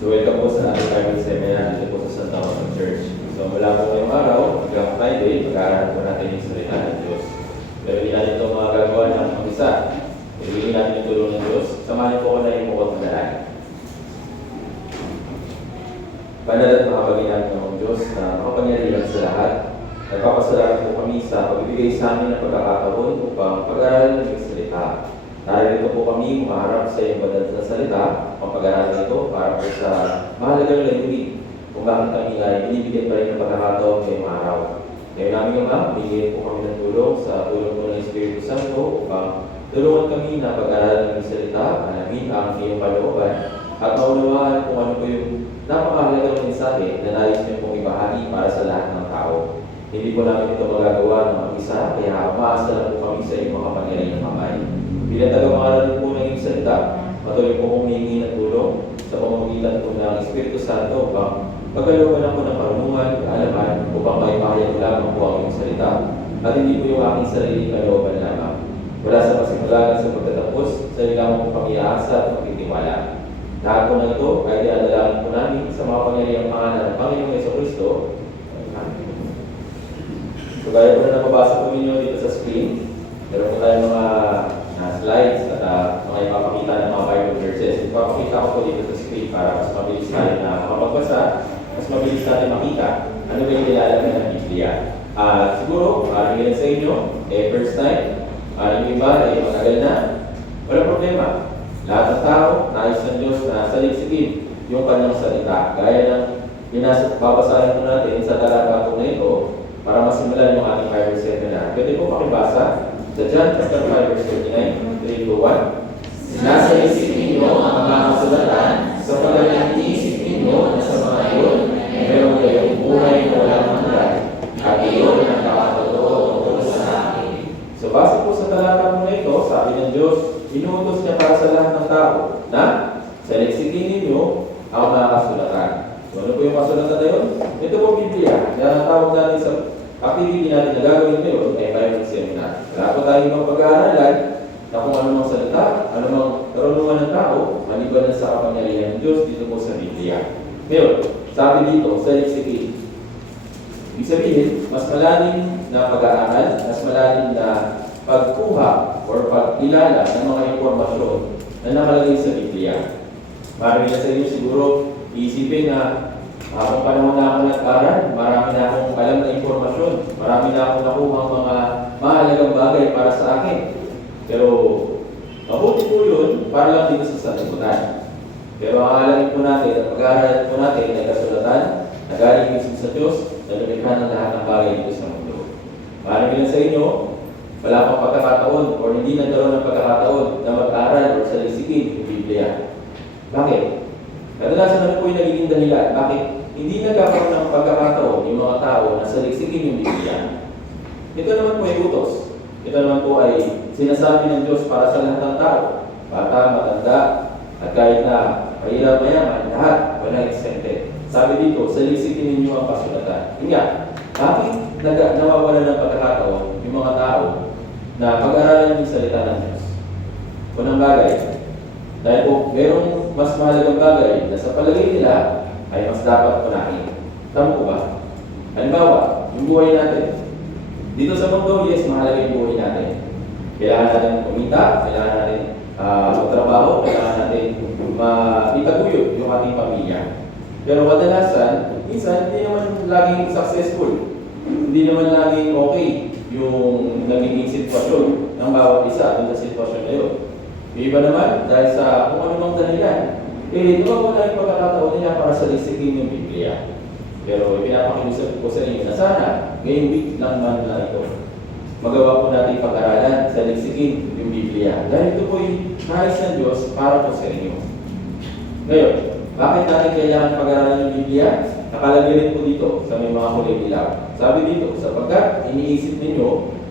So welcome po sa ating Bible Seminar dito po sa Santa Rosa Church. So mula po ngayong araw, hanggang Friday, mag-aaral po natin yung salita ng Diyos. Pero hindi natin ito magagawa ng mag-isa. Ibigin natin yung tulong ng Diyos. Samahan po ko na yung bukod manalangin. Banal at makapaginang ng Diyos na makapangyarihan sa lahat. Nagpapasalamat po kami sa pagbibigay sa amin ng pagkakataon upang pag-aralan ng salita. Narito po kami umaharap sa iyong banal na salita, ang pag-aaral ito para po sa mahalagang layunin kung bakit kami ay binibigyan pa rin ng pagkakataon ngayong araw. Ngayon namin yung bigyan po kami ng tulong sa tulong po ng Espiritu Santo upang tulungan kami na pag-aaral ng salita, alamin ang iyong kalooban at maunawaan kung ano po yung napakahalagang mensahe na nais niyo pong ibahagi para sa lahat ng tao. Hindi po namin ito magagawa ng mag-isa, kaya umaasa lang po kami sa iyong makapangyarihang kamay. Bilang tagapangalan po ng iyong salita, patuloy po kong hihingi ng tulong sa pamamagitan po ng Espiritu Santo upang pagkalooban ako ng karunungan, kaalaman, upang maipahayag lamang po ang iyong salita at hindi po yung aking sarili kalooban lamang. Wala sa pasimulagan sa pagtatapos, sarili lamang po kami aasa at magtitiwala. Lahat po na ito ay dinadalangin po namin sa mga pangyarihang pangalan ng Panginoong Jesucristo. Amen. So gaya po na nababasa po ninyo dito sa screen, meron po tayong mga slides at mga ipapakita ng mga Bible verses. Ipapakita ko po dito sa screen para mas mabilis tayo na makapagbasa, mas mabilis natin makita ano ba yung nilalagay ng Biblia. Siguro, parang yan sa inyo, first time, yung iba ay matagal na, walang problema. Lahat ng tao, nais ng Diyos na saliksikin yung kanyang salita. Gaya ng babasahin po natin sa talata po na ito para masimulan yung ating Bible seminar. Pwede po makibasa sa John chapter 5 verse 39, 3-1. Sinasaliksik ninyo ang mga kasulatan sapagkat ang iniisip ninyo na sa mga iyon ay meron kayong buhay na walang hanggan at iyon ang nakatotoo tungkol sa akin. So base po sa talata po na ito, sabi ng Diyos, inuutos niya para sa lahat ng tao na saliksikin ninyo ang mga kasulatan. So ano po yung kasulatan na yun? Ito po Biblia. Yan ang tawag natin sa activity natin na gagawin ngayon ay Bible Seminar. Wala po tayo mga pag-aaralan na kung ano mang salita, ano mang karunungan ng tao, maliban na sa kapangyarihan ng Diyos dito po sa Biblia. Ngayon, sabi dito, saliksikin. Ibig sabihin, mas malalim na pag-aaral, mas malalim na pagkuha or pagkilala ng mga impormasyon na nakalagay sa Biblia. Marami na sa inyo siguro iisipin na kung panahon na ako nag-aral, marami na akong alam na informasyon, marami na akong nakuha mga mahalagang bagay para sa akin. Pero mabuti po yun para lang dito sa sanlibutan. Pero ang aalamin po natin at pag-aaralan po natin ay kasulatan na galing mismo sa Diyos na lumikha ng lahat ng bagay dito sa mundo. Marami na sa inyo, wala pang pagkakataon o hindi nagkaroon ng pagkakataon na mag-aral o saliksikin yung Biblia. Bakit? Kadalasan naman po yung nagiging dahilan. Bakit? Hindi nagkakaroon ng pagkakataon yung mga tao na saliksikin yung Biblia. Ito naman po ay utos. Ito naman po ay sinasabi ng Diyos para sa lahat ng tao. Bata, matanda, at kahit na mahirap mayaman, lahat, walang exempted. Sabi dito, saliksikin ninyo ang kasulatan. Yun nga, bakit nawawala ng pagkakataon yung mga tao na pag-aralan yung salita ng Diyos? Unang bagay, dahil po merong mas mahalagang bagay na sa palagay nila ay mas dapat unahin. Tama po ba? Halimbawa, yung buhay natin. Dito sa mundo, yes, mahalaga yung buhay natin. Kailangan natin kumita, kailangan natin magtrabaho, kailangan natin itaguyod yung ating pamilya. Pero kadalasan, minsan, hindi naman laging successful. Hindi naman laging okay yung nagiging sitwasyon ng bawat isa dun sa sitwasyon na yun. Yung iba naman, dahil sa kung ano mang dahilan, wala yung pagkakataon nila para saliksikin yung Biblia. Pero ipinapakiusap ko sa inyo na sana, ngayong week lang man na ito, magawa po natin pag-aralan, saliksikin yung Biblia. Dahil ito po yung nais ng Diyos para po sa inyo. Ngayon, bakit natin kailangan pag-aralan yung Biblia? Nakalagay rin po dito sa may mga kulay ilaw. Sabi dito, sapagkat iniisip ninyo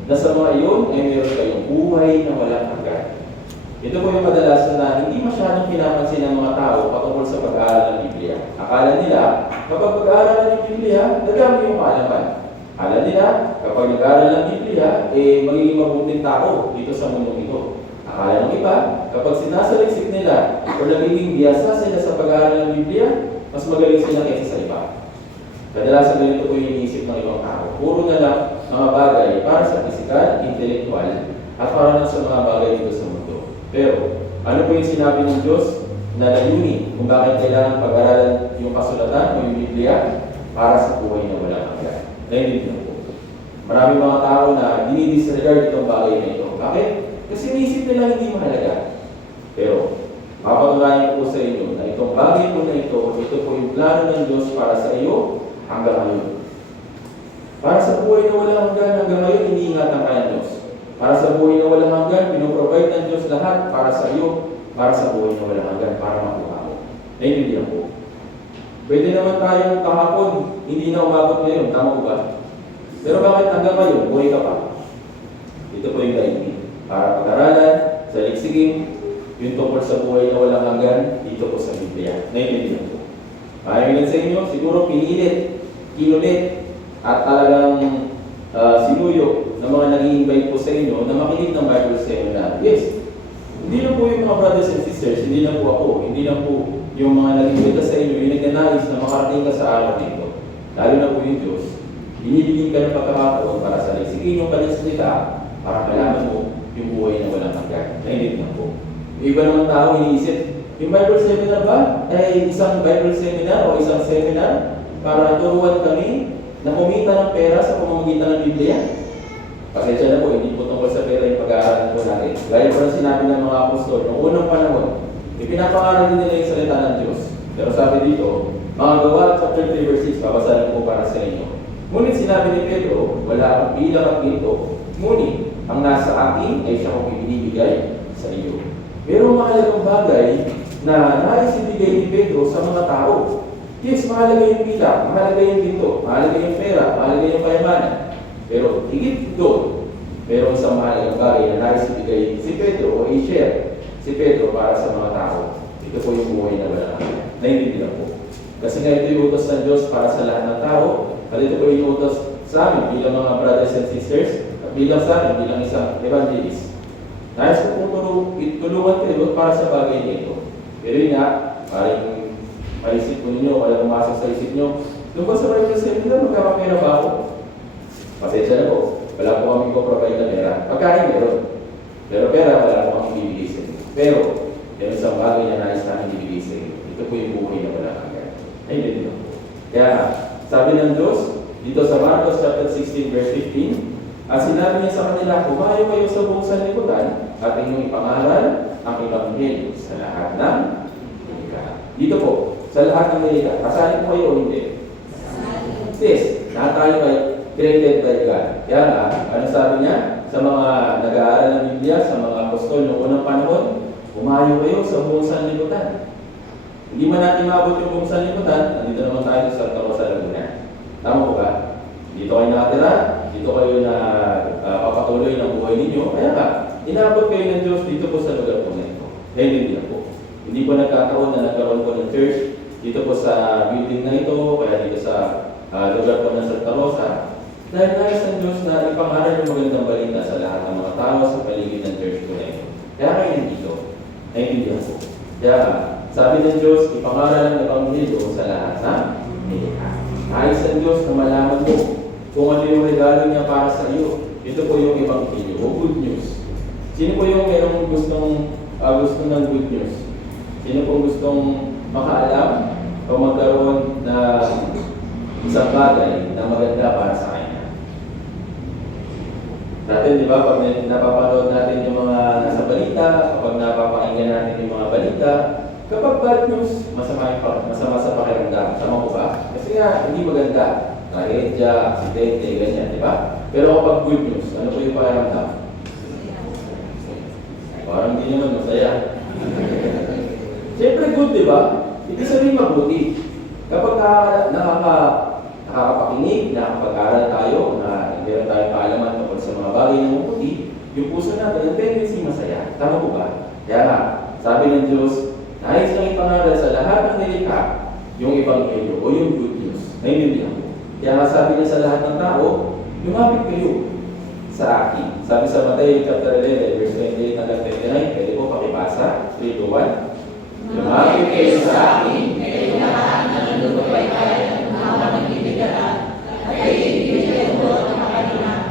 na sa mga iyon ay meron kayong buhay na walang hanggan. Ito po yung kadalasan na hindi masyadong pinapansin ng mga tao patungkol sa pag-aaral ng Biblia. Akala nila, kapag pag-aaral ng Biblia, dadami yung kaalaman. Akala nila, kapag nag-aaral ng Biblia, magiging mabuting tao dito sa mundong ito. Akala ng iba, kapag sinasaliksik nila o nagiging biyasa sila sa pag-aaral ng Biblia, mas magaling sila kaysa sa iba. Kadalasan ganito po yung iniisip ng ibang tao. Puro na lang mga bagay para sa pisikal, intelektual, at para lang sa mga bagay dito sa mundo. Pero, ano po yung sinabi ng Diyos na layunin kung bakit kailangan pag-aralan yung kasulatan o yung Biblia para sa buhay na walang hanggan? Naiintindihan po. Maraming mga tao na dinidisregard itong bagay na ito. Bakit? Kasi iniisip nila hindi mahalaga. Pero, papatunayan ko sa inyo na itong bagay po na ito po yung plano ng Diyos para sa iyo hanggang ngayon. Para sa buhay na walang hanggan, hanggang ngayon, iniingatan ka ng Diyos. Para sa buhay na walang hanggan, pinoprovide ng Diyos lahat para sa iyo, para sa buhay na walang hanggan, para makuha mo. Naiintindihan po. Pwede naman tayong kahapon, hindi na umabot ngayon, tama ko ba? Pero bakit hanggang ngayon, buhay ka pa? Ito po yung layunin. Para pag-aralan, saliksigin, yung tungkol sa buhay na walang hanggan, dito po sa Biblia. Naiintindihan po. Ayaw sa inyo, siguro pinilit, kinulit, at talagang sinuyo ng mga nag-i-invite po sa inyo na makinig ng Bible seminar. Yes, hindi lang po yung mga brothers and sisters, hindi lang po ako, hindi lang po yung mga nag-invite sa inyo, yung nagnanais na makarating ka sa araw dito. Lalo na po yung Diyos, binibigyan ka ng pagkakataon para sa ligsigin yung kanyang salita para malaman mo yung buhay na walang hanggan. Naiintindihan po. Yung iba naman tao iniisip, yung Bible seminar ba ay isang Bible seminar o isang seminar para turuan kami na kumita ng pera sa pamamagitan ng Biblia? Pasensya na po, hindi po tungkol sa pera yung pag-aaral po natin. Gaya po ng sinabi ng mga apostol, noong unang panahon, ipinapangaral din nila yung salita ng Diyos. Pero sabi dito, mga Gawa, chapter 3, verse 6, babasahin ko para sa inyo. Ngunit sinabi ni Pedro, wala akong bilang at ginto, ngunit ang nasa akin ay siya kong ibinibigay sa iyo. Pero mahalagang bagay na nais ibigay ni Pedro sa mga tao. Yes, mahalaga yung bilang, mahalaga yung ginto, mahalaga yung pera, mahalaga yung kayamanan. Pero higit doon, meron isang mahalagang bagay na nais ibigay si Pedro o i-share si Pedro para sa mga tao. Ito po yung buhay na walang hanggan. Naiintindihan po. Kasi nga ito yung utos ng Diyos para sa lahat ng tao, at ito po yung utos sa amin bilang mga brothers and sisters, at bilang sa amin bilang isang evangelist. Nais ko pong tulungan kayo para sa bagay nito. Pero yun nga, parang maisip po ninyo, wala pumasok sa isip nyo, tungkol sa Bible seminar, magkakapera ba ako? Pasensya na po, wala po kami ko provide na pera. Pagkain meron. Pero pera, wala po kami bibigay sa inyo. Pero, yung isang bagay na nais namin ibigay sa inyo. Ito po yung buhay na wala hanggan. Naiintindihan po. Kaya, sabi ng Diyos, dito sa Marcos chapter 16, verse 15, at sinabi niya sa kanila, kumayo kayo sa buong sanlibutan at inyong ipangaral ang Ebanghelyo sa lahat ng nilikha. Dito po, sa lahat ng nilikha, kasali po kayo o hindi? Yes, lahat tayo ay created by God. Kaya nga, ano sabi niya? Sa mga nag-aaral ng Biblia, sa mga apostol noong unang panahon, kumayo kayo sa buong sanlibutan. Hindi man natin maabot yung buong sanlibutan, nandito naman tayo sa Santa Rosa, Laguna. Tama po ba? Dito kayo nakatira, dito kayo na papatuloy ng buhay ninyo. Kaya nga, inaabot kayo ng Diyos dito po sa lugar po na ito. Dahil po. Hindi po nagkataon na nagkaroon po ng church dito po sa building na ito, kaya dito sa lugar po ng Santa Rosa. Dahil nais ng Diyos na ipangaral yung magandang balita sa lahat ng mga tao sa paligid ng church po na ito. Kaya kayo nandito. Naiintindihan po. Kaya sabi ng Diyos, ipangaral ang Ebanghelyo sa lahat ng nilikha. Nais ng Diyos na malaman mo kung ano yung regalo niya para sa iyo. Ito po yung Ebanghelyo o good news. Sino po yung mayroong gusto ng good news? Sino po gustong makaalam o magkaroon na isang bagay na maganda para sa kanya? Dati, di ba, pag napapanood natin yung mga nasa balita, kapag napapakinggan natin yung mga balita, kapag bad news, masama sa pakiramdam. Tama ko ba? Kasi nga, hindi maganda. Tragedya, aksidente, ganyan, di ba? Pero kapag good news, ano po yung pakiramdam? Parang hindi naman masaya. Siyempre good, di ba? Ibig sabihin mabuti. Kapag nakakapakinig, nakakapag-aral tayo, na meron tayong kaalaman tungkol sa mga bagay na mabuti, yung puso natin, ang tendency masaya. Tama po ba? Kaya nga, sabi ng Diyos, nais lang ipangaral sa lahat ng nilikha yung Ebanghelyo o yung good news. Naiintindihan ko. Kaya nga sabi niya sa lahat ng tao, lumapit kayo sa akin. Sabi sa Mateo chapter 11, verse 28 hanggang 29, pakibasa. 3, 2, 1. Lumapit kayo sa akin, kayo lahat na nagtutupay-pay at mga nagbibigatan, at kayo ibibigyan ko ng makalimutan.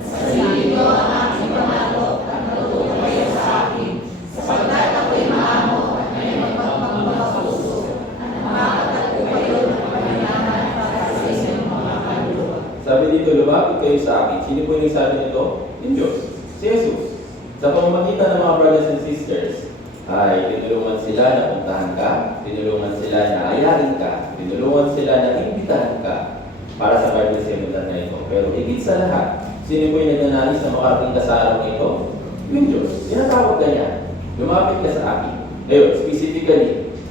Sabihin ko ang aking pangako at matututo kayo sa akin, sapagkat ako'y maamo at may magpapangmga puso, at makakatagpo kayo ng kapalimangan para sa inyong mga kaluluwa. Sabi dito, lumapit kayo sa akin. Sino po yung nagsabi nito? Yung Diyos. Si Jesus. Sa pamamagitan ng mga brothers and sisters, ay tinulungan sila na puntahan ka, tinulungan sila na ayarin ka, tinulungan sila na imbitahan ka para sa Bible seminar na ito. Pero higit sa lahat, sino po yung nagnanais na makarating ka sa araw na ito? Yung Diyos. Tinatawag ka niya. Lumapit ka sa akin. Ngayon, specifically,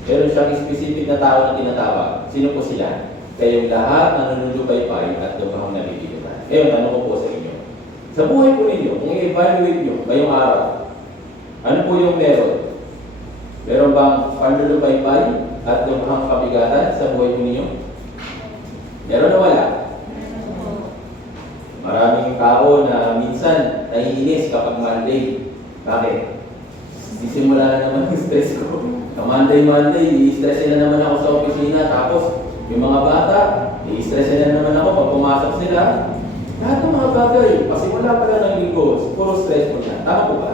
meron siyang specific na tao na tinatawag. Sino po sila? Kayong lahat na nanunupay-pay at lubhang nabibigatan. Ngayon, tanong ko po sa inyo. Sa buhay po ninyo, kung i-evaluate nyo ngayong araw, ano po yung meron? Meron bang panlulupay-pay at lubhang kabigatan sa buhay po ninyo? Meron na wala? Maraming tao na minsan naiinis kapag Monday. Bakit? Sisimula na naman yung stress ko. Monday, i-stress na naman ako sa opisina. Tapos, yung mga bata, i-stress na naman ako pag pumasok sila. Lahat ng mga bagay, kasi wala pala ng linggo, puro stressful na. Tama po ba?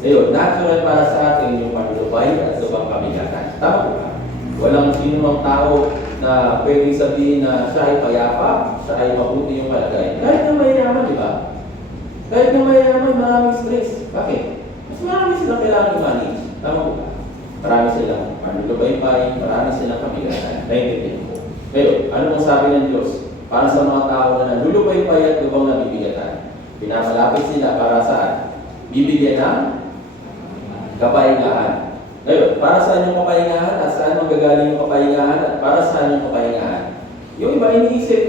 Ayun, natural para sa atin yung panlupay at lubhang kabigatan. Tama po ba? Walang sinumang tao na pwedeng sabihin na siya ay payapa, siya ay mabuti yung palagay. Kahit na mayayaman, di ba? Kahit na mayayaman, maraming stress. Bakit? Mas marami silang kailangan i-manage. Tama po ba? Marami silang panlupay-pay, marami silang kabigatan. Naintindihan po. Ngayon, ano mong sabi ng Diyos? Para sa mga tao na nalulupay-pay at lubhang nabibigatan. Pinamalapit sila para saan? Bibigyan ng kapahingahan. Ngayon, para saan yung kapahingahan at saan magagaling yung kapahingahan at para saan yung kapahingahan? Yung iba iniisip,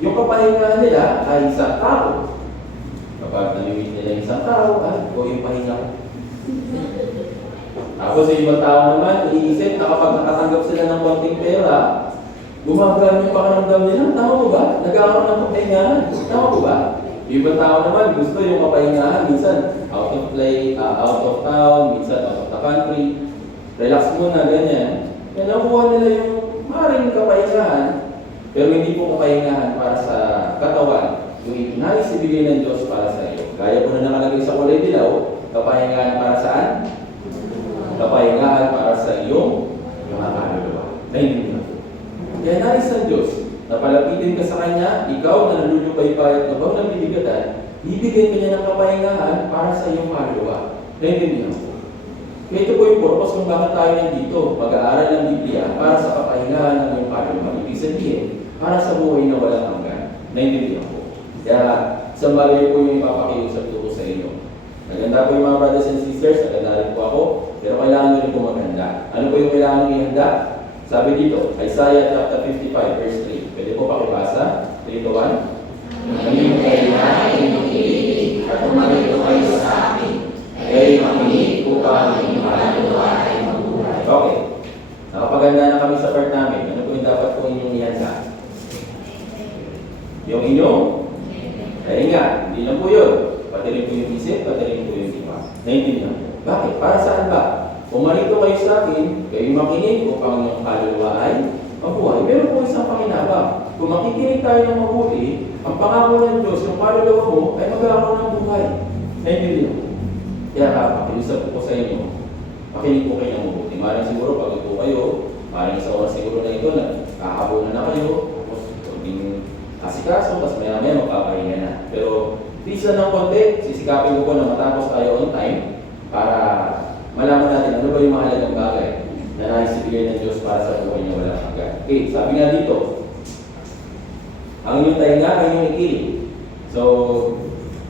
yung kapahingahan nila ay isang tao. Kapag namimit nila isang tao, ay, o yung pahinga ko. Tapos yung ibang tao naman, iniisip na kapag nakatanggap sila ng konting pera, gumagaan yung pakiramdam nila. Tama po ba? Nagkakaroon ng kapahingahan. Tama po ba? Yung ibang tao naman, gusto yung kapahingahan. Minsan, out of play, out of town, minsan out of the country. Relax muna, ganyan. Kaya nakuha nila yung maaaring kapahingahan, pero hindi po kapahingahan para sa katawan. Yung nais ibigay ng Diyos para sa iyo. Gaya po na nakalagay sa kulay dilaw, kapahingahan para saan? Kapahingahan para sa iyong mga kaluluwa. Naintindihan po. Kaya nais ng Diyos, na palapitin ka sa Kanya, ikaw na nalulupay-pay at lubhang nabibigatan, bibigyan ka niya ng kapahingahan para sa iyong kaluluwa. Naintindihan po. Kaya ito po yung purpose kung bakit tayo nandito, mag-aaral ng Biblia para sa kapahingahan ng iyong kaluluwa. Ibig sabihin, para sa buhay na walang hanggan. Naintindihan po. Kaya, sa bagay po yung ipapakiusap ko sa inyo. Naganda po yung mga brothers and sisters, naganda rin po ako, pero kailangan nyo rin po maghanda. Ano po yung kailangan nyo ihanda? Sabi dito, Isaiah chapter 55, verse 3. Pwede po pakibasa. 3 to 1. Ngayon kailangan inyong iligid at umalito kayo sa akin. Kayo'y makinig upang inyong kaluluwa ay mabuhay. Okay. Nakapaganda na kami sa part namin. Ano po yung dapat po inyong ihanda? Yung inyong? Kaya nga, hindi lang po yun. Pati rin po yung isip, pati rin po yung iba. Naintindihan po. Bakit? Para saan ba? Umalito kayo sa akin, kayo makinig upang yung kaluluwa ay mabuhay. Meron po isang pakinabang. Kung makikinig tayo ng mabuti, ang pangako ng Diyos, yung kaluluwa mo ay magkakaroon ng buhay. Naintindihan po. Kaya pakiusap ko sa inyo, makinig po kayo ng mabuti. Maraming siguro pag ito kayo, maraming sa oras siguro na ito na kakabunan na kayo, tapos huwaging asikaso, tapos maya-maya magpapahinga na. Pero please lang ng konti, sisikapin ko po na matapos tayo on time para malaman natin ano ba yung mahalagang bagay na nais ibigay ng Diyos para sa buhay niya walang hanggan. Okay, sabi nga dito, ang inyong tainga ay inyong ikilig. So,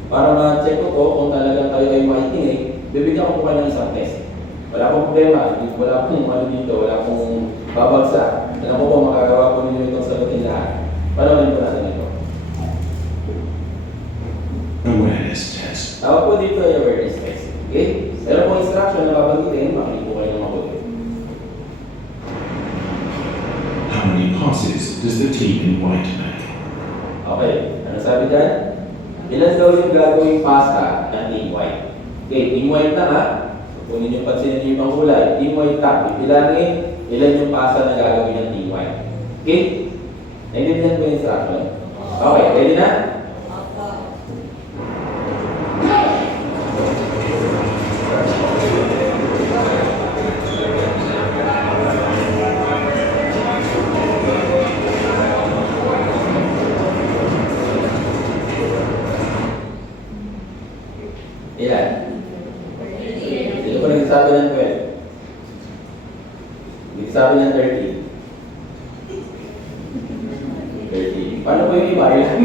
para ma-check ko po kung talagang tayo ay makikinig, bibigyan ko po kayo ng isang test. Wala pong problema, wala pong ano dito, wala pong babagsak. Alam ko po, makagawa po ninyo itong sagutin lahat. Panoorin po natin ito. Awareness test. Tawag po dito ay awareness test. Okay? Meron pong instruction na babanggitin, makinig po kayo ng mabuti. How many passes does the team in white make? Okay, ano sabi dyan? Ilan daw yung gagawing pasa ng team white? Okay, team white na ha? Kung ninyo pansinin niyo yung mga kulay, team white tag, bibilangin, ilan yung pasa na gagawin ng team white. Okay? Naintindihan ko yung instruction? Okay, ready na? Ilan? Sino ko nagsasabi ng 12? Nagsasabi ng 30? 30. Paano po yung iba? Ilan?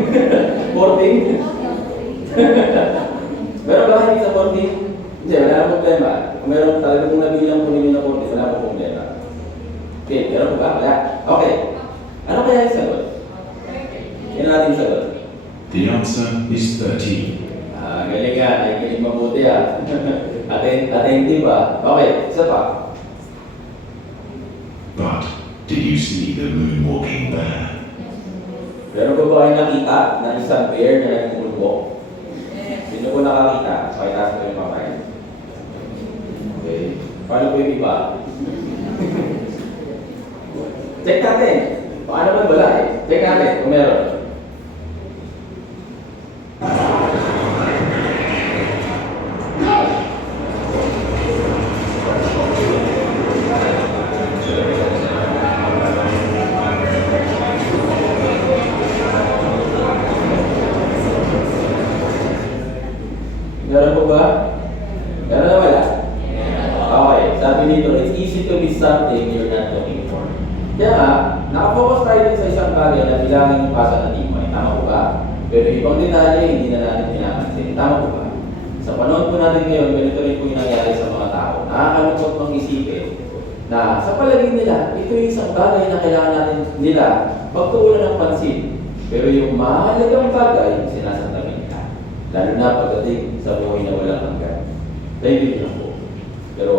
14? Meron ba hindi sa 14? Hindi, wala na problema. Kung meron talaga kung nabilang po ninyo na 14, wala po problema. Okay, meron ba? Wala. Okay. Ano kaya yung sagot? Yan natin sagot. The answer is 13. Galing nga, nakikinig mabuti attentive ba? Okay, isa pa. But did you see the moon walking there? Meron ba kayo nakita na isang bear na nag-moonwalk? Sino po nakakita? Pakitaas ko yung kamay. Okay. Paano po yung iba? Check natin. Paano ba wala eh? Check natin kung meron. Meron po ba? Meron na wala? Okay, sabi dito, it's easy to be something you're not looking for. Kaya nga, nakafocus tayo din sa isang bagay na bilangin yung pasa ng timay. Tama po ba? Pero ibang detalye, hindi na natin pinapansin. Tama po ba? Sa panahon po natin ngayon, ganito rin po yung nangyari sa mga tao. Nakakalungkot mong isipin na sa palagay nila, ito yung isang bagay na kailangan natin nila pagtuunan ng pansin. Pero yung mahalagang bagay, sinasantabi nila. Lalo na pagdating sa buhay na walang hanggan. Dahil lang po. Pero,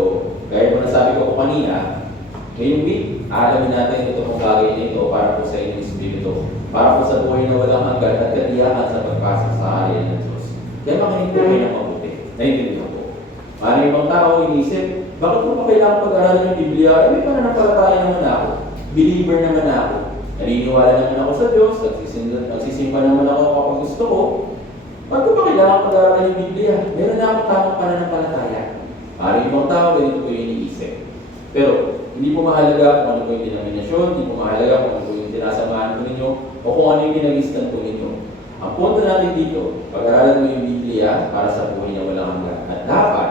gaya po nasabi ko po kanina, ngayong week, alamin natin ito pong bagay nito para po sa inyong espiritu. Para po sa buhay na walang hanggan at katiyakan sa pagpasok sa harian ng Diyos. Kaya makinig po kayo ng mabuti. Naiintindihan po. Maraming ibang tao inisip, bakit po pa kailangan pag-aralan ng Biblia? Eh, may pananampalataya naman ako. Believer naman ako. Naniniwala naman ako sa Diyos. Nagsisimba naman ako kapag gusto ko. Ba't ko ba kailangan pag-aralan ng Biblia? Meron na akong tamang pananampalataya. Maraming ibang tao, ganito po yung iniisip. Pero, hindi po mahalaga kung ano po yung denominasyon, hindi po mahalaga kung ano po yung sinasamahan po ninyo, o kung ano yung pinagistan po ninyo. Ang punto natin dito, pag-aralan mo yung Biblia para sa buhay na walang hanggan. At dapat,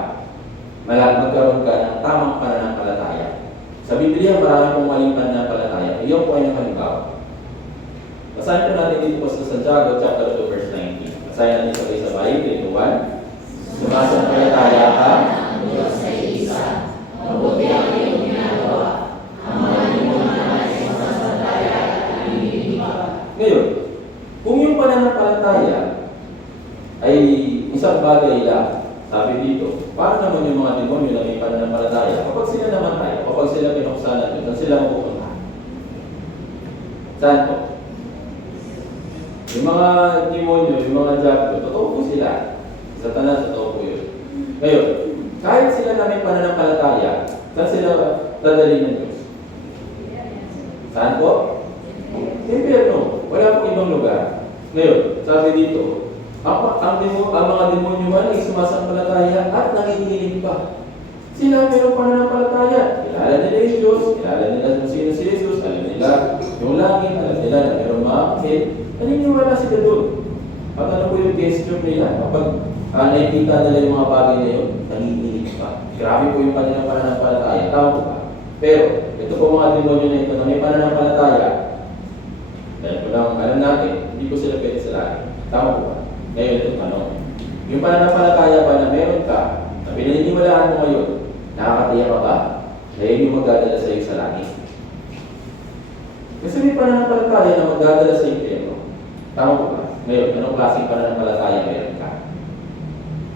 magkaroon ka ng tamang pananampalataya. Sa Biblia, marami pong maling pananampalataya. Iyon po ay nakalimbawa. Basahin po natin dito po sa Santiago, chapter 2, verse 19. Basahin natin sabay-sabay, 3-1. Sumasampalataya ka, Diyos ay isa. Mabuti ang iyong ginagawa. Ang mga limunan ay sumasampalataya at nanginginig ka. ngayon, kung yung pananampalataya ay isang bagay lang, sabi dito, paano naman yung mga demonyo na may pananampalataya? Kapag sila namatay, kapag sila pinuksanan yun, saan sila mapupunta? Saan po? Yung mga demonyo, yung mga diablo, totoo po sila. Satanas, totoo po yun. Ngayon, kahit sila na may pananampalataya, saan sila dadalhin ng Diyos? Saan po? Sa impyerno. Wala pong ibang lugar. Ngayon, sabi dito, ang mga demonyo man ay sumasampalataya at nanginginig pa. Sila mayroong pananampalataya. Kilala nila yung Diyos, kilala nila kung sino si Jesus, alam nila yung langit, alam nila na mayroong mga anghel. Naniniwala sila doon. At ano po yung gesture nila? Kapag nakikita nila yung mga bagay na yun, nanginginig pa. Grabe po yung kanilang pananampalataya. Tama po ba? Pero, ito po mga demonyo na ito na may pananampalataya. Dahil po lang alam natin, hindi po sila pwede sa langit. Tama po ba? Ngayon ito tanong. Yung pananampalataya ba na meron ka, na pinaniniwalaan mo ngayon, nakakatiya ka ba? Na yun yung magdadala sa iyo sa langit. Kasi may pananampalataya na magdadala sa impyerno. Tama po ba? Ngayon, anong klaseng pananampalataya meron ka?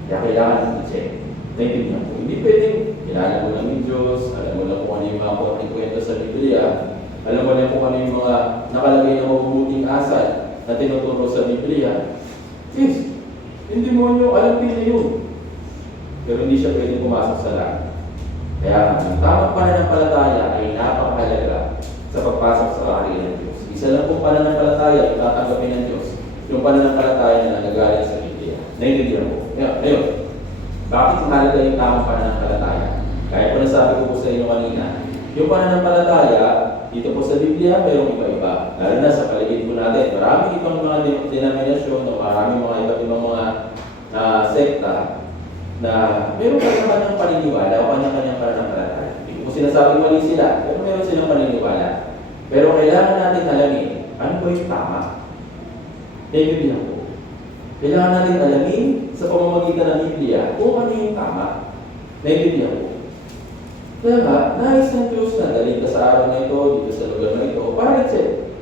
Kaya kailangan i-check. Naintindihan po. Hindi pwedeng kilala mo lang yung Diyos, alam mo lang kung ano yung mga kwento sa Biblia, alam mo lang kung ano yung mga nakalagay na mabubuting asal na tinuturo sa Biblia. Yes, yung demonyo, alam din na yun. Pero hindi siya pwedeng pumasok sa langit. Kaya ang tamang pananampalataya ay napakahalaga sa pagpasok sa kaharian ng Diyos. Isa lang pong pananampalataya yung tatanggapin ng Diyos, yung pananampalataya na nagagaling sa Biblia. Naiintindihan po. Ngayon, bakit mahalaga yung tamang pananampalataya? Kaya po nasabi ko po sa inyo kanina, yung pananampalataya, dito po sa Biblia, mayroong iba-iba. Lalo na sa paligid po natin, maraming ibang mga denominasyon, maraming mga iba't ibang mga sekta, na meron kanya-kanyang paniniwala o kanya-kanyang pananampalataya. Hindi ko sinasabing mali sila, pero meron silang paniniwala. Pero kailangan natin alamin, ano ba yung tama? Naiintindihan ko. Kailangan natin alamin sa pamamagitan ng Biblia kung ano yung tama. Naiintindihan ko. Kaya nga, nais ng Diyos na dalhin ka sa araw na ito, dito sa lugar na ito, para i-check.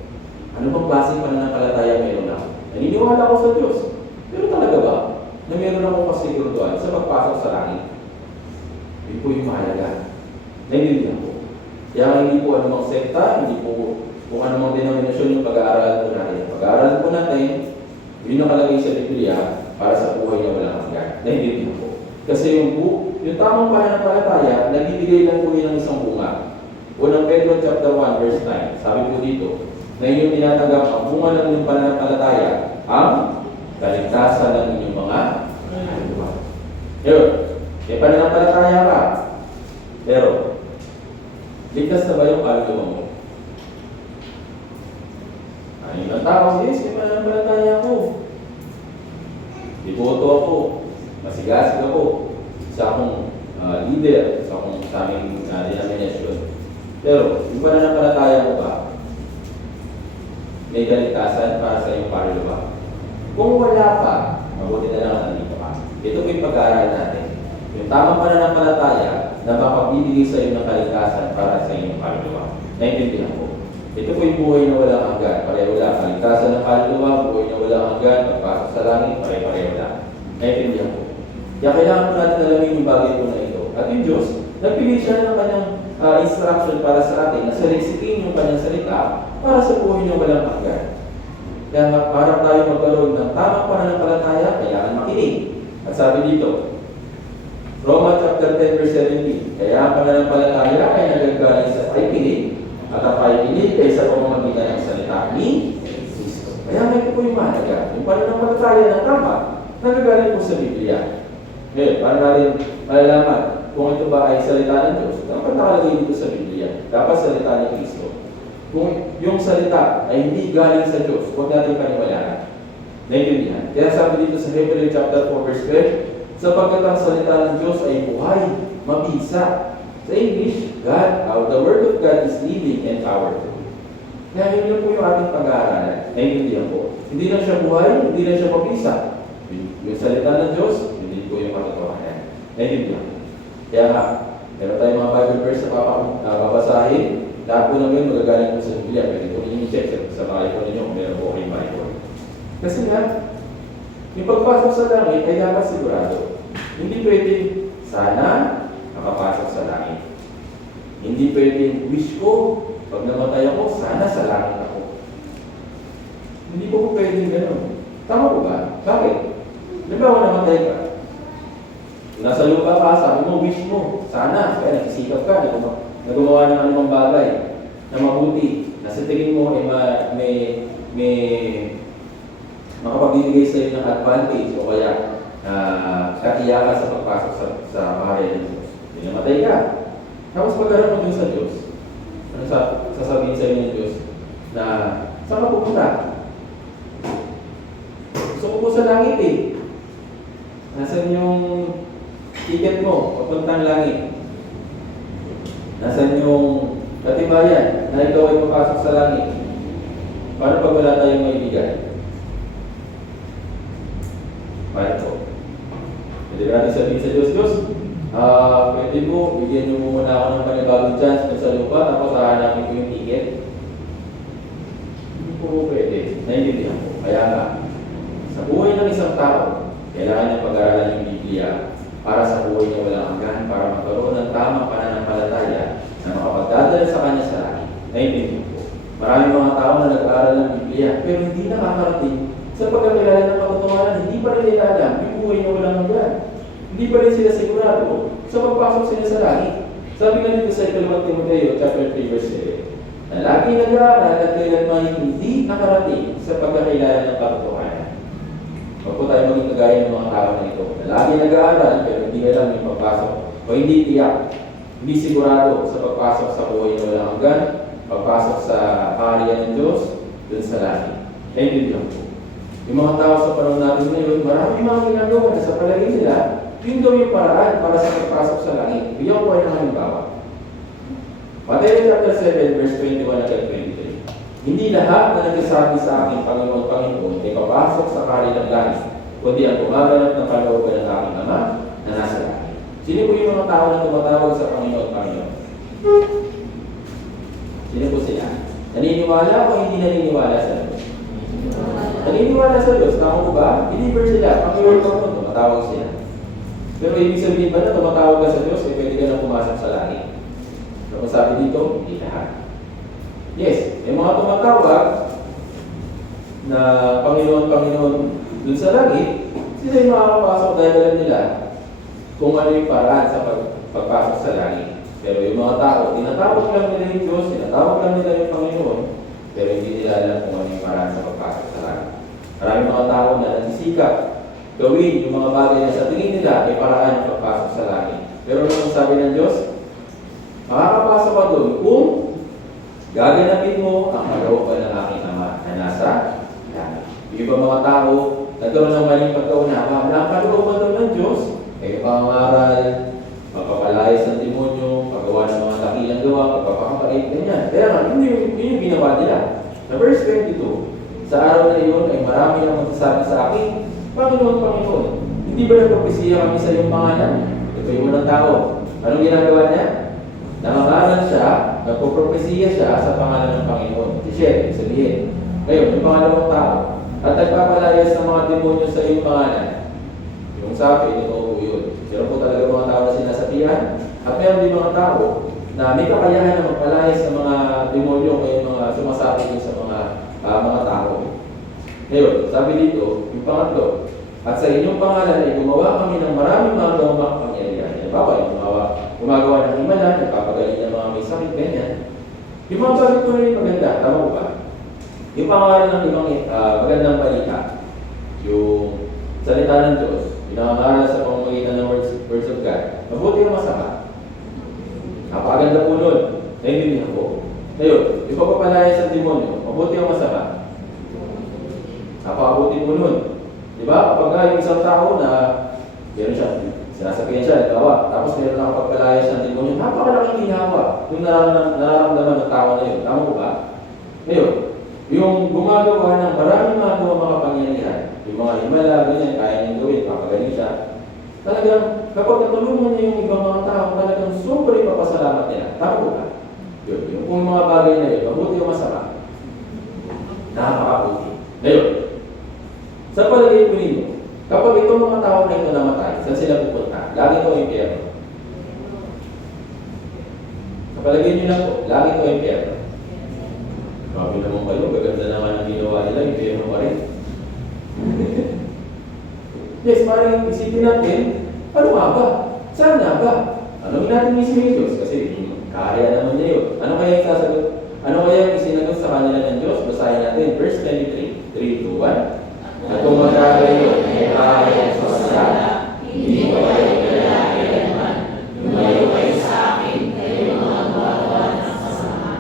Ano bang klaseng pananampalataya meron ako? Naniniwala ako sa Diyos. Pero talaga ba na meron akong kasiguraduhan sa pagpasok sa langit? Yun po yung mahalaga. Naiintindihan ko. Kaya hindi po anumang sekta, hindi po kung anumang denominasyon yung pag-aaralan po natin. Pag-aaralan po natin, yun nakalagay sa Biblia para sa buhay na walang hanggan. Naiintindihan ko. Kasi yung tamang pananampalataya, nagbibigay lang po yun ng isang bunga. Unang Pedro chapter 1 verse 9, sabi po dito, na inyong tinatanggap ang bunga ng inyong pananampalataya, ang kaligtasan ng inyong mga kaluluwa. Yun, may pananampalataya ka, pero ligtas na ba yung kaluluwa mo? Ano yung tao? Yes, may pananampalataya ako. Iboto ako. Masigasig ako sa akong leader, sa aming denominasyon. Pero, yung pananampalataya mo ba, may kaligtasan para sa iyong kaluluwa? Kung wala pa, mabuti na lang nandito ka. Ito po yung pag-aaral natin. Yung tamang pananampalataya na mapabibigay sa iyo ng kaligtasan para sa iyong kaluluwa. Naintindihan ko. Ito po yung buhay na walang hanggan. Pareho lang. Kaligtasan ng kaluluwa, buhay na walang hanggan, pagpasok sa langit, pareho lang. Naintindihan ko. Kaya kailangan po natin alamin yung bagay po na ito. At yung Diyos, nagbigay siya ng kanyang instruction para sa atin na saliksikin yung kanyang salita para sa buhay na walang hanggan. Kaya para tayo magkaroon ng tamang pananampalataya, kailangan makinig. At sabi dito, Roma chapter 10 verse 17, kaya ang pananampalataya ay nagagaling sa pakikinig at ang pakikinig ay sa pamamagitan ng salita ni Kristo. Kaya may po yung mahalaga. Yung pananampalataya na tama, nagagaling po sa Biblia. Ngayon, para natin malalaman kung ito ba ay salita ng Diyos, dapat nakalagay dito sa Biblia. Dapat salita ni Kristo. Kung yung salita ay hindi galing sa Diyos, huwag natin paniwalaan. Naintindihan? Kaya sabi dito sa Hebrews chapter 4 verse 12, sapagkat ang salita ng Diyos ay buhay, mabisa. Sa English, the word of God is living and powerful. Kaya yun po yung ating pag-aaralan. Naintindihan po. Hindi lang siya buhay, hindi lang siya mabisa. Yung salita ng Diyos, hindi po yung katotohanan. Naintindihan po. Kaya nga, meron tayong mga Bible verse na babasahin. Lahat po naman yun magagaling po sa Biblia. Pwede po ninyo i-check sa bahay po ninyo kung meron po kayong Bible. Kasi nga, yung pagpasok sa langit ay dapat sigurado. Hindi pwede sana makapasok sa langit. Hindi pwede wish ko, pag namatay ako, sana sa langit ako. Hindi po pwede gano'n. Tama po ba? Bakit? Nabawa namatay ka. Nasa lupa ka, sabi mo, wish mo, sana, kaya nagsisikap ka, nagawa ng anumang bagay na mabuti, na sa tingin mo ay may makapagbibigay sa iyo ng advantage o kaya katiya ka sa pagpasok sa bahay ng Diyos. Hindi namatay ka. Tapos pagkarap mo dun sa Diyos, ano sasabihin sa iyo ng Diyos na saan ka pupunta? Gusto ko po sa langit eh. Nasaan yung ticket mo, papuntang langit? Nasaan yung katibayan na ikaw ay papasok sa langit? Paano pag wala tayong maibigay? Paano po? Pwede natin sabihin sa Diyos, pwede po, bigyan niyo muna ako ng panibagong chance kung sa lupa, tapos hahanapin ko yung ticket. Hindi po pwede. Naiintindihan po. Kaya nga, sa buhay ng isang tao, kailangan niya pag-aralan yung Biblia para sa buhay niya walang hanggan, para magkaroon ng tamang pananampalataya na makapagdadala sa kanya sa langit. Naiintindihan po. Maraming mga tao na nag-aaral ng Biblia, pero hindi nakakarating sa pagkakilala ng katotohanan. Hindi pa rin nila alam yung buhay niya walang hanggan. Hindi pa rin sila sigurado sa pagpasok sila sa langit. Sabi nga dito sa Ikalawang Timoteo, chapter 3, verse 7, na lagi nag-aaral at kailanman hindi nakarating sa pagkakilala ng katotohanan. Huwag po tayo maging kagaya ng mga tao na ito. Na lagi nag-aaral, pero hindi alam yung pagpasok, o hindi tiyak, hindi sigurado sa pagpasok sa buhay na walang hanggan, pagpasok sa kaharian ng Diyos, dun sa langit. Naintindihan po. Yung mga tao sa panahon natin ngayon, marami mga ginagawa na sa palagay nila, yun daw yung paraan para sa pagpasok sa langit. Bigyan ko kayo ng halimbawa. Mateo chapter 7, verse 21 hanggang 23. Hindi lahat na nagsasabi sa aking Panginoon ay papasok sa kaharian ng langit, kundi ang gumaganap ng kalooban ng aking Ama na nasa langit. Sino po yung mga tao na tumatawag sa Panginoon? Sino po sila? Naniniwala o hindi naniniwala sa Diyos? Naniniwala sa Diyos, tama ko ba? Believer sila, Panginoon ko, tumatawag sila. Pero ibig sabihin ba na tumatawag ka sa Diyos, eh pwede ka na pumasok sa langit? Pero sabi dito, hindi lahat. Yes, may mga tumatawag na Panginoon dun sa langit, sila yung makakapasok dahil alam nila kung ano yung paraan sa pagpasok sa langit. Pero yung mga tao, tinatawag lang nila yung Diyos, tinatawag lang nila yung Panginoon, pero hindi nila alam kung ano yung paraan sa pagpasok sa langit. Maraming mga tao na nagsisikap gawin yung mga bagay na sa tingin nila ay paraan ng pagpasok sa langit. Pero ano sabi ng Diyos? Makakapasok ka doon kung gaganapin mo ang kalooban ng aking Ama na nasa langit. Yung iba mga tao, nagkaroon ng maling pagkaunawa, na ang kalooban doon ng Diyos ay pangaral, mapapalayas ng demonyo, paggawa ng mga dakilang gawa, pagpapakapait, ganyan. Kaya nga, yun yung ginawa nila. Sa verse 22, sa araw na iyon ay marami ang magsasabi sa akin, Panginoon, hindi ba nagpapisiya kami sa iyong pangalan? Ito yung unang tao. Anong ginagawa niya? Nangangalan siya, nagpapropesiya siya sa pangalan ng Panginoon. Siya, sabihin. Ngayon, yung pangalawang tao, at nagpapalayas ng mga demonyo sa iyong pangalan. Yung sabi, ito po yun. Sino po talaga mga tao na sinasabihan? At meron din mga tao na may kakayahan na magpalayas sa mga demonyo o yung mga sumasabi sa mga tao. Ngayon, sabi dito, yung pangatlo, at sa inyong pangalan ay gumawa kami ng maraming mga gawang makapangyarihan. Halimbawa, yung gumagawa ng himala, nagpapagaling ng mga may sakit, ganyan. Yung mga bagay ko rin maganda, tama ko ba? Yung pangalan ng ibang magandang balita, yung salita ng Diyos, pinangangaral sa pamamagitan ng words of God, mabuti ang masama. Napakaganda po nun. Naintindihan ko. Ngayon, yung pagpapalaya sa demonyo, mabuti ang masama. Napakabuti mo nun. Diba? Kapag yung isang tao na meron siya, sinasabihan siya, nagawa, tapos meron na kapagpalaya siya ng demonyo, napakalaking ginawa yung nararamdaman ng tao na yun. Tama ko ba? Ngayon, yung gumagawa ng maraming mga makapangyarihan, yung mga himala, ganyan, kaya niyang gawin, papagaling siya. Talagang, kapag natulungan niya yung ibang mga tao, talagang super ipapasalamat nila. Tama ko ba? Yung kung mga bagay na yun, mabuti o masama, nakakabuti. Ngayon, sa palagay ko ninyo, kapag itong mga tao na ito namatay, saan sila pupunta? Lagi ito ang impyerno. Sa palagay nyo lang po, lagi ito ang impyerno. Grabe naman kayo, gaganda naman ang ginawa nila, impyerno pa rin. Yes, parang isipin natin, ano nga ba? Saan nga ba? Alamin natin mismo yung Diyos kasi kaharian naman niya yun. Ano kaya yung sasagot? Ano kaya yung isinagot sa kanila ng Diyos? Basahin natin, verse 23, 3, 2, 1. At kung magkakayo, ay kaharian sa sasya, hindi ko kayo kailangan, lumayo kayo sa akin, kayo mga gumagawa ng kasama.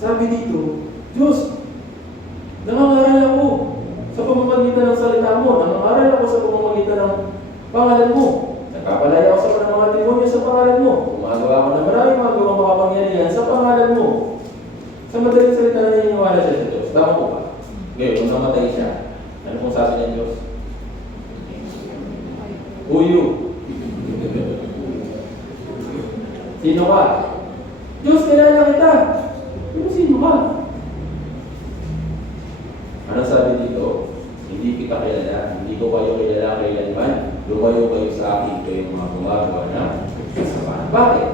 Sabi dito, Diyos, nangangaral ako sa pamamagitan ng salita mo, nangangaral ako sa pamamagitan ng pangalan mo. Nagpapalaya ako sa mga demonyo sa pangalan mo. Gumagawa ako ng maraming mga gawang makapangyarihan sa pangalan mo. Sa madaling salita na naniniwala siya sa Diyos. Tama ko ba? Ngayon, kung namatay siya, ano kung sabi ng Diyos? Uyo. Sino ka? Diyos, kailangan kita. Pero sino ka? Ano sabi dito? Hindi kita kilala, hindi ko kayo kilala kailanman, lumayo kayo sa akin, kayo mga gumagawa ng kasama. Bakit?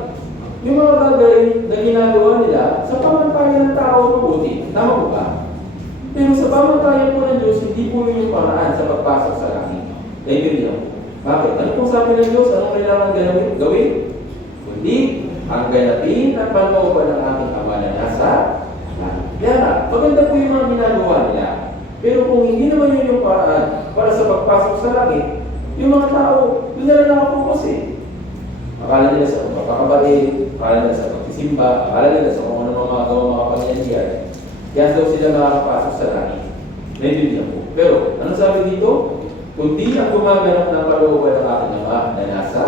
Yung mga bagay na ginagawa nila, sa pamantayan ng tao mabuti. Tama ko ba? Pero sa pamantayan po ng Diyos, hindi po yun yung paraan sa pagpasok sa langit. Naintindihan mo? Bakit? Ano pong sabi ng Diyos? Anong kailangan gawin? Kundi ang ganapin at panlooban ng aking Ama na nasa langit. Kaya nga, maganda po yung mga ginagawa nila. Pero kung hindi naman yun yung paraan para sa pagpasok sa langit, yung mga tao, doon na lang nakapokus eh. Akala nila sa pagkakabarin, akala nila sa pagsisimba, akala nila sa kung ano mga gawang mga pangyayari. Kaya daw sila nakakapasok sa langit. Naintindihan po. Pero, ano sabi dito? Kung di na gumaganap ng kalooban ng aking Ama na nasa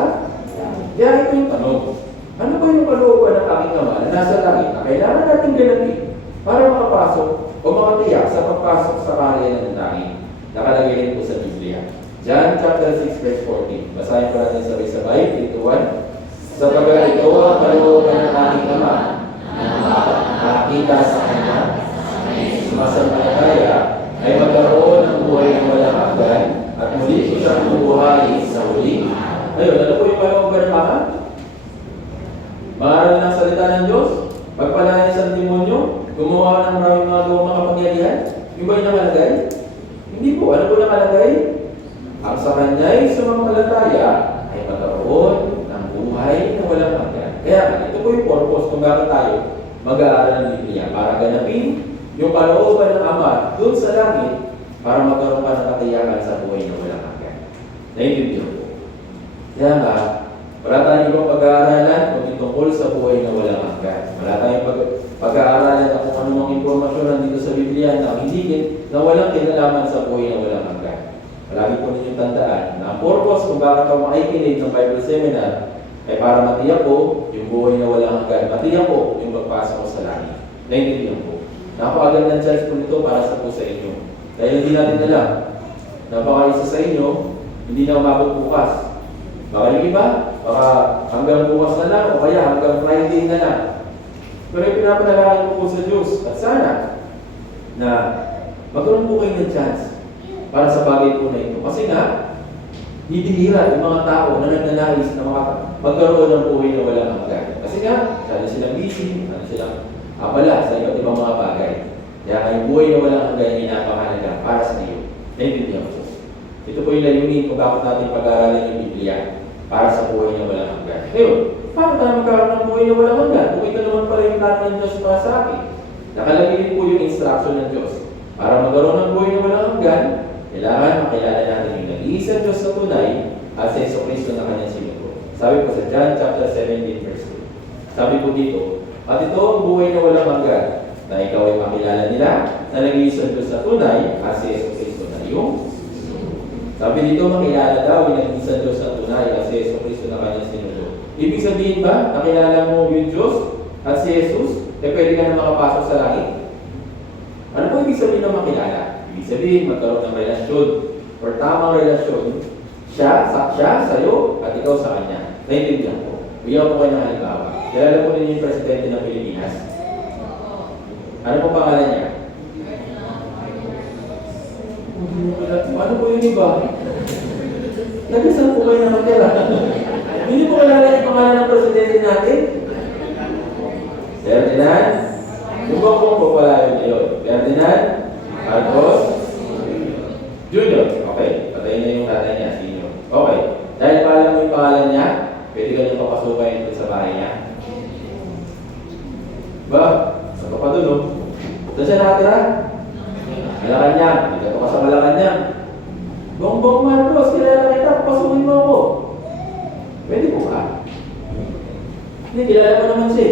langit. Kaya ito yung tanong. Ano ba yung kalooban ng aking Ama na nasa langit na kailangan natin ganapin para makapasok o makatiyak sa pagpasok sa kaharian ng langit? Nakalagay rin po sa Biblia. John chapter 6 verse 14. Basahin po natin sabay-sabay. 3 to 1. Sapagkat ito ang kalooban ng aking Ama na makakita sa Kanya, sumasampalataya ay magkaroon ng buhay ng walang hanggan at muli ko siyang bubuhayin sa huli. Ayun, ano po yung kalooban ng Ama? Maaral ng salita ng Diyos, pagpalayan sa demonyo, gumawa ng maraming mga gawang makapangyarihan. Yung ba yung nakalagay? Hindi po. Ano po nakalagay? Ang sa Kanya'y sumampalataya ay magkaroon ng buhay na walang hanggan. Kaya ito po yung purpose kung bakit tayo mag-aaral ng Biblia para ganapin yung kalooban ng Ama doon sa langit para magkaroon ka ng katiyakan sa buhay na walang hanggan. Naintindihan po. Kaya nga, wala tayong ibang pag-aaralan kung tungkol sa buhay na walang hanggan. Wala tayong pag-aaralan na kung anong impormasyon nandito sa Biblia na higit na walang kinalaman sa buhay na walang hanggan. Palagi po ninyong tandaan na ang purpose kung bakit ako makikinig ng Bible Seminar ay para matiyak po yung buhay na walang hanggan. Matiyak po yung magpasok ko sa langit. Naintindihan po. Napakaganda ng chance po nito para sa po sa inyo. Dahil hindi natin alam, napaka-isa sa inyo, hindi na umabot bukas. Baka yung iba, baka hanggang bukas na lang o kaya hanggang Friday na lang. Pero pinapanalangin ko po sa Diyos at sana na magkaroon po kayo ng chance para sa bagay po na ito. Kasi nga, bibihira yung mga tao na nagnanais na magkaroon ng buhay na walang hanggan. Kasi nga, sana silang busy, sana silang abala sa iba't ibang mga bagay. Kaya yung buhay na walang hanggan ay napakahalaga para sa iyo. Naintindihan ko. Ito po yung layunin kung bakit natin pag-aaralan yung Biblia para sa buhay na walang hanggan. Ngayon, paano tayo magkaroon ng buhay na walang hanggan? Kung ito naman pala yung plano ng Diyos para sa akin. Nakalagay din po yung instruction ng Diyos. Para magkaroon ng buhay na walang hanggan, kailangan makilala natin yung nag-iisang Diyos sa tunay at sa Jesucristo na kanyang sinugo. Sabi po sa John chapter 17 verse 2. Sabi po dito, at ito ang buhay na walang hanggan, na ikaw ay makilala nila na nag-iisang Diyos sa tunay at sa Jesucristo na iyong. Sabi dito, makilala daw yung nag-iisang Diyos sa tunay at sa Jesucristo na kanyang sinugo. Ibig sabihin ba, nakilala mo yung Diyos at si Jesus, pwede ka na makapasok sa langit? Ano po ibig sabihin ng makilala? Ibig sabihin, magkaroon ng relasyon or tamang relasyon siya sa'yo at ikaw sa kanya. Naintindihan ko. Bigyan ko kayo ng halimbawa. Kilala po ninyo yung presidente ng Pilipinas? Ano po pangalan niya? Ano po yung iba? Nag-isang po kayo na magkala. Hindi po kilala yung pangalan ng presidente natin? Ferdinand? Lubang po pala yun. Ferdinand? Marcos? Junior? Okay. Patayin na yung tatay niya, senior. Okay. Dahil pala mo yung pangalan niya, pwede ka niyang papasukayin doon sa bahay niya. Ba? Saan ka pa doon, no? Saan siya nakatira? Malacanang. Dito ka sa Malacanang. Bongbong Marcos, kilala kita, papasukin mo ako. Pwede po ka? Hindi, kilala mo naman siya.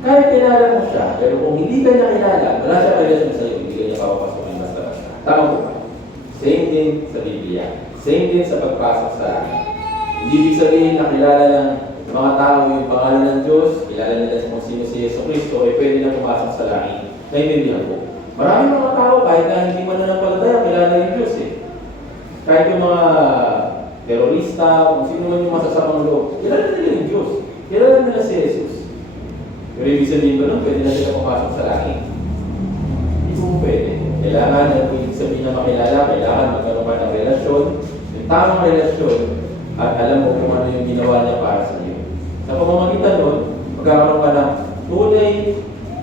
Kahit kilala mo siya, pero kung hindi ka niya kilala, wala siya relasyon sa'yo, hindi ka niya papapasukin basta-basta. Tama po ba? Same din sa Biblia. Same din sa pagpasok sa langit. Hindi ibig sabihin na kilala ng mga tao yung pangalan ng Diyos, kilala nila kung sino si Jesucristo, ay pwede na pumasok sa langit. Naintindihan po. Maraming mga tao, kahit na hindi man nanampalataya, kilala yung Diyos eh. Kahit yung mga terorista, kung sino man yung masasamang loob, kilala nila yung Diyos. Kilala nila si Jesus. Pero ibig sabihin ba nun, pwede na sila pumasok sa langit? Hindi po pwede. Kailangan, ibig sabihin na makilala, kailangan magkaroon ka ng relasyon, yung tamang relasyon, at alam mo kung ano yung ginawa niya para sa iyo. Sa pamamagitan nun, magkakaroon ka ng tunay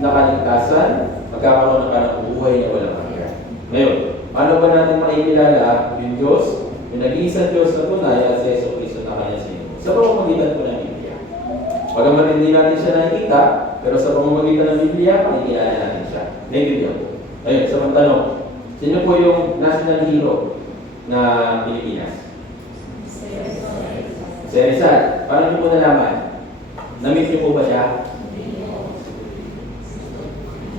na kaligtasan, magkakaroon ka ng buhay na walang hanggan. Ngayon, paano ba natin makikilala yung Diyos, yung nag-iisang Diyos na sa tunay at si Yesu Cristo na kanyang sinugo. Sa pamamagitan po ng Biblia. Pagamat hindi natin siya nakikita, pero sa pamamagitan ng Biblia, makikilala natin siya. Naintindihan po. Ayun, sa mga tanong, sino po yung national hero na Pilipinas? Si Rizal. Paano niyo po nalaman? Na-meet niyo po ba siya?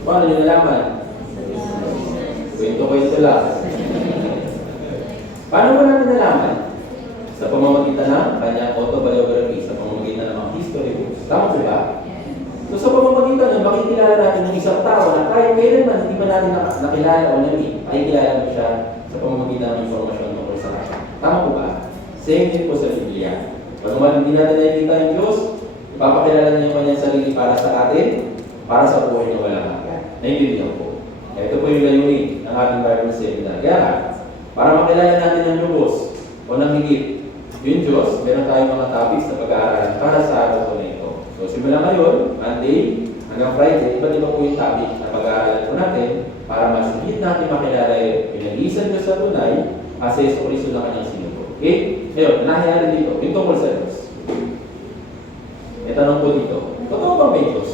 Paano niyo nalaman? Kwento-kwento lang. Paano ba natin nalaman? Sa pamamagitan ng kanyang autobiography, sa pamamagitan ng mga history books. Tama po ba? So sa pamamagitan ng makikilala natin ng isang tao na kahit kailanman hindi ba natin nakilala o na-meet, ay kilala mo siya sa pamamagitan ng informasyon tungkol sa kanya. Tama po ba? Same din po sa Biblia. Pagkaman hindi natin nakikita yung Diyos, ipapakilala niya yung kanyang sarili para sa atin, para sa buhay na walang hanggan. Naintindihan po. Kaya ito po yung layunin ng ating Bible Seminar. Kaya para makilala natin ang lubos o ng higit yung Diyos, meron tayong mga topics na pag-aaralan para sa araw po na ito. So, simula ngayon, Monday hanggang Friday, iba't iba po yung topic na pag-aaralan po natin para mas higit natin makilala yung pinag-iisan Diyos sa tunay at sa Yesu Cristo na kanyang sinugo. Okay? Ngayon, nangyayari dito, yung tungkol sa Diyos. Tanong po dito, totoo bang may Diyos?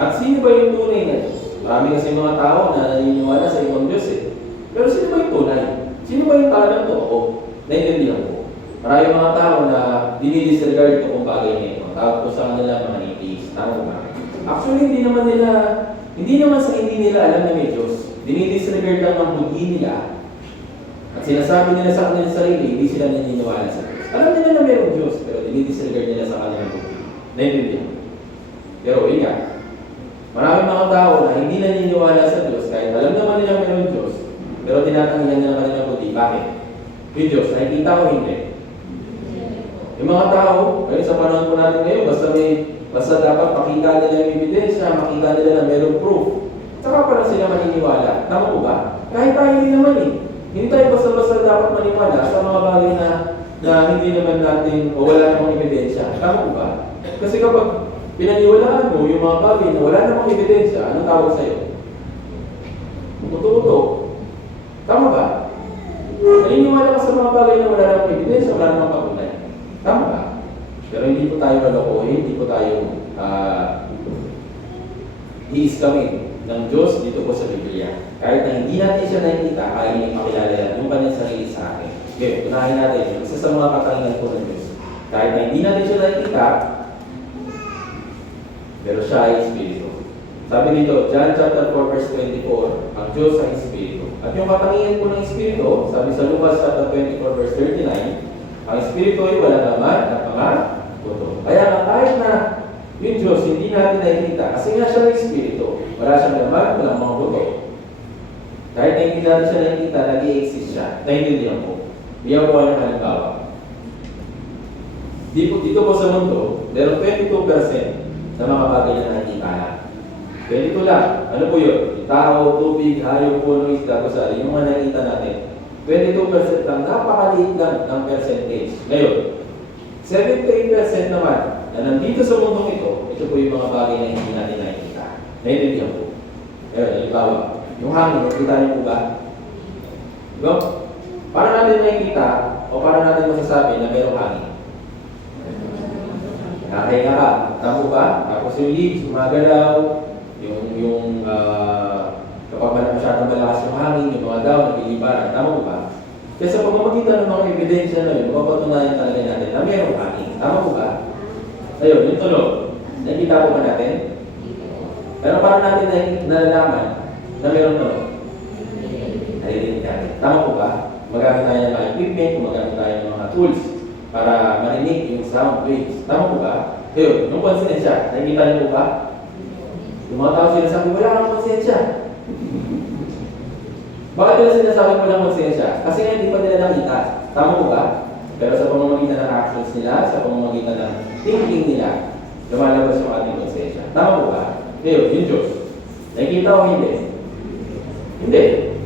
At sino ba yung tunay na Diyos? Marami kasi mga tao na naniniwala sa ibang Diyos eh. Pero sino ba yung tunay? Sino ba yung talagang totoo? Naintindihan po. Marami mga tao na dinidisregard ito kung bagay na ito. Tawag po sa kanila mga atheist. Tama ba? Actually, hindi naman sa hindi nila alam na may Diyos. Dinidisregard lang ang bugi nila. At sinasabi nila sa kanilang sarili, hindi sila naniniwala sa Diyos. Alam nila na mayroong Diyos, pero dinidisregard nila sa kanilang bugi. Naintindihan. Pero yun nga, maraming mga tao na hindi naniniwala sa Diyos kahit alam naman nila mayroong Diyos, pero tinatanggihan nila kanilang buti. Bakit? Yung Diyos, nakikita o hindi? Yung mga tao, ngayon sa panahon po natin ngayon, basta dapat makita nila yung ebidensya, makita nila na mayroong proof, saka pa lang sila maniniwala. Tama po ba? Kahit tayo hindi naman eh. Hindi tayo basta-basta dapat maniwala sa mga bagay na hindi naman natin o wala namang ebidensya. Tama po ba? Kasi kapag pinaniwalaan mo yung mga bagay na wala namang ebidensya, anong tawag sa'yo? Totoo. Tama ba? Naniniwala ka sa mga bagay na wala namang ebidensya, wala namang patunay. Tama ba? Pero hindi po tayo lalokohin, hindi po tayo i-scamin ng Diyos dito po sa Biblia. Kahit na hindi natin siya nakikita, kaya hindi makilala yan yung kanyang sarili sa akin. Okay, unahin natin yung isa sa mga katangian po ng Diyos. Kahit na hindi natin siya nakikita, pero siya ay Espiritu. Sabi dito, John chapter 4 verse 24, ang Diyos ay Espiritu. At yung katangian po ng Espiritu, sabi sa Lucas chapter 24 verse 39, ang Espiritu ay walang laman at mga buto. Kaya nga kahit na yung Diyos hindi natin nakikita, kasi nga siya ay Espiritu, wala siyang laman, walang mga buto. Kahit na hindi natin siya nakikita, nag-i-exist siya. Naintindihan po. Bigyan ko ng halimbawa. Dito po sa mundo, meron 22% sa mga bagay na nakikita na. 22 lang. Ano po yun? Tao, tubig, hayop, puno, isda, kusari. Yung mga nakikita natin. 22% lang. Napakaliit lang ng percentage. Ngayon, 78% naman na nandito sa mundong ito po yung mga bagay na hindi natin nakikita. Naintindihan po. Ngayon, halimbawa, yung hangin, nakikita niyo po ba? Diba? Para natin nakikita o para natin masasabi na mayroong hangin? Nakahinga ka. Tama ba? Tapos yung leaves, gumagalaw, kapag masyadong malakas yung hangin, yung mga daw, nagliliparan. Tama ba? Kaya sa pamamagitan ng mga ebidensya na yun, mapapatunayan talaga natin na mayroong hangin. Tama ba? Ayun, yung tulog. Nakikita po ba natin? Pero paano natin nalalaman na mayroong tulog? Nalilinig natin. Tama po ba? Magamit tayo ng mga equipment, magamit tayo ng mga tools para marinig yung sound waves. Tama po ba? Ayun, yung konsensya, nakikita niyo po ba? Yung mga tao sinasabi, wala kang konsensya. Bakit nila sinasabi walang konsensya? Kasi nga hindi pa nila nakita. Tama po ba? Pero sa pamamagitan ng actions nila, sa pamamagitan ng thinking nila, lumalabas yung ating konsensya. Tama po ba? Ayun, yung Diyos. Nakikita o hindi? Hindi.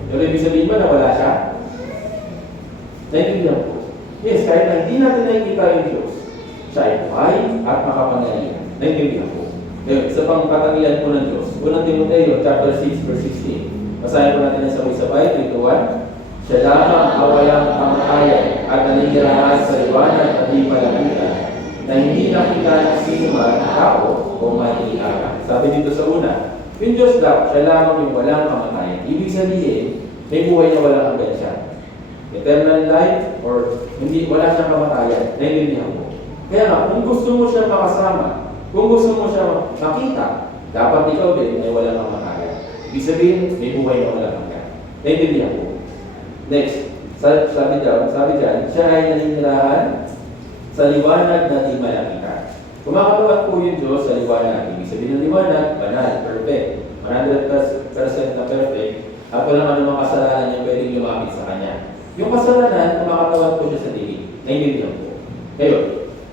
Pero ibig sabihin ba na wala siya? Nakikita po. Yes, kahit na hindi natin nakikita yung Diyos, siya ay buhay at makapangyarihan. Naintindihan po. Ngayon, isa pang katangian po ng Diyos. Unang Timoteo, chapter 6, verse 16. Basahin po natin ang sabay-sabay, 3 to 1. Siya lamang ang walang kamatayan at naninirahan sa liwanag at di malapitan, na hindi nakita ng sino man tao o manihiara. Sabi dito sa una, yung Diyos daw, siya lamang yung walang kamatayan. Ibig sabihin, may buhay na walang hanggan siya. Eternal life or hindi, wala siyang kamatayan. Naiintindihan mo. Kaya nga, kung gusto mo siya makasama, kung gusto mo siya makita, dapat ikaw din ay walang kamatayan. Ibig sabihin, may buhay na walang hanggan. Naiintindihan mo. Next, sabi dyan, siya ay naninirahan sa liwanag na di malapitan. Kumakatuan po yung Diyos sa liwanag. Ibig sabihin ng liwanag, banal, perfect. 100% na perfect. At walang anumang kasalanan niya pwedeng lumapit sa Kanya. Yung kasalanan, kumakatuan po siya sa dilig. Naiintindihan po. Ngayon,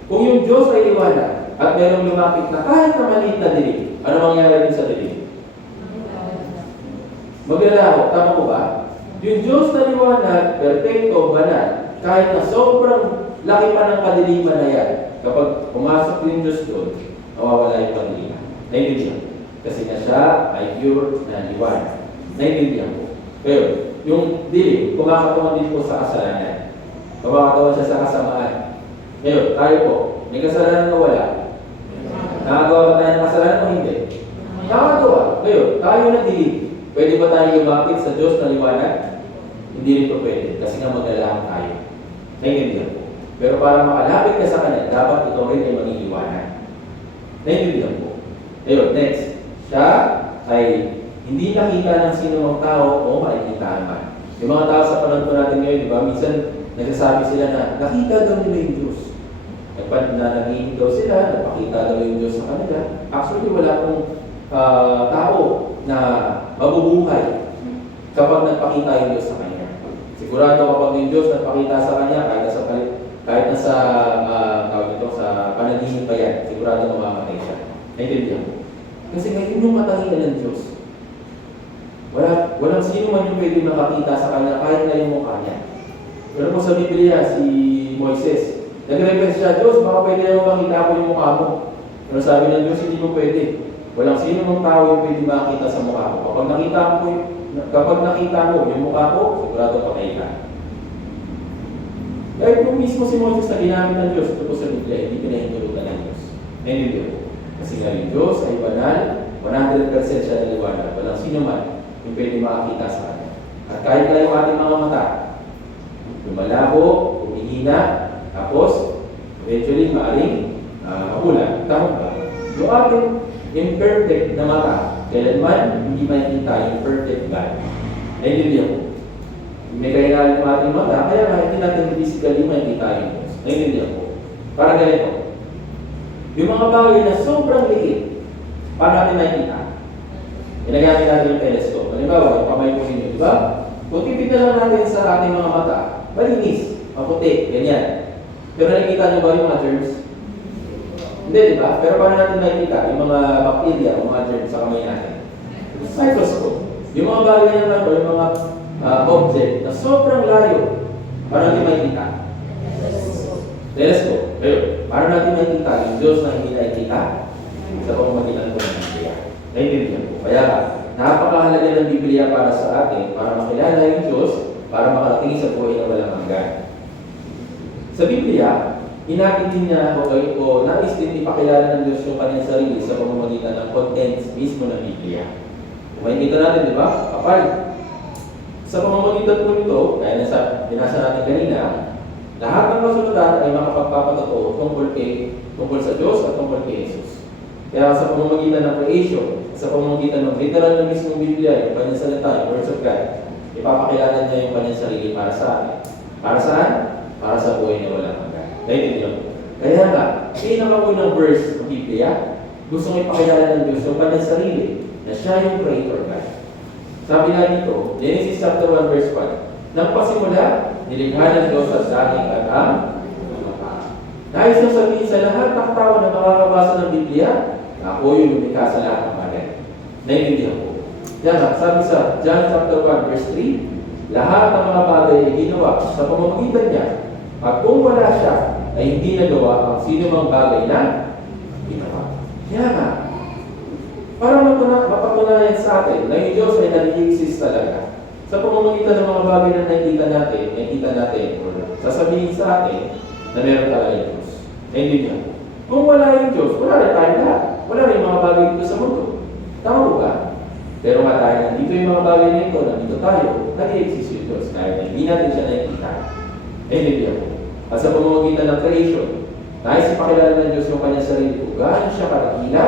kung yung Diyos ay liwanag at merong lumapit na kahit na maliit na dilig, ano mangyayari din sa dilig? Maglalaho. Tama po ba? Yung Diyos na liwanag, perfecto, banal, kahit na sobrang laki pa ng kadiliman na yan, kapag pumasok yung Diyos doon, nawawala yung kadiliman. Naiintindihan po. Kasi na siya ay pure na liwanag. Naiintindihan po. Pero, yung dilim, kumakatawan din po sa kasalanan. Kumakatawan siya sa kasamaan. Ngayon, tayo po, may kasalanan na wala. Nakagawa ba tayo ng kasalanan o hindi? Nakagawa. Ngayon, tayo na dilim. Pwede ba tayo lumapit sa Diyos na liwanag? Hindi rin po pwede. Kasi nga maglalakad tayo. Naiintindihan po. Pero para makalapit ka sa Kanya, dapat ikaw rin ay mangiiwanan. Naiintindihan po. Ngayon, next. Siya ay hindi nakita ng sino mang tao o makikitaan man. Yung mga tao sa panahon po natin ngayon, di ba? Minsan nagsasabi sila na nakita daw nila yung Diyos. Nangingin daw sila, napakita daw yung Diyos sa kanila. Actually, wala pong tao na mabubuhay kapag nagpakita yung Diyos sa Kanya. Sigurado kapag yung Diyos nagpakita sa Kanya, kahit na sa panaginip pa yan, sigurado mamamatay siya. Naintindihan mo? Kasi ngayon yung katangian ng Diyos. Walang sino man yung pwede makakita sa Kanya kahit na yung mukha niya. Pero po sa Biblia, si Moises, nag-request siya, Diyos, baka pwede naman makita ko yung mukha mo. Pero sabi ng Diyos, hindi mo pwede. Walang sino mang tao yung pwede makakita sa mukha ko. Kapag nakita mo yung mukha ko, sigurado patay ka. Dahil kung mismo si Moises na ginamit ng Diyos, ito po sa Biblia, hindi pinahintulutan ng Diyos. Hindi po. Kasi nga yung Diyos ay banal, 100% siya na liwanag. Walang sino man yung pwede makakita sa Kanya. At kahit na yung ating mga mata, lumalabo, humihina, tapos, eventually, maaring mahulan. Tama ba? Yung ating imperfect na mata, kailanman hindi makikita yung perfect God. Naiintindihan ko. May kailangan yung ating mata, kaya nga hindi natin physically makikita yung Diyos. Naiintindihan ko. Para ganito. Yung mga bagay na sobrang liit, paano natin makikita? Ginagamit natin yung telescope. Halimbawa, yung kamay po ninyo, di ba? Kung titignan lang natin sa ating mga mata, malinis, maputi, ganyan. Pero nakikita nyo ba yung mga germs? Hindi, di ba? Pero paano natin nakikita yung mga bacteria o mga germs sa kamay natin? Microscope. Yung mga bagay naman o yung mga object na sobrang layo, paano natin makikita? Telescope. Pero, paano natin makikita yung Diyos na hindi nakikita? Sa pamamagitan po ng Biblia. Naiintindihan po. Kaya, napakahalaga ng Biblia para sa atin, para makilala yung Diyos, para makarating sa buhay na walang hanggan. Sa Biblia, inakit din niya o nais din ipakilala ng Diyos yung kanyang sarili sa pamamagitan ng contents mismo ng Biblia. Makikita natin, di ba? Kapal. Sa pamamagitan po nito, kaya binasa natin kanina, lahat ng kasunod ay makapagpapatotoo tungkol sa Diyos at tungkol kay Jesus. Kaya sa pamamagitan ng creation, sa pamamagitan ng literal na mismong Biblia, yung kanyang salita, yung words of God, ipapakilala niya yung kanyang sarili para sa atin. Para saan? Para sa buhay na walang hanggan. Naiintindihan mo? Kaya nga, pinakaunang verse ng Biblia, gustong ipakilala ng Diyos yung kanyang sarili na siya yung creator God. Sabi nga dito, Genesis chapter 1 verse 1, nang pasimula, nilikha ng Diyos sa langit at ang lupa. Nais nang sabihin sa lahat ng tao na makakabasa ng Biblia, na ako yung lumikha sa lahat ng bagay. Naiintindihan ko. Yan nga, sabi sa John chapter 1 verse 3, lahat ng mga bagay ay ginawa sa pamamagitan niya. At kung wala siya, ay hindi nagawa ang sino mang bagay na ginawa. Kaya nga, para mapatunayan sa atin na yung Diyos ay nag-i-exist talaga, Sa pamamagitan ng mga bagay na nakikita natin, or sasabihin sa atin na meron talaga yung Diyos. Naiintindihan po. Kung wala yung Diyos, wala rin tayo lahat. Wala rin yung mga bagay dito sa mundo. Tama po ba? Pero nga tayo, nandito yung mga bagay na ito, nandito tayo, nag-i-exist yung Diyos. Kahit hindi natin siya nakikita. Naiintindihan po. At sa pamamagitan ng creation, nais ipakilala ng Diyos yung kanyang sarili ko. Gaano siya kadakila,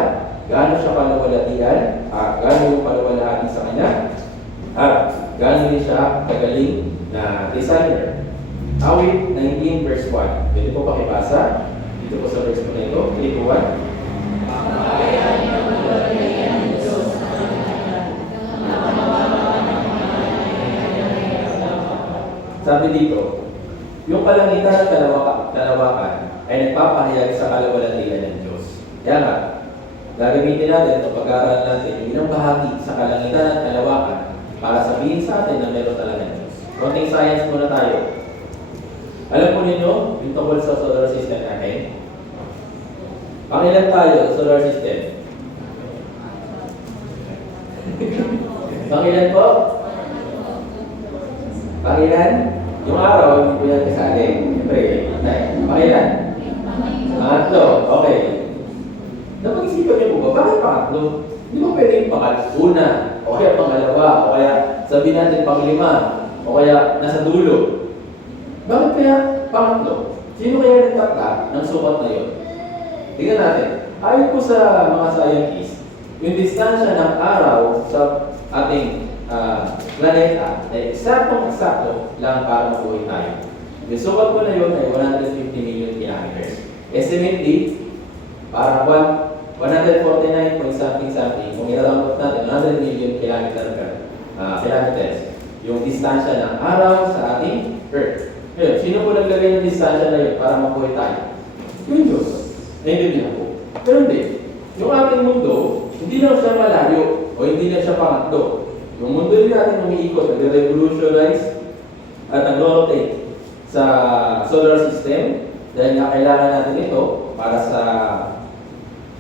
gaano siya kalawalatian, gaano yung kalawalhati sa kanya, at gaano din siya kagaling na designer. Awit 19 verse 1. Pwede po pakibasa. Dito po sa verse po na ito. 3 to 1. Sabi dito, yung kalangitan at kalawakan ay nagpapahayag sa kalawalatian ng Diyos. Kaya nga, gagamitin natin ito pag-aaral natin yung ilang bahagi sa kalangitan at kalawakan para sabihin sa atin na meron talaga ng Diyos. Konting science muna tayo. Alam po ninyo, yung tungkol sa solar system natin, pangilan tayo sa solar system? Pangilan po? Pangilan? Yung araw, hindi po yan kasali. Siyempre, pangilan? Pangatlo. Okay. Napag-isipan niyo po ba? Bakit pangatlo? Hindi ba pwedeng pangatuna? O kaya pangalawa? O kaya sabihin natin panglima? O kaya nasa dulo? Bakit kaya pangatlo? Sino kaya nagtakda ng sukat na yun? Tingnan natin. Ayon po sa mga scientists, yung distansya ng araw sa ating planeta ay eksaktong-eksakto lang para mabuhay tayo. Yung sukat po na yun ay 150 million kilometers. Estimately, para 149 point something kung ilalambot natin, 100 million kilometers yung distansya ng araw sa ating Earth. Ngayon, sino po naglagay ng distansya na yun para mabuhay tayo? Yung Diyos. Naiintindihan po. Pero hindi. Yung ating mundo, hindi lang siya malayo o hindi lang siya pangatlo. Yung mundo din natin umiikot, nag-revolutionize at nag-rotate sa solar system dahil nga kailangan natin ito para sa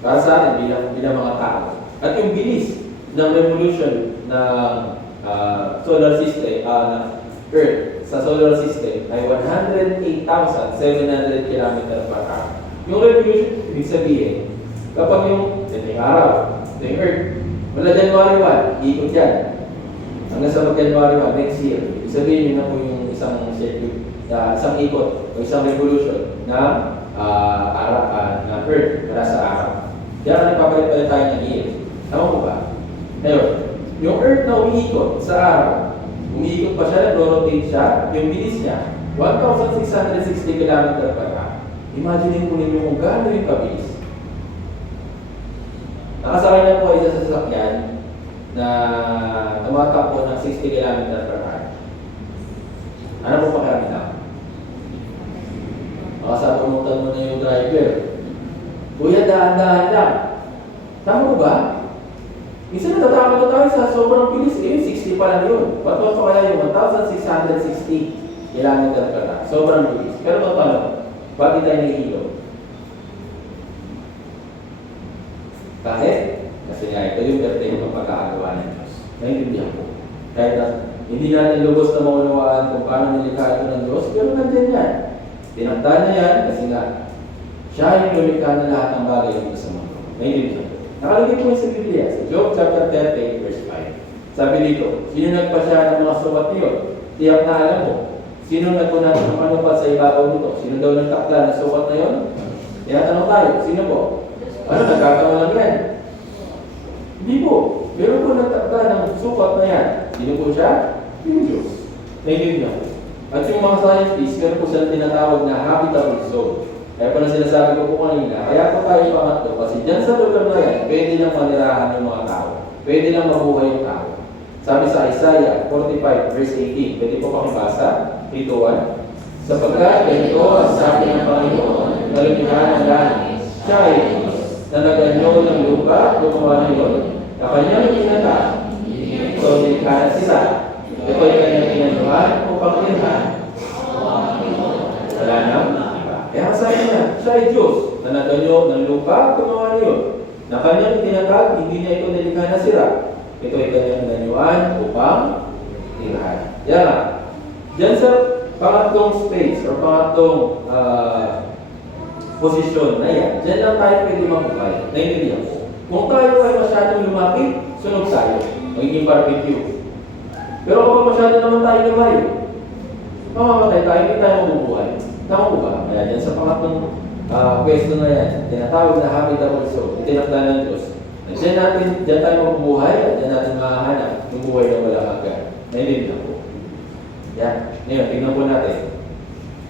atin bilang mga tao. At yung bilis ng revolution ng solar system, Earth sa solar system ay 108,700 km per hour. Yung revolution, ibig sabihin, kapag yung araw, yung Earth, mula January 1, ikot yan. Hanggang sa January 1, next year, ibig sabihin yun na po yung isang ikot o isang revolution na Earth para sa araw. Kaya nagpapalit-palit tayo ng year. Tama po ba? Ngayon, yung Earth na umiikot sa araw, umiikot pa siya, nag-rotate siya, yung bilis niya, 1,660 km per hour. Imagine po ninyo kung gaano yung kabilis. Nakasakay na po isa sa sasakyan na tumatakbo ng 60 km per hour. Ano po pakiramdam? Makasabunutan mo na yung driver. Kuya, dahan-dahan lang. Tama ba? Minsan natatakot na tayo sa sobrang bilis. 60 pa lang yun. Ba't pa kaya yung 1,660 km per hour? Sobrang bilis. Pero totoo, bakit tayo nahihilo? Kahit, kasi nga ito yung perfectong pagkakagawa ng Diyos. Naintindihan ko. Kahit na hindi natin lubos na maunawaan kung paano nilikha ito ng Diyos, pero nandiyan yan. Tinakda niya yan kasi nga, siya yung lumikha na lahat ng bagay dito sa mundo. Naintindihan ko. Nakalagay po sa Biblia, sa Job chapter 38 verse 5. Sabi dito, sino nagpasya ng mga sukat niyo? Tiyak na alam mo. Sino nagpunat ng manupat sa ibabaw nito? Sino daw nagtakla ng sukat na yon? Tinatanong tayo, sino po? Ano, nagkakaroon lang yan? Hindi po. Meron po nagtakla ng sukat na yan. Sino po siya? Yung Diyos. Naintindihan ko. At yung mga scientists, meron po silang tinatawag na habitable zone. Kaya pa na sinasabi ko po kanina, kaya po tayo pangatlo kasi dyan sa lugar na yan, pwede lang manirahan yung mga tao. Pwede lang mabuhay yung tao. Sabi sa Isaiah 45 verse 18, pwede po pakibasa, 3-1. Sapagkat ganito ang sabi ng Panginoon, na lumikha ng langit, siya ay Diyos, na naganyo ng lupa, gumawa na yun, na kanyang itinata, so lumikha na sila. Ito ay kanyang inanuhan upang ilhan. Wala nang iba. Kaya sabi niya, siya ay Diyos, na naganyo ng lupa, gumawa na yun, na kanyang itinatag, hindi niya ito nilikha na sila. Ito ay kanyang inanyuan upang tirahan. Kaya nga, dyan sa pangatlong space or pangatlong posisyon na yan, dyan lang tayo pwede mabuhay. Naintindihan ko. Kung tayo ay masyadong lumapit, sunog tayo. Magiging barbecue. Pero kapag masyado naman tayo lumayo, mamamatay tayo, hindi tayo mabubuhay. Tama po ba? Kaya dyan sa pangatlong pwesto na yan, tinatawag na happy double soul, itinakda ng Diyos. Diyan tayo mabubuhay at diyan natin mahahanap yung buhay na walang hanggan. Naintindihan po. Yan. Ngayon, tingnan po natin.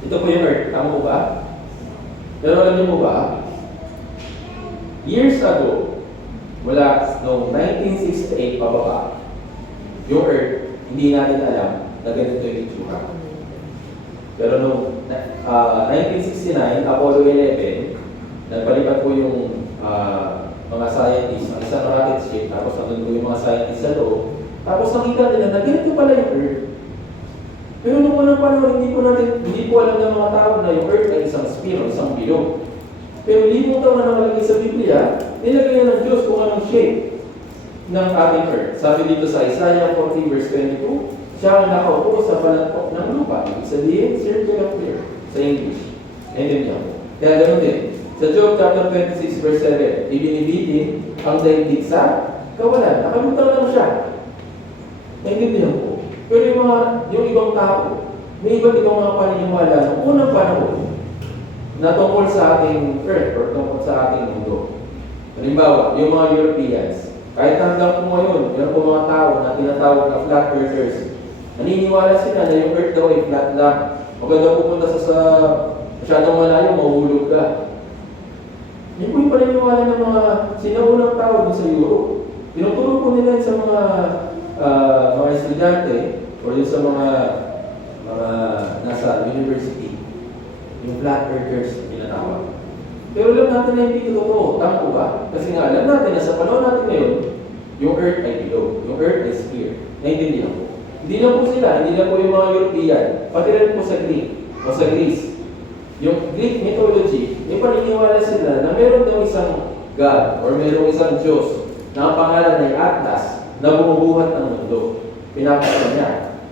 Ito po yung earth. Tama po ba? Pero alam niyo po ba, years ago, mula noong 1968 pababa, yung earth, hindi natin alam na ganito yung itsura. Pero noong 1969, Apollo 11, nagpalipat po yung mga scientists, ang isang rocket ship, tapos nandun po yung mga scientists sa loob, tapos nakita nila na ganito pala yung earth. Pero nung unang panahon, hindi po alam ng mga tao na yung earth ay isang sphere, isang bilog. Pero libong taon na nakalagay sa Biblia, nilagay na ng Diyos kung anong shape ng ating earth. Sabi dito sa Isaiah 40 verse 22, siya ang nakaupo sa palampok ng lupa. Ibig sabihin, circular clear sa English. Naintindihan mo. Kaya ganoon din. Sa Job chapter 26 verse 7, ibinibitin ang daigdig sa kawalan. Nakalutang lang siya. Naintindihan ko. Pero yung ibang tao, may iba't ibang mga paniniwala ng unang panahon na tungkol sa ating earth or tungkol sa ating mundo. Halimbawa, yung mga Europeans, kahit hanggang po ngayon, meron po mga tao na tinatawag na flat earthers. Naniniwala sila na yung earth daw ay flat lang. Huwag daw pupunta sa masyadong malayo, mahuhulog ka. Yun po yung paniniwala ng mga sinaunang tao dun sa Europe. Tinuturo po nila sa mga estudyante o yung sa mga nasa university. Yung flat earthers na tinatawag. Pero alam natin na hindi ito totoo. Tama po ba? Kasi nga alam natin na sa panahon natin ngayon, yung earth ay bilog. Yung earth is sphere. Naintindihan po. Hindi lang po sila, hindi lang po yung mga European. Pati rin po sa Greek o sa Greece. Yung Greek mythology, may paniniwala sila na meron daw isang God or meron isang Diyos na ang pangalan ay Atlas na bumubuhat ng mundo. Pinapasya niya.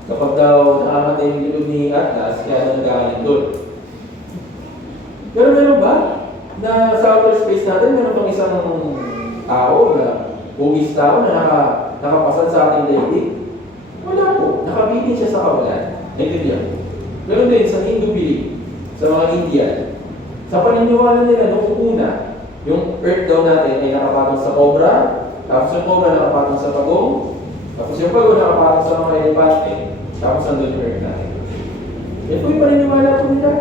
Kapag daw nakamatay yung ilog ni Atlas, kaya nagkakalit doon. Pero meron ba na sa outer space natin, meron bang isang tao na hugis tao na nakapasad sa ating daigdig? Wala po. Nakabitin siya sa kawalan. Naintindihan po. Meron din sa Hindu belief, sa mga Indian. Sa paniniwala nila noong una, yung earth daw natin ay nakapatong sa cobra, tapos yung cobra nakapatong sa pagong, tapos yung pagong nakapatong sa mga elepante, tapos andun yung earth natin. Yan po yung paniniwala po nila.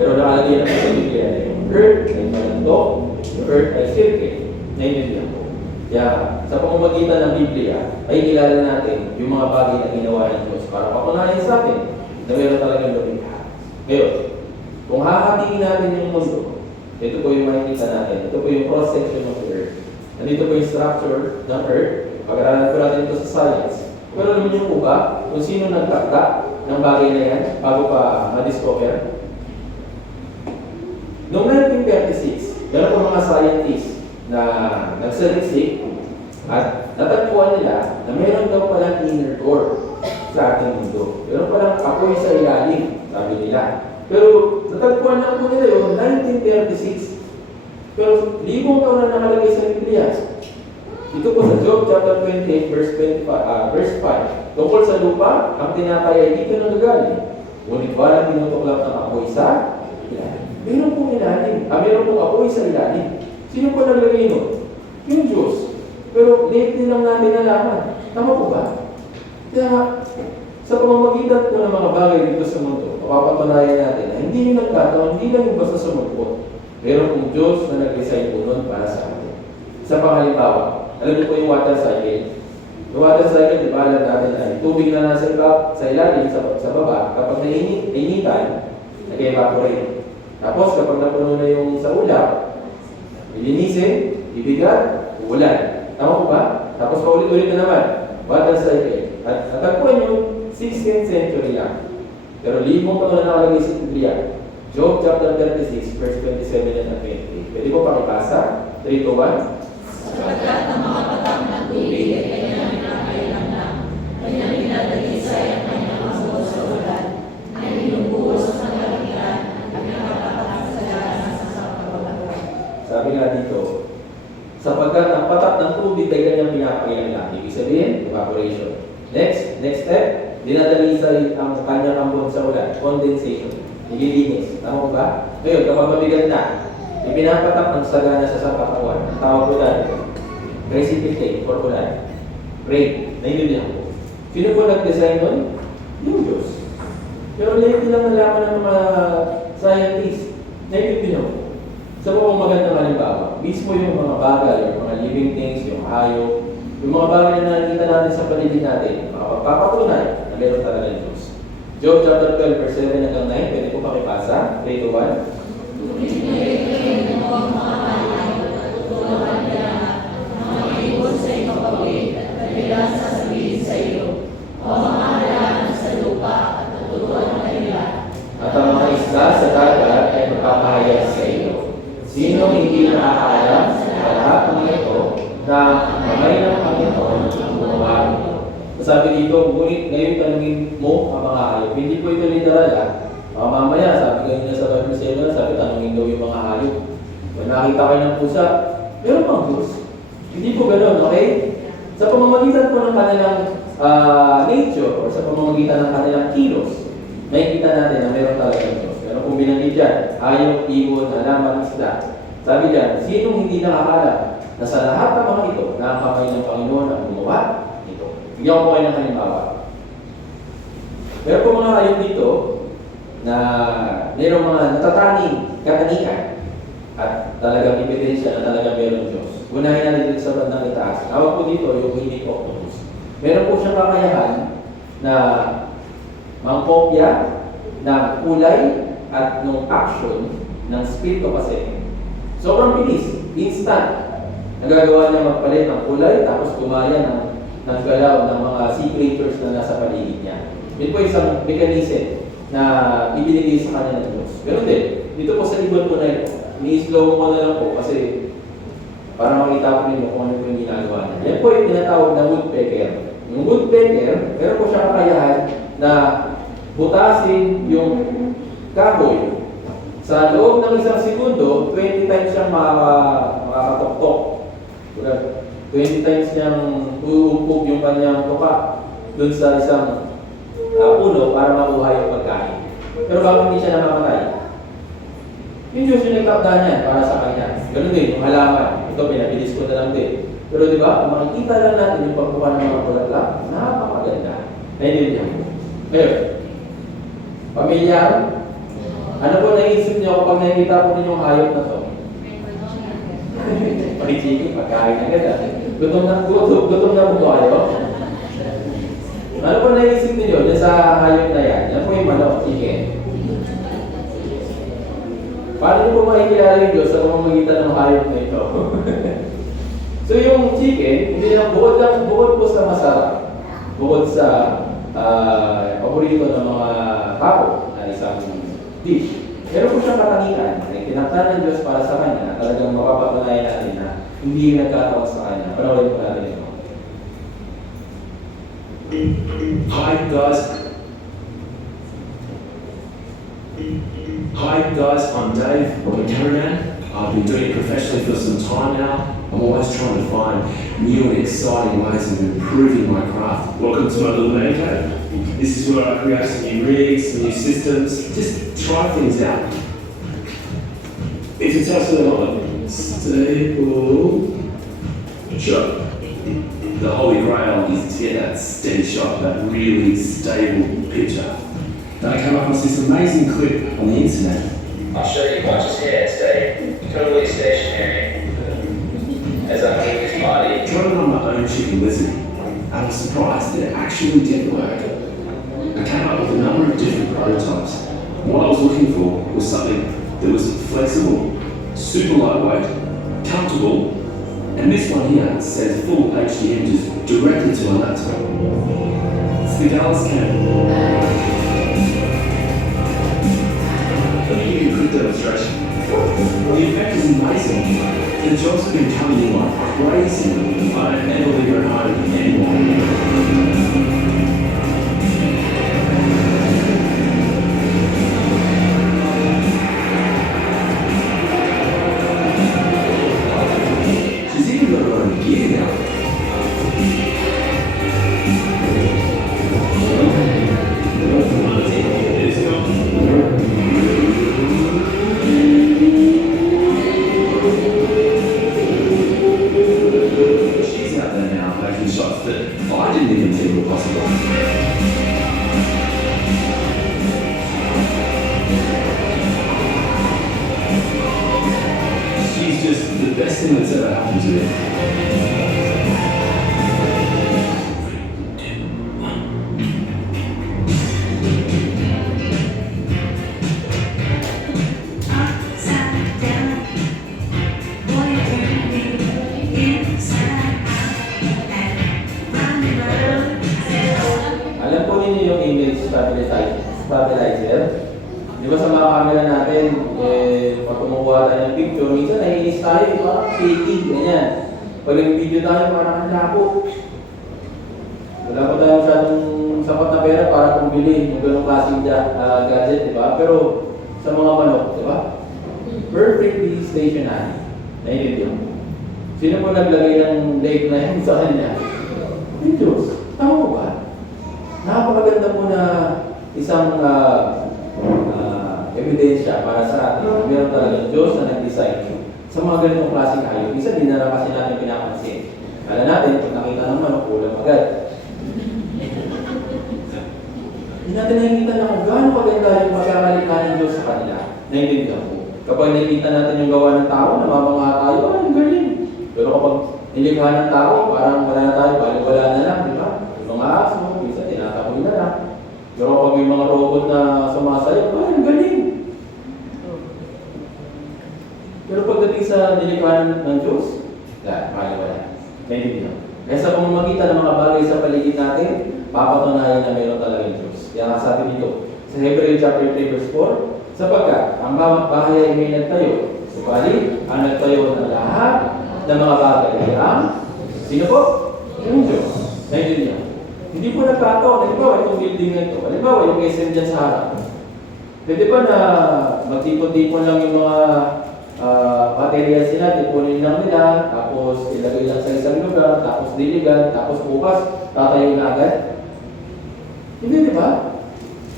Pero nakalagay na po sa Biblia na yung earth ay malandok, yung earth ay circle. Naintindihan po. Kaya sa pamamagitan ng Biblia, ay kilala natin yung mga bagay na ginawa ng Diyos para patunayan sa atin na meron talagang lumikha. Ngayon, kung hahatiin natin yung mundo, ito po yung makikita natin. Ito po yung cross-section of the earth. Nandito po yung structure ng earth. Pag-aralan po natin ito sa science. Pero alam niyo po ba kung sino nagtakda ng bagay na yan bago pa ma-discover? Noong 1936, meron po mga scientists na nagsaliksik at natagpuan nila na meron daw palang inner core sa ating mundo. Meron palang apoy sa ilalim, sabi nila. Pero natagpuan lang po nila yung 1936. Pero libong taon na nakalagay sa Biblia. Ito po sa Job chapter 28 verse 5. Tungkol sa lupa, ang tinatay ay dito nagagaling. Ngunit walang tinutuklap ng apoy sa ilalim. Meron pong ilalim. Meron pong apoy sa ilalim. Sino po naglagay nun? Yung Diyos. Pero lately lang natin nalaman. Tama po ba? Kaya sa pamamagitan po ng mga bagay dito sa mundo, mapapatunayan natin na hindi yung nagkataon, hindi lang yung basta sumagpot. Meron pong Diyos na nag-design po nun para sa atin. Sa panghalimbawa, alam niyo po yung water cycle. Yung water cycle, di ba alam natin ay tubig na nasa ilalim, sa baba, kapag nainitan, nag-evaporate. Tapos kapag napuno na yung sa ulap, ilinisin, ibigat, ulan. Tama po ba? Tapos paulit-ulit na naman, water cycle. At natagpuan yung 16th century lang. Pero libong taon na nakalagay sa Biblia. Job chapter 36, verse 27 and 20. Pwede po pakipasa? 3 to 1. Sapagkat ang mga patang ng tubig ay kanyang pinakailangan, kanyang kabila dito, sapagkat ang patak ng tubig ay kanyang pinapakailangan. Ibig sabihin, evaporation. Next step, dinadalisay ang kanyang ambon sa ulan, condensation. Nililinis. Tama ba? Ngayon, kapag mabigat na, ipinapatak ng sagana sa katawan. Ang tawag ko dahil, precipitate or ulan. Rain. Naiintindihan ko. Sino po nag-design nun? Yung Diyos. Pero hindi lang nalaman ng mga scientists. Naiintindihan ko. Sa mga magandang halimbawa, mismo yung mga bagay, yung mga living things, yung hayop, yung mga bagay na nakikita natin sa paligid natin, makapagpapatunay na meron talaga ng Diyos. Job chapter 12, verse 7 hanggang 9, pwede po pakipasa. 3 to 1. At ang mga isla sa dagat ay magpapahayag sa iyo. Sino hindi nakakaalam sa lahat ng ito na kamay ng Panginoon ang gumawa nito? Sabi dito, ngunit ngayon tanungin mo ang mga hayop. Hindi po ito literal ha. Mamaya, sabi ganyan sa Bible Seller, sabi tanungin daw yung mga hayop. Kung nakita kayo ng pusa, meron pang Diyos. Hindi po ganoon, okay? Sa pamamagitan po ng kanilang nature or sa pamamagitan ng kanilang kilos, makikita natin na meron talaga ng Diyos. Pero kung binanggit dyan, hayop, ibon, halaman, isda. Sabi dyan, sinong hindi nakakala na sa lahat ng mga ito, na ang kamay ng Panginoon ang gumawa ito. Bigyan ko kayo ng halimbawa. Meron po mga hayop dito na mayroong mga natataning katanikan at talagang ebidensya na talagang meron Diyos. Unahin natin dito sa bandang itaas. Tawag po dito yung himig octopus. Meron po siyang kakayahan na mangkopya ng kulay at ng action ng split of a second. Sobrang bilis, instant. Nagagawa niya magpalit ng kulay tapos gumaya ng galaw ng mga sea creatures na nasa paligid niya. Yun po isang mechanism na ibinigay sa kanya ng Diyos. Ganun din, dito po sa ibon po na ito, ni-slow mo na lang po kasi para makita po ninyo kung ano po yung ginagawa niya. Yan po yung tinatawag na woodpecker. Yung woodpecker, meron po siya kakayahan na butasin yung kahoy. Sa loob ng isang segundo, 20 times siyang makakatoktok. 20 times niyang uumpog yung kanyang tuka dun sa isang puno para makuha yung pagkain. Pero bakit hindi siya namamatay? Yung Diyos yung nagtakda niya para sa kanya. Ganun din, yung halaman. Ito, pinabilis ko na lang din. Pero di ba, kung makikita lang natin yung pagkuha ng mga bulaklak, napakaganda. Naiintindihan mo. Ngayon, pamilyar, ano po naisip niyo kapag nakikita po ninyong hayop na to? Pag-chicken, pagkain agad. Gutom na po kayo. Ano po naisip niyo dyan sa hayop na yan? Yan po yung manok, chicken. Paano niyo po makikilala yung Diyos sa pamamagitan ng hayop na ito? So yung chicken, hindi lang bukod po sa masarap, bukod sa paborito ng mga tao na isang dish. Meron po siyang katangian na itinakda ng Diyos para sa kanya na talagang mapapatunayan natin na hindi nagkataon sa kanya. Panoorin po natin ito. Hi guys, I'm Dave. I'm a cameraman. I've been doing it professionally for some time now. I'm always trying to find new and exciting ways of improving my craft. Welcome to my little man cave. This is where I create some new rigs, some new systems. Just try things out. If it's also on stable shot. The holy grail is to get that steady shot, that really stable picture. Then I came across this amazing clip on the internet. I'll show you watch his hands stay totally stationary as I move his body. I tried it on my own chicken lizard. I was surprised that it actually did work. I came up with a number of different prototypes. What I was looking for was something that was flexible, super lightweight, comfortable, and this one here sends full HD images directly to my laptop. It's the Gallus Cam. Let me give you a quick demonstration. The effect is amazing. The jobs have been coming in like crazy. I don't ever leave it at home anymore. best thing that's ever happened to me. Upside down, boy, you turn me inside out and round and round. Alam po ninyo yung image stabilizer? Di ba sa mga camera natin, pag kumukuha tayo ng picture, minsan naiinis tayo, parang shaky, ganyan. Pag nag-video tayo, parang ang labo. Wala pa tayo masyadong sapat na pera para pumili yung ganong klaseng gadget, di ba? Pero sa mga manok, di ba? Perfectly stationary. Naiintindihan mo. Sino po naglagay ng leg na yan sa kanya? Yung Diyos. Tama mo ba? Napakaganda po na isang ebidensya para sa atin. Meron talagang Diyos na nag-design sa mga ganitong klaseng hayop. Minsan, di na kasi natin pinapansin. Kala natin, pag nakita ng manok, kulang agad. Hindi natin nakikita na kung gaano maganda yung pagkakalikha ng Diyos sa kanila. Naiintindihan po. Kapag nakikita natin yung gawa ng tao, namamangha tayo, ang galing. Pero kapag nilikha ng tao, parang wala na tayo, wala na lang, di ba? Yung mga aso, minsan tinatapoy na lang. Pero kapag may mga robot na sumasayaw, ang galing. Pero pagdating sa nilikha ng Diyos, wala. Naiintindihan. Kaya sa pamamagitan ng mga bagay sa paligid natin, papatunayan na mayroon talaga yung Diyos. Kaya nga sabi dito, sa Hebrew chapter 3 verse 4, sapagkat ang bawat bahay ay may nagtayo. Subalit, ang nagtayo ng lahat ng mga bagay ay ang sino po? Yung Diyos. Naiintindihan. Hindi po nagkataon. Halimbawa, itong building na ito. Halimbawa, yung SM dyan sa harap. Pwede ba na magtipon-tipon lang yung mga materials nila, tipunin lang nila, tapos ilagay lang sa isang lugar, tapos diligan, tapos bukas, tatayo na agad? Hindi, di ba?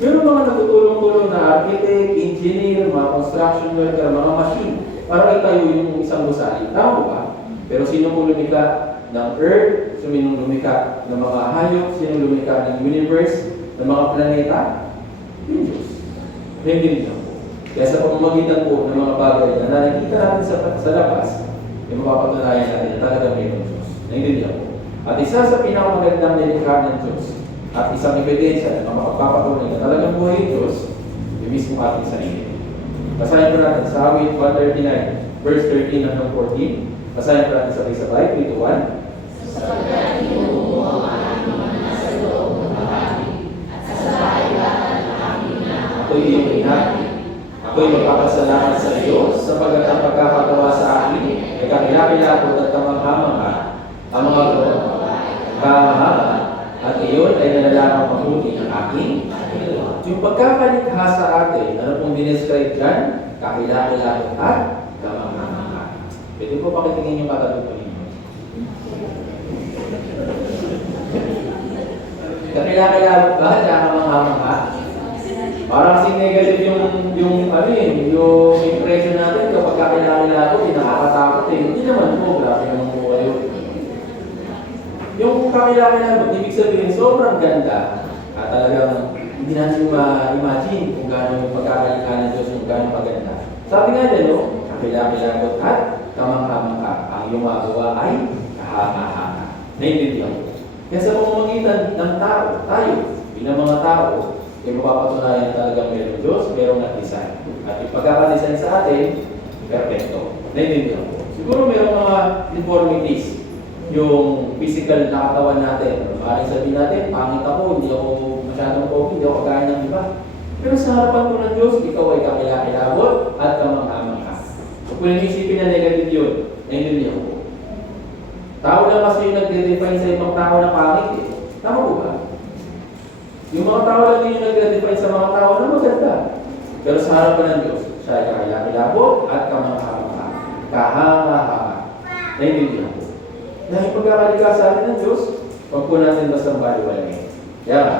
Meron mga natutulong-tulong na architect, engineer, mga construction worker, mga machine, para itayo yung isang gusali. Tama ba? Pero sino po lumika ng Earth? Sino lumika ng mga hayop? Sino lumika ng universe? Ng mga planeta? Yung Diyos. Hindi po. Kaya sa pamamagitan po ng mga bagay na nakikita natin sa labas, yung mapapatunayan natin na talaga mayroong Diyos. Naiintindihan po. At isa sa pinakamagandang nilikha ng Diyos at isang ebidensya na makapapatunay na talagang buhay yung Diyos, yung mismo ating sarili. Basahin po natin sa Awit 139, verse 13 hanggang 14. Basahin po natin sabay-sabay, 3 to 1. Sapagkat inuumo ang aming mga nasa loob ng bahagi at sa kahayaan ng aming Ako'y iyong inati. Ako'y magpapasalamat sa Diyos sapagkat ang pagkakatawa sa akin ay kakilakilakot at kamanghamangha ang mga kamanghamangha at iyon ay nalalaman mabuti ng aking yung pagkakalikha sa atin, ano pong dinescribe dyan? Kakilakilakot at kamanghamangha. Pwede po pakitingin yung katabi po ninyo. Kakilakilakot ba? Tsaka kamanghamangha? Parang kasing negative yung impression natin kapag kakilala ko, hindi nakakatakot eh. Hindi naman po, grabe naman po kayo. Yung kakilala ko, ibig sabihin, sobrang ganda. At talagang hindi natin ma-imagine kung gaano yung pagkakalikha ng Diyos, kung gaano maganda. Sabi nga dyan, kakilala ko at kamanghamangha. Ang iyong magawa ay kahanga-hanga. Naiintindihan ko. Kaya sa pamamagitan ng tao, tayo, bilang mga tao, ay mapapatunayan na talagang mayroong Diyos, mayroong nag-design. At yung pagkakadesign sa atin, perfecto. Naiintindihan ko. Siguro mayroong mga deformities. Yung physical na katawan natin. Maaaring sabihin natin, pangit ako, hindi ako masyadong pogi, hindi ako kagaya ng iba. Pero sa harapan ko ng Diyos, ikaw ay kakilakilabot at kamanghamangha. Kung inisipin na negative yun, naiintindihan ko. Tao lang kasi yung nag-define sa ibang tao na pangit eh. Tama po ba? Yung mga tao lang din yung nag-define sa mga tao na maganda. Pero sa harapan ng Diyos, siya ay kakilakilabot at kamanghamangha. Kahanga-hanga. Naiintindihan ko. Dahil pagkakalikha sa atin ng Diyos, huwag po natin basta baliwalay. Kaya nga,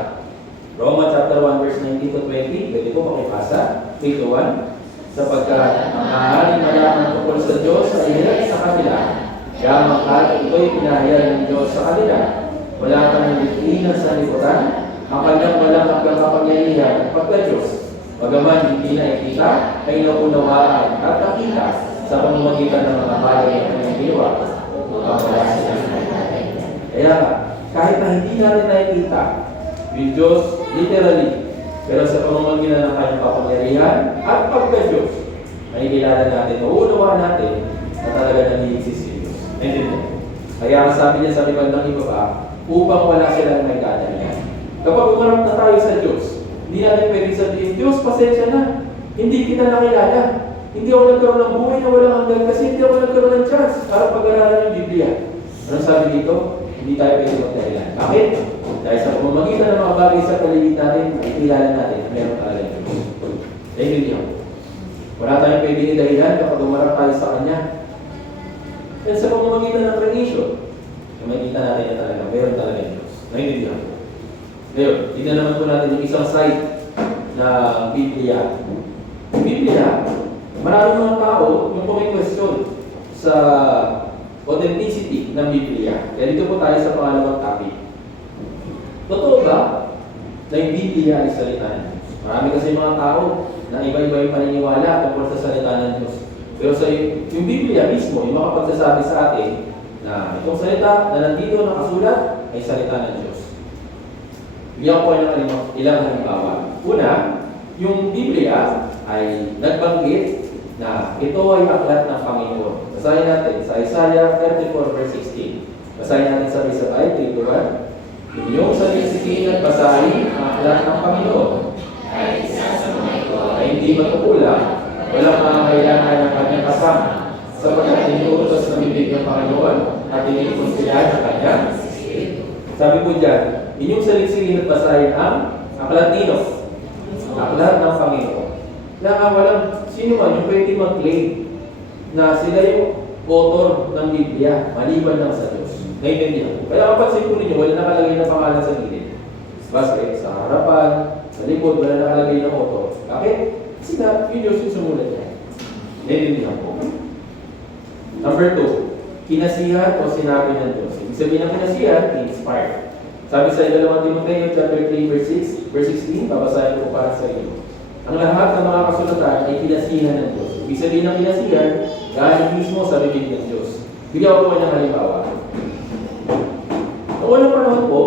Roma chapter 1 verse 19 to 20, pwede po makipasa, 3 to 1, sapagkat ang maaaring malaman tungkol sa Diyos sa ilan sa kanila, kaya makal ito'y pinahayag ng Diyos sa kanila. Wala kang nalikinan sa liputan, ang kanyang walang hanggang kapangyarihan at pagka-Diyos. Bagaman hindi na ikita, ay naunawaan at nakita sa pamamagitan ng mga bagay hindi natin nakikita yung Diyos literally. Pero sa pamamagitan ng kanyang kapangyarihan at pagka-Diyos, makikilala natin, uunawaan natin na talaga nag-i-exist si Diyos. Naintindihan? Kaya ang sabi niya sa likod ng ibaba, upang wala silang may kadalian. Kapag umarap na tayo sa Diyos, hindi natin pwede sabihin, Diyos, pasensya na. Hindi kita nakilala. Hindi ako nagkaroon ng buhay na walang hanggan kasi hindi ako nagkaroon ng chance para pag-aralan ng Biblia. Anong sabi dito? Hindi tayo pwede magdahilan. Bakit? Dahil sa pamamagitan ng mga bagay sa paligid natin, makikilala natin na meron talaga yung Diyos. Naintindihan? Wala tayong pwede dahilan kapag umarap tayo sa Kanya. At sa pamamagitan ng creation, makikita natin na talaga meron talaga yung Diyos. Naintindihan? Ngayon, tingnan naman po natin yung isang side na Biblia. Yung Biblia, maraming mga tao yung po may question sa authenticity ng Biblia. Kaya dito po tayo sa pangalawang topic. Totoo ba na yung Biblia ay salita ng Diyos? Marami kasi mga tao na iba-iba yung paniniwala tungkol sa salita ng Diyos. Pero sa yung Biblia mismo, yung makapagsasabi sa atin na itong salita na nandito nakasulat ay salita ng Diyos. Bigyan ko ng ilang halimbawa. Una, yung Biblia ay nagbanggit na ito ay aklat ng Panginoon. Basahin natin sa Isaiah 34 verse 16. Basahin natin sabay-sabay, 3 to 1. Inyong salisikin at basahin ang aklat ng Panginoon. Kahit isa sa mga ito Ay hindi magkukulang, walang kailangan ng kanyang kasama, sapagkat inuutos ng bibig ng Panginoon at iniipon sila ng kanyang Espiritu. Sabi po dyan, inyong salisikin at basahin ang aklat nino, aklat ng Panginoon. Kaya walang sino man yung pwede mag-claim na sila yung author ng Biblia, maliban lang sa Diyos. Naintindihan po. Kaya kapansin po ninyo, wala nakalagay na pangalan sa gilid. Basket, sa harapan, sa likod, wala nakalagay na author. Bakit? Kasi na, yung Diyos yung sumulat niya. Naintindihan po. Number 2, kinasihan o sinabi ng Diyos. Ibig sabihin ng kinasihan, inspired. Sabi sa 2 Timoteo chapter 3 verse 16, babasahin ko para sa iyo. Ang lahat ng mga kasulatan ay kinasihan ng Diyos. Ibig sabihin ng kinasihan, galing mismo sa bibig ng Diyos. Bigyan ko ng halimbawa. Noong unang panahon po,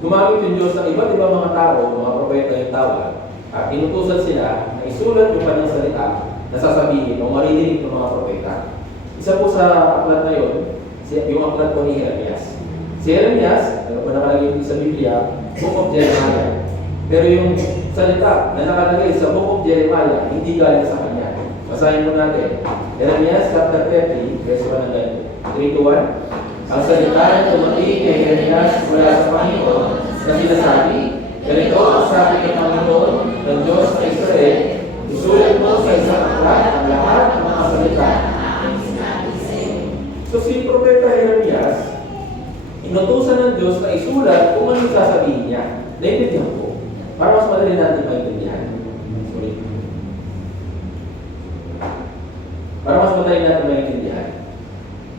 gumamit yung Diyos ng iba't ibang mga tao, mga propeta yung tawag, at inutusan sila na isulat yung kanyang salita na sasabihin o marinig ng mga propeta. Isa po sa aklat na yun, yung aklat po ni Jeremias. Si Jeremias, ano po nakalagay sa Biblia, Book of Jeremiah. Pero yung salita na nakalagay sa Book of Jeremiah, hindi galing sa kanya. Basahin po natin. Jeremias chapter 30, verse 1 hanggang 3 to 1. Ang salita na tumating kay Jeremias mula sa Panginoon na sinasabi, ganito ang sabi ng Panginoon ng Diyos sa Israel, isulat mo sa isang aklat ang lahat ng mga salita na aking sinabi sa iyo. So si Propeta Jeremias, inutusan ng Diyos na isulat kung ano sasabihin niya. Naintindihan po. Para mas madali natin maintindihan. Sorry. Para mas madali natin maintindihan.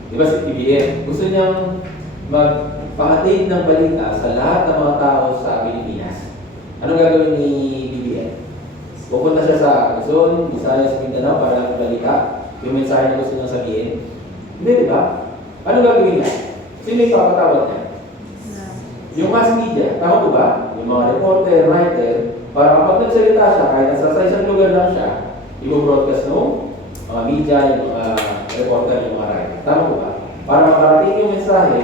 Diba si PBM, gusto niyang magpahatid ng balita sa lahat ng mga tao sa Pilipinas. Ano gagawin ni PBM? Pupunta siya sa Quezon, Visayas, Mindanao para balita yung mensahe na gusto niyang sabihin. Hindi, diba? Ano gagawin niya? Sino yung papatawag niya? Yung mass media, tama po ba? Yung mga reporter, writer, para kapag nagsalita siya, kahit nasa isang lugar lang siya, i-broadcast ng mga media, yung mga reporter, yung mga writer. Tama po ba? Para makarating yung mensahe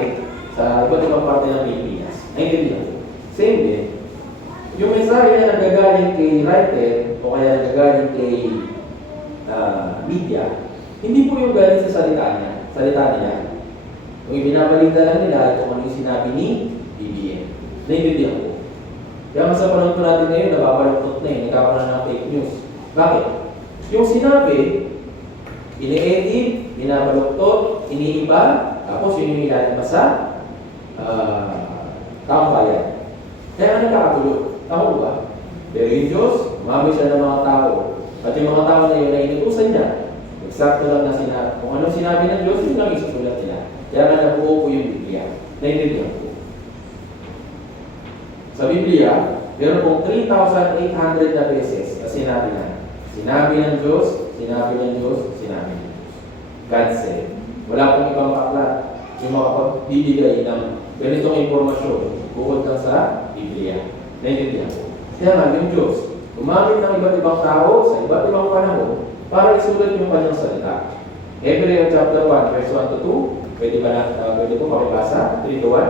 sa iba't ibang parte ng Pilipinas. Naintindihan po. Same din. Yung mensahe na nagagaling kay writer o kaya nagagaling kay media, hindi po yung galing sa salita niya. Kung ibinabalita lang nila, kung ano yung sinabi ni BBM. Naintindihan po. Kaya mas sa panahon po natin ngayon, nababaluktot na nagkakaroon ng fake news. Bakit? Yung sinabi, ini-edit, binabaluktot, iniiba, tapos yun yung ilalabas sa taong bayan. Kaya nga nagkakagulo. Tama po ba? Pero yung Diyos, umami siya ng mga tao. At yung mga tao na yun na inutusan niya, eksakto lang na sinabi. Kung anong sinabi ng Diyos, yun lang isusulat nila. Kaya nga nabuo po yung Biblia. Naintindihan po. Sa Biblia, meron pong 3,800 na beses na sinabi na. Sinabi ng Diyos, sinabi ng Diyos, sinabi ng Diyos. God said. Wala pong ibang aklat yung makapagbibigay ng ganitong impormasyon bukod lang sa Biblia. Naintindihan ko. Kaya nga, yung Diyos, gumamit ng iba't ibang tao sa iba't ibang panahon para isulat yung kanyang salita. Hebrew chapter 1, verse 1 to 2. Pwede ba pwede po makibasa? 3 to 1.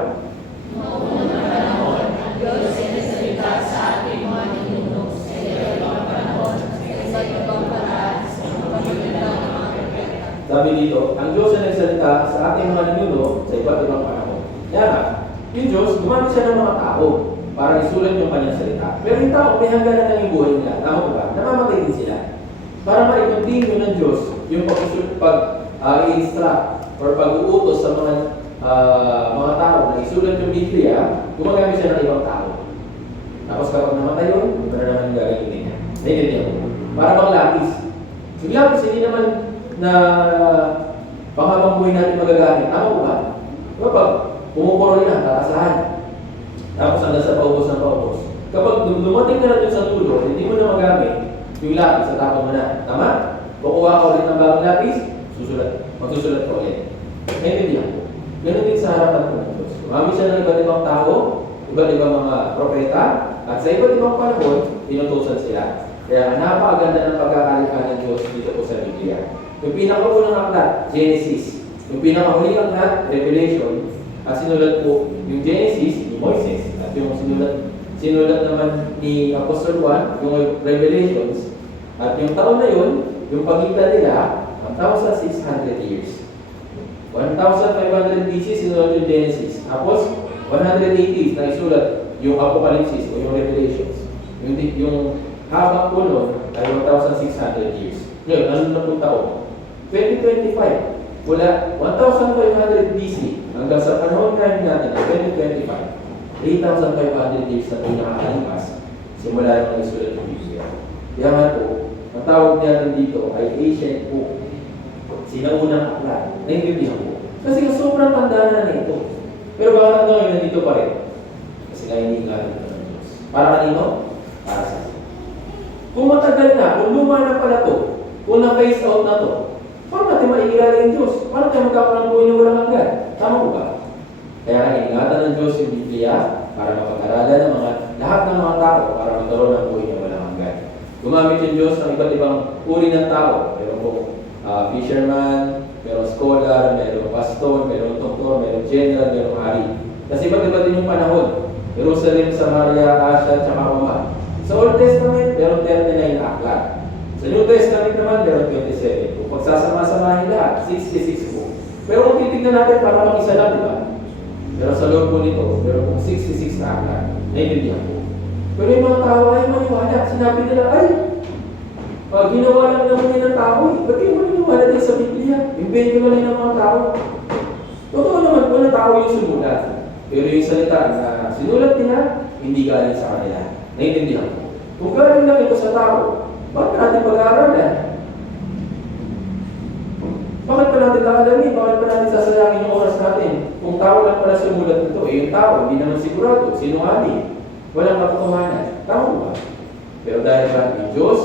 Noong unang panahon, ang Diyos ay nagsalita sa ating mga ninuno sa iba't ibang panahon, sa iba't ibang paraan, sa pamamagitan ng mga propeta. Sabi dito, ang Diyos ay nagsalita sa ating mga ninuno sa iba't ibang panahon. Kaya nga, yung Diyos, gumamit siya ng mga tao para isulat yung kanyang salita. Pero yung tao, may hangganan ng yung buhay nila. Tama ba? Namamatay din sila. Para ma-continue ng Diyos yung pag-i-instruct or pag-uutos sa mga tao na isulat yung Biblia, gumagamit siya ng ibang tao. Tapos kapag namatay yun, iba na naman yung gagawin niya. Naintindihan mo? Para bang lapis. Yung lapis, hindi naman na panghabang buhay natin magagamit. Tama po ba? Kapag pumupuro na, tatasahan. Tapos hanggang sa paubos ng paubos. Kapag dumating ka na dun sa tulo, hindi mo na magamit yung lapis sa tapon mo na. Tama? Kukuha ka ulit ng bagong lapis, magsusulat ka ulit. Naintindihan ko. Ganun din sa harapan ko ng Diyos. Gumamit siya ng iba't ibang tao, iba't ibang mga propeta, at sa iba't ibang panahon, tinutusan sila. Kaya napakaganda ng pagkakalikha ng Diyos dito po sa Biblia. Yung pinakaunang aklat, Genesis. Yung pinakahuling aklat, Revelation. At sinulat po yung Genesis ni Moises. At yung sinulat naman ni Apostle Juan, yung Revelations. At yung taon na yun, yung pagitan nila, 1,600 years. 1,500 BC, sinulat yung Genesis. Tapos, 180 na isulat yung Apocalypse o yung Revelations. Yung habang po nun ay 1,600 years. Ngayon, ano na po taon? 2025. Mula 1,500 BC hanggang sa panahon ngayon natin, 2025. 3,500 years na po nakakalipas. Simula yung isulat yung Biblia. Kaya nga po, ang tawag niya dito ay ancient book. Sinaunang aklat. Naintindihan ko. Kasi sobrang tanda na nito. Pero bakit hanggang ngayon nandito pa rin? Kasi kaya hindi nga rin ng Diyos. Para kanino? Para sa atin. Kung matagal na, kung luma na pala to, kung na-phase out na to, paano natin maikilala yung Diyos? Paano tayo magkakaroon ng buhay na walang hanggan? Tama ko ba? Kaya ingatan ng Diyos yung Biblia para mapag-aralan ng lahat ng mga tao para magkaroon ng buhay na walang hanggan. Gumamit yung Diyos ng iba't ibang uri ng tao. Meron po fisherman, merong scholar, merong pastor, merong doktor, merong general, merong hari. Kasi iba't-iba din yung panahon. Jerusalem, Samaria, Asia, at Roma. Sa Old Testament, meron 39 aklat. Sa New Testament naman, meron 27. Kung pagsasama-samahin lahat, 66 po. Pero kung titignan natin, para mag-isa lang, di ba? Pero sa loob po nito, meron pong 66 na aklat. Naintindihan po. Pero yung mga tao ay maniwala. Sinabi nila, ay, ginawa lang naman ng tao, ba't kayo maniniwala din sa Biblia? Invento lang ng mga tao. Totoo naman po na tao yung sumulat. Pero yung salita na sinulat nila, hindi galing sa kanila. Naintindihan ko. Kung galing lang ito sa tao, bakit natin pag-aaralan? Bakit pa natin kakalamin? Bakit pa natin sasayangin yung oras natin? Kung tao lang pala sumulat nito, yung tao, hindi naman sigurado, sinungaling, walang katotohanan. Tama ba? Pero dahil ba yung Diyos,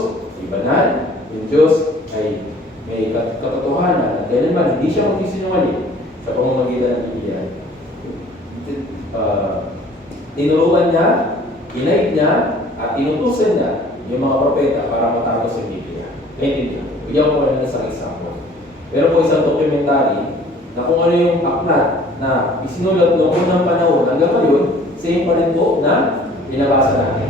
banal, yung Diyos ay may katotohanan at kailanman hindi siya magsisinungaling sa pamamagitan ng Biblia. Tinuruan niya, inaid niya, at inutusan niya yung mga propeta para matapos sa Biblia. Naintindihan ko. Bigyan ko lang ng isang example. Pero po isang documentary na kung ano yung aklat na isinulat noong unang panahon hanggang ngayon, same pa rin po na binabasa natin.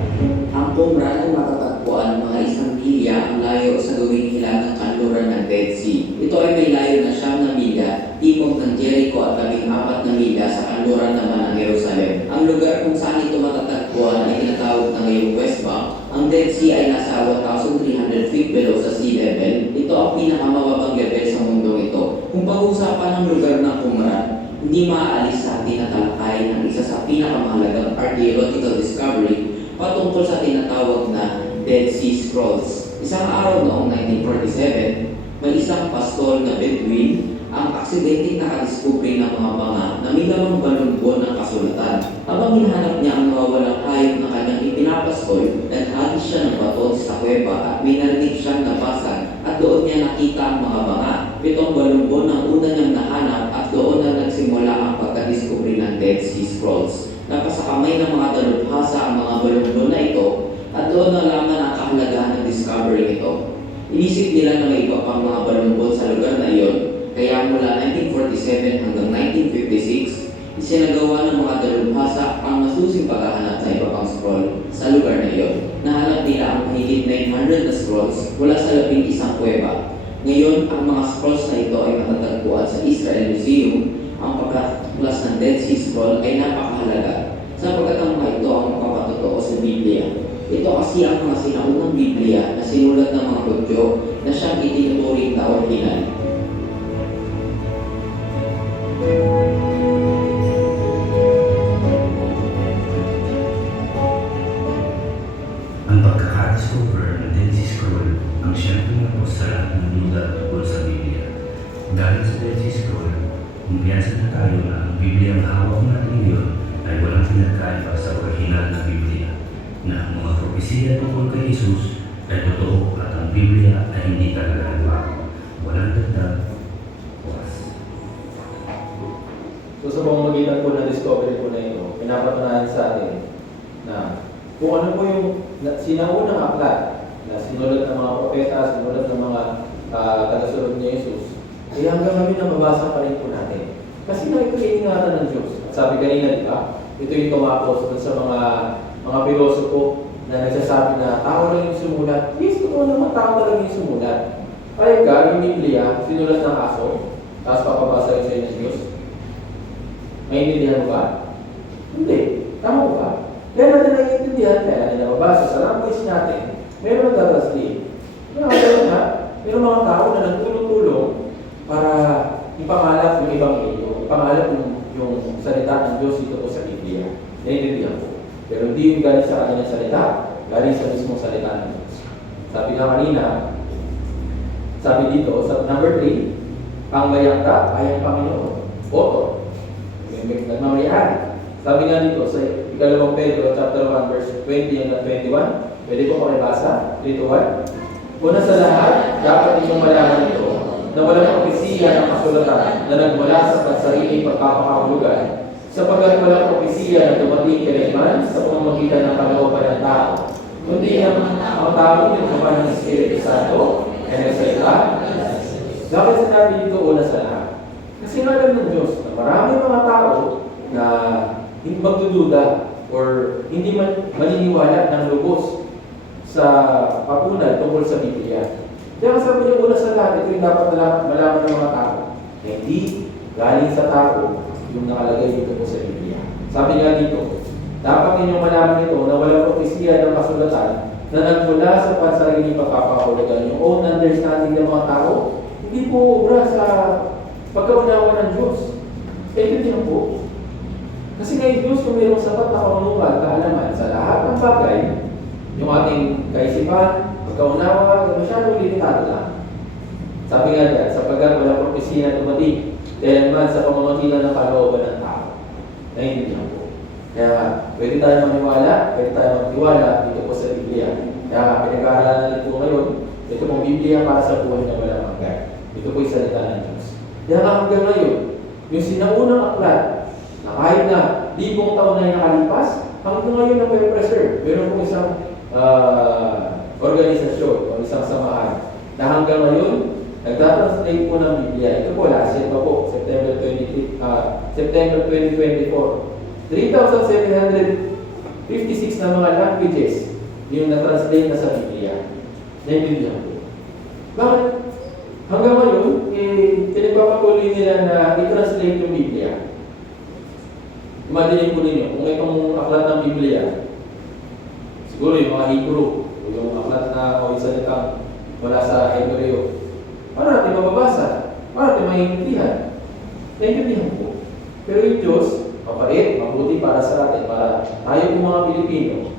Ang Qumran ay matatagpuan mga isang milya ang layo sa gawing hilang ng kanluran ng Dead Sea. Ito ay may layo na 9 milya, timog ng Jericho at 14 na milya sa kanluran naman ng Jerusalem. Ang lugar kung saan ito matatagpuan ay tinatawag na ngayong West Bank. Ang Dead Sea ay nasa 1,300 feet below sa sea level. Ito ang pinakamababang level sa mundong ito. Kung pag-uusapan ng lugar ng Qumran, hindi maaalis sa ating natalakay ng isa sa pinakamahalagang archaeological discovery patungkol sa tinatawag na Dead Sea Scrolls. Isang araw noong 1947, may isang pastol na Bedouin ang aksidenteng nakadiskubre ng mga banga na may lamang balumbon ng kasulatan. Habang hinahanap niya ang nawawalang hayop na kanyang ipinapastol, naghagis siya ng baton sa kuweba at may narinig siyang nabasag at doon niya nakita ang mga banga. 7 balumbon ang una niyang nahanap at doon na nagsimula ang pagkadiskubre ng Dead Sea Scrolls. Napasakamay ko nalaman ang kahalagahan ng discovery nito, inisip nila na may iba pang mga balumbon sa lugar na iyon, kaya mula 1947 hanggang 1956, isinagawa ng mga dalubhasa ang masusing paghahanap sa iba pang scroll sa lugar na iyon. Nahanap nila ang mahigit 900 na scrolls mula sa 11 kuweba. Ngayon, ang mga scrolls na ito ay matatagpuan sa Israel Museum. Ang pagkaklas ng Dead Sea Scroll ay napakahalaga sapagkat ang mga ito ang magpapatotoo sa Biblia. Ito kasi ang mga sinaunang Biblia na sinulat ng mga Hudyo na siyang itinuturing na orihinal. Ang pagkakadiscover ng Dead Sea Scroll ang siyang pinapos sa lahat ng duda tungkol sa Biblia. Dahil sa Dead Sea Scroll, kumpiyansa na tayo na ang Biblia ang hawak natin ngayon ay walang pinagkaiba sa orihinal na Biblia, na ang mga propesiya tungkol kay Jesus ay totoo at ang Biblia ay hindi kagagawa. Walang dagdag, was. So sa pamamagitan po ng discovery po na ito, pinapatunayan sa atin na kung ano po yung sinaunang aklat na sinulat ng mga propeta, sinulat ng mga tagasunod ni Jesus, eh hanggang ngayon nababasa pa rin po natin. Kasi na ito iingatan ng Diyos. At sabi kanina, di ba? Ito yung tumakos sa mga pilosopo na nagsasabi na tao lang yung sumulat. Yes, totoo naman, tao talaga yung sumulat. Kaya ka, yung Biblia, sinulat ng aso, tapos papabasa yung sa'yo ng Diyos. Maintindihan mo ba? Hindi. Tama mo ba? Kaya natin naiintindihan, kaya natin nababasa sa language natin, meron nagtatranslate. Meron mga tao na nagtulong-tulong para ipangalap yung Ebanghelyo, ipangalap yung salita ng Diyos dito po sa Biblia. Naiintindihan ko. Pero hindi yung galing sa kanyang salita, galing sa mismong salita ng Diyos. Sabi nga kanina, sabi dito, sa number 3, ang mayangka ay ang Panginoon. Author. Nagmamayari. Sabi nga dito sa ikalawang Pedro, chapter 1, verse 20 hanggang 21, pwede po makibasa, 3-1. Una sa lahat, dapat inyong malaman ito, na walang propesiya ng kasulatan na nagmula sa pansariling pagpapakahulugan, sapagkat walang propesiya na dumating kailanman sa pamamagitan ng kalooban ng tao, kundi ang tao yung kapan ng Espiritu Santo ay nagsalita. Bakit sinabi dito una sa lahat? Kasi nga alam ng Diyos na marami mga tao na hindi magdududa or hindi maniniwala ng lubos sa papunal tungkol sa Biblia. Kaya sabi niya una sa lahat, ito yung dapat malaman ng mga tao na hindi galing sa tao yung nakalagay dito po sa Biblia. Sabi nga dito, dapat ninyong malaman ito na walang propesiya ng kasulatan na nagmula sa pansariling pagpapahulugan. Yung own understanding ng mga tao, hindi po obra sa pagkaunawa ng Diyos. Ito din po. Kasi ngayon Diyos, kung mayroong sapat na kaunungan, kaalaman sa lahat ng bagay, yung ating kaisipan, pagkaunawa, masyadong limitado lang. Sabi nga dyan, sapagkat walang propesiya na dumating, dahil man sa pamamagitan ng kalooban ng tao. Naiintindihan po. Kaya pwede tayo maniwala, pwede tayo magtiwala dito po sa Biblia. Kaya pinag-aaralan natin po ngayon, ito pong Biblia para sa buhay na walang hanggan. Ito po yung salita ng Diyos. Kaya hanggang ngayon, yung sinaunang aklat, na kahit na libong taon na yung nakalipas, hanggang ngayon na may preserve. Meron po isang organisasyon o isang samahan na hanggang ngayon, nagtatranslate po ng Biblia. Ito po, last year pa po, September 2024. 3,756 na mga languages yung na-translate na sa Biblia. Naintindihan po. Bakit? Hanggang ngayon, pinagpapatuloy nila na i-translate yung Biblia. Imagine po ninyo, kung itong aklat ng Biblia, siguro yung mga Hebrew, o yung aklat na o yung salitang wala sa Hebreo, paano natin mababasa? Paano natin maintindihan? Naintindihan po. Pero yung Diyos, mapait, mabuti para sa atin, para tayo po mga Pilipino,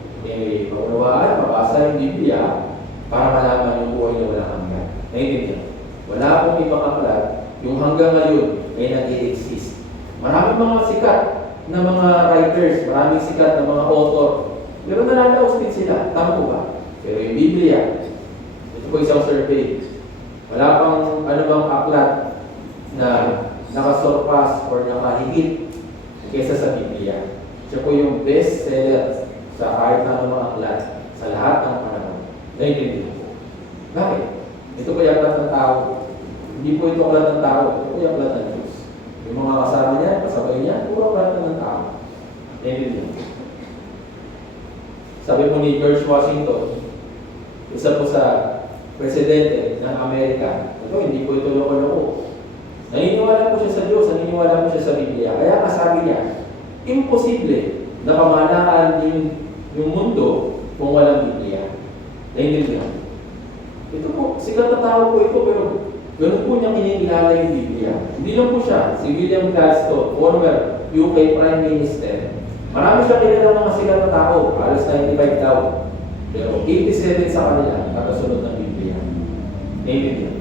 maunawaan, mabasa yung Biblia, para malaman yung buhay na walang hanggan. Naintindihan? Wala pong ibang aklat, yung hanggang ngayon ay nag-i-exist. Maraming mga sikat na mga writers, maraming sikat na mga author, pero nananaos din sila. Tama po ba? Pero yung Biblia, ito po isang survey, wala pang anumang aklat na nakasurpass or nakahigit kesa sa Biblia. Siya po yung best seller sa kahit na anumang aklat sa lahat ng panahon. Naiintindihan po. Bakit? Ito po yung aklat ng tao. Hindi po ito aklat ng tao. Ito po yung aklat ng Diyos. Yung mga kasama niya, kasabay niya, puro aklat ng tao. Naiintindihan po. Sabi po ni George Washington, isa po sa presidente ng Amerika, ito, hindi po ito loko-loko. Naniniwala po siya sa Diyos, naniniwala po siya sa Biblia. Kaya kasabi niya, imposible na pamahalaan yung mundo kung walang Biblia. Naiintindihan. Ito po, sikat na tao po ito, pero ganun po niya kinikilala yung Biblia. Hindi lang po siya, si William Gladstone, former UK Prime Minister. Marami siya kilala mga sikat na tao, halos 95 daw. Pero 87 sa kanila, kakasunod ng Biblia. Naiintindihan.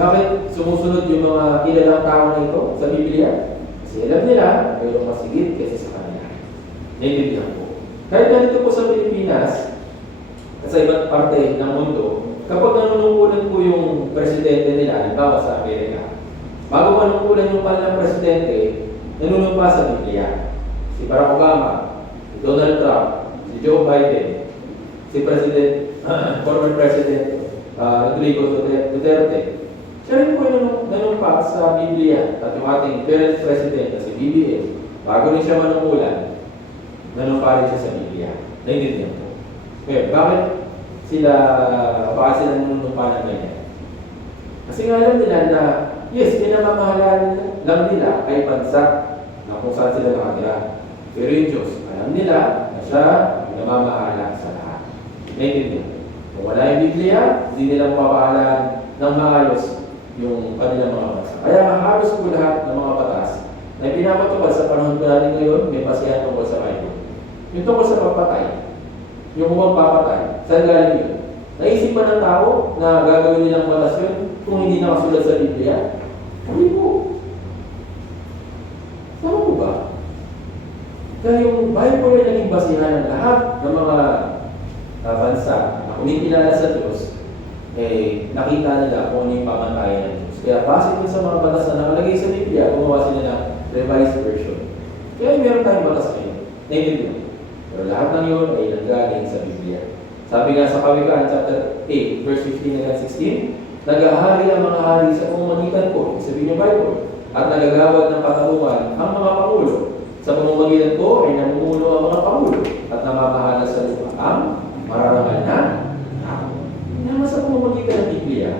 Bakit sumusunod yung mga kilalang tao na ito sa Biblia? Kasi alam nila, mayroong masigit kasi sa kanila. Naiintindihan po. Kahit ganito po sa Pilipinas, at sa iba't parte ng mundo, kapag nanunungkulan po yung presidente nila, halimbawa sa Amerika, bago manungkulan yung kanilang presidente, nanunumpa sa Biblia. Si Barack Obama, si Donald Trump, si Joe Biden, si former President Rodrigo Duterte. Siya rin po yung nanumpa sa Biblia at yung ating current president na si BBM, bago rin siya manungkulan, nanumpa rin siya sa Biblia. Naiintindihan po. Okay, bakit bakit sila nanunumpa ng ganyan? Kasi nga alam nila na, yes, pinamamahalaan lang nila ay bansa na kung saan sila nakatira. Pero yung Diyos, alam nila na siya namamahala sa lahat. Naiintindihan. Kung wala yung Biblia, hindi nila mapapahalaan ng maayos yung kanilang mga bansa. Kaya halos po lahat ng mga batas na pinapatupad sa panahon ko natin ngayon, may pasihan tungkol sa Bible. Yung tungkol sa papatay, yung huwag papatay, saan galing yun? Naisip ba ng tao na gagawin nilang batas yun kung hindi nakasulat sa Biblia? Hindi po. Tama po ba? Kaya yung Bible ay naging basihan ng lahat ng mga bansa na kumikilala sa Diyos, nakita nila kung ano yung pamantayan ng Diyos. Kaya base din sa mga batas na nakalagay sa Biblia, gumawa sila ng revised version. Kaya meron tayong batas ngayon. Naiintindihan. Pero lahat ng yun ay nanggaling sa Biblia. Sabi nga sa Kawikaan, chapter 8, verse 15 hanggang 16, nagahari ang mga hari sa pamamagitan ko, sabihin yung Bible, at nagagawad ng katarungan ang mga pangulo. Sa pamamagitan ko ay namumuno ang mga pangulo at namamahala sa lupa ang mararangal na tao. Naman sa pamamagitan ng Biblia,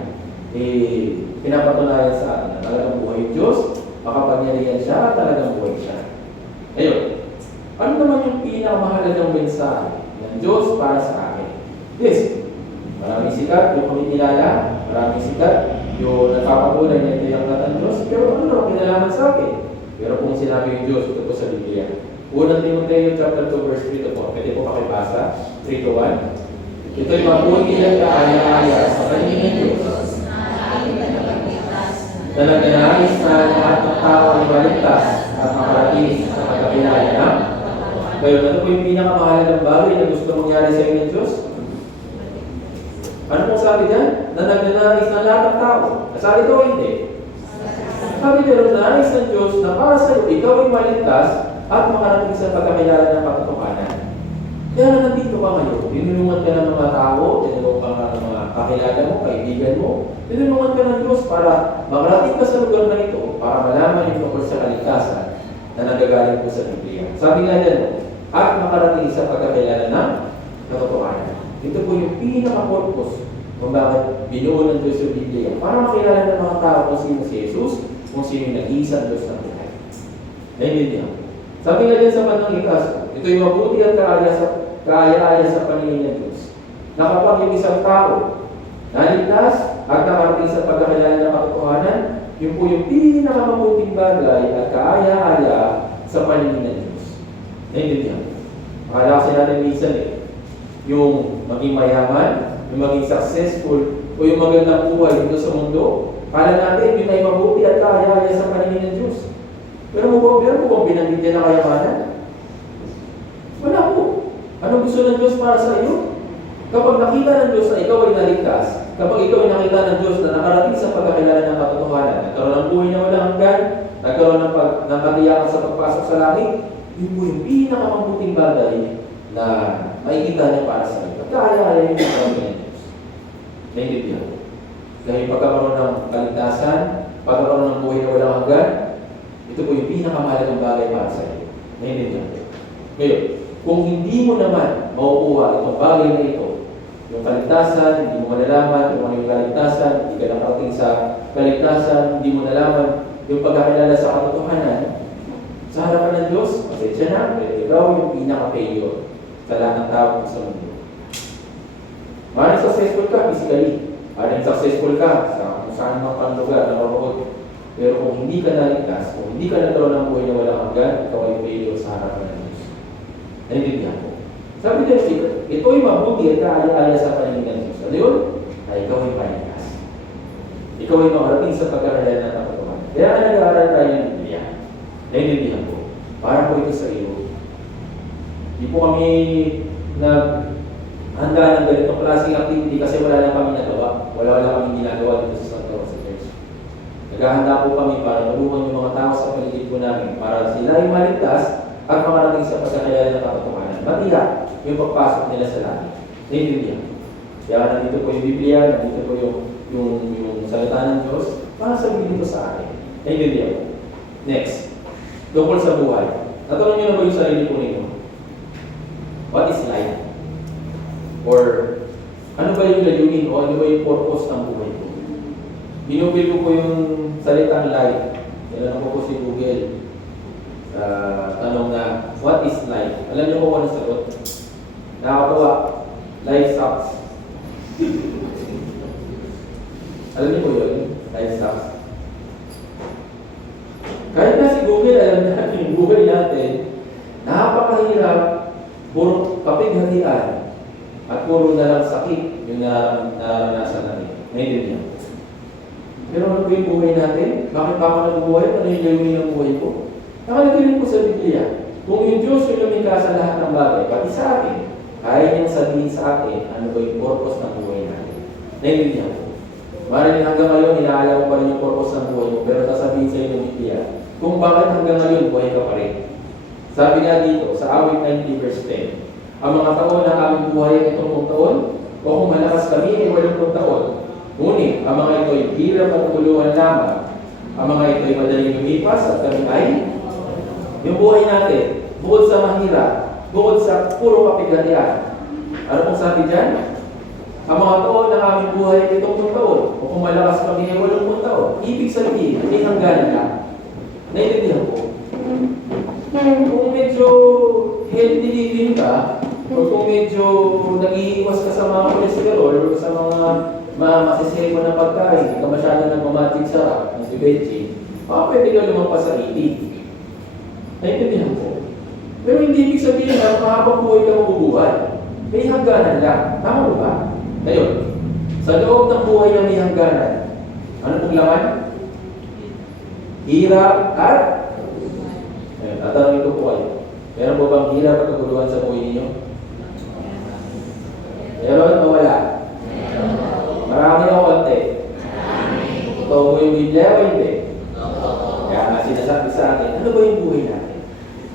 pinapatunayan sa atin na talagang buhay yung Diyos, makapangyarihan siya at talagang buhay siya. Ngayon, ano naman yung pinakamahalagang mensahe ng Diyos para sa akin? Yes, maraming sikat yung kumikilala, maraming sikat yung nagpapatunay na ito yung aklat ng Diyos, pero ano naman kinalaman sa akin? Pero kung sinabi yung Diyos, ito po sa Biblia. Unang Timoteo chapter 2 verse 3 to 4. Pwede po pakibasa, 3 to 1. Ito'y mabuti at kaaya-aya sa kanyang Diyos na nagnanais na lahat ng tao ay maligtas at makarating sa pagkakilala na. Ngayon, ano po yung pinakamahalagang bagay na gusto mangyari sa inyo ng Diyos? Ano pong sabi dyan? Na nagnanais na lahat ng tao. Nasabi ito o hindi? Sabi nila, nais ng Diyos na para sa iyo, ikaw ay maligtas at makarating sa pagkakilala ng katotohanan. Kaya na nandito ka ngayon, tinulungan ka ng mga tao, tinulungan ka ng mga kakilala mo, kaibigan mo, tinulungan ka ng Diyos para makarating ka sa lugar na ito, para malaman yung tungkol sa kaligtasan na nagagaling po sa Biblia. Sabi nga dyan, at makarating sa pagkakilala ng katotohanan. Ito po yung pinaka-purpose kung bakit binuo ng Diyos yung Biblia. Para makilala ng mga tao kung sino si Jesus, kung sino yung nag-iisang Diyos ng buhay. Naiintindihan. Sabi nga dyan sa bandang ikaso, ito yung mabuti at kaaya-aya sa paningin ng Diyos. Na kapag yung isang tao naligtas at nakarating sa pagkakilala ng katotohanan, yun po yung pinakamabuting bagay at kaaya-aya sa paningin ng Diyos. Naiintindihan. Akala kasi natin minsan yung maging mayaman, yung maging successful, o yung magandang buhay dito sa mundo, kala natin yun ay mabuti at kaaya-aya sa paningin ng Diyos. Pero mo bang binanggit niya na kayamanan? Wala po. Anong gusto ng Diyos para sa iyo? Kapag nakita ng Diyos na ikaw ay naligtas, kapag ikaw ay nakita ng Diyos na nakarating sa pagkakilala ng katotohanan, nagkaroon ng buhay na walang hanggan, nagkaroon ng katiyakan sa pagpasok sa langit, yun po yung pinakamabuting bagay na makikita niya para sa iyo. Kaya-kaya yung gagawin ng Diyos. Naiintindihan ko. Dahil pagkakaroon ng kaligtasan, pagkakaroon ng buhay na walang hanggan, ito po yung pinakamahalagang bagay para sa iyo. Naiintindihan ko. Ngayon, kung hindi mo naman makukuha itong bagay na ito, yung kaligtasan, hindi mo malalaman kung ano yung kaligtasan, hindi ka nakarating sa kaligtasan, hindi mo nalaman yung pagkakilala sa katotohanan, sa harapan ng Diyos, pasensya na, pero ikaw yung pinaka-failure sa lahat ng tao sa mundo. Maraming successful ka physically, maraming successful ka sa kung saan mga panlugar na maroon. Pero kung hindi ka naligtas, kung hindi ka nagkaroon ng buhay na walang hanggan, ikaw ay failure sa harapan ng Diyos. Naiintindihan ko. Sabi niya, ito'y mabuti at kaaya-aya sa paningin ng Diyos. Ano yun? Ay ikaw ay paligtas. Ikaw ay makarating sa pagkakilala ng katotohanan. Kaya ka nag-aaral tayo ng Biblia. Naiintindihan ko. Para po ito sa iyo. Hindi po kami handa ng ganitong klaseng activity kasi wala lang kami nagawa. Wala kami ginagawa dito sa Santa Rosa Church. Naghahanda po kami para tulungan yung mga tao sa paligid po namin para sila ay maligtas at makarating sa pagkakilala ng katotohanan. Matiyak yung pagpasok nila sa langit. Naiintindihan. Kaya nandito po yung Biblia, nandito po yung salita ng Diyos para sabihin ito sa akin. Naiintindihan po. Next. Tungkol sa buhay. Natanong niyo na ba yung sarili po ninyo? What is life? Or ano ba yung layunin o ano ba yung purpose ng buhay ko? Binugil ko po yung salitang life. Kailan ko po si Google sa tanong na, what is life? Alam niyo po ano sagot? Nakakatawa. Life sucks. Alam niyo po yun? Life sucks. Kahit na si Google, alam natin yung buhay natin, napakahirap, puro kapighatian, at puro na lang sakit yung naranasan natin. Naiintindihan. Pero ano po yung buhay natin? Bakit pa ako nabubuhay? Ano yung layunin ng buhay ko? Nakalagay po sa Biblia, kung yung Diyos yung lumikha sa lahat ng bagay, pati sa atin, kaya niyang sabihin sa atin ano ba yung purpose ng buhay natin. Naiintindihan ko. Maraming hanggang ngayon, inaaya ko pa rin yung purpose ng buhay mo, pero sasabihin sa inyo ng Biblia, kung bakit hanggang ngayon buhay ka pa rin. Sabi nga dito, sa awit 90 verse 10, ang mga taon na aming buhay ay 30 taon, o kung malakas kami ay 80 taon. Ngunit, ang mga ito ay hirap at tuluhan lamang. Ang mga ito ay madaling lumipas at kami ay yung buhay natin, bukod sa mahirap, bukod sa puro kapighatian. Ano pong sabi dyan? Ang mga taon na aming buhay ay 30 taon, o kung malakas kami ay 80 taon. Ibig sabihin, may hangganan lang. Naiintindihan ko. Kung medyo healthy living ka, o kung medyo nag-iiwas ka sa mga cholesterol o sa mga masisebo na pagkain, hindi ka masyado nagmamatic sarap, ng diabetes, pwede ka lumampas sa 80. Naiintindihan ko. Pero hindi ibig sabihin na mahabang buhay ka mabubuhay. May hangganan lang. Tama ba? Ngayon, sa loob ng buhay na may hangganan, ano pong laman? Hirap at tatanungin ko po kayo. Meron po bang hirap at kaguluhan sa buhay ninyo? Meron o wala? Marami o konti? Totoo mo yung Biblia o hindi? Kaya nga sinasabi sa akin, ano ba yung buhay natin?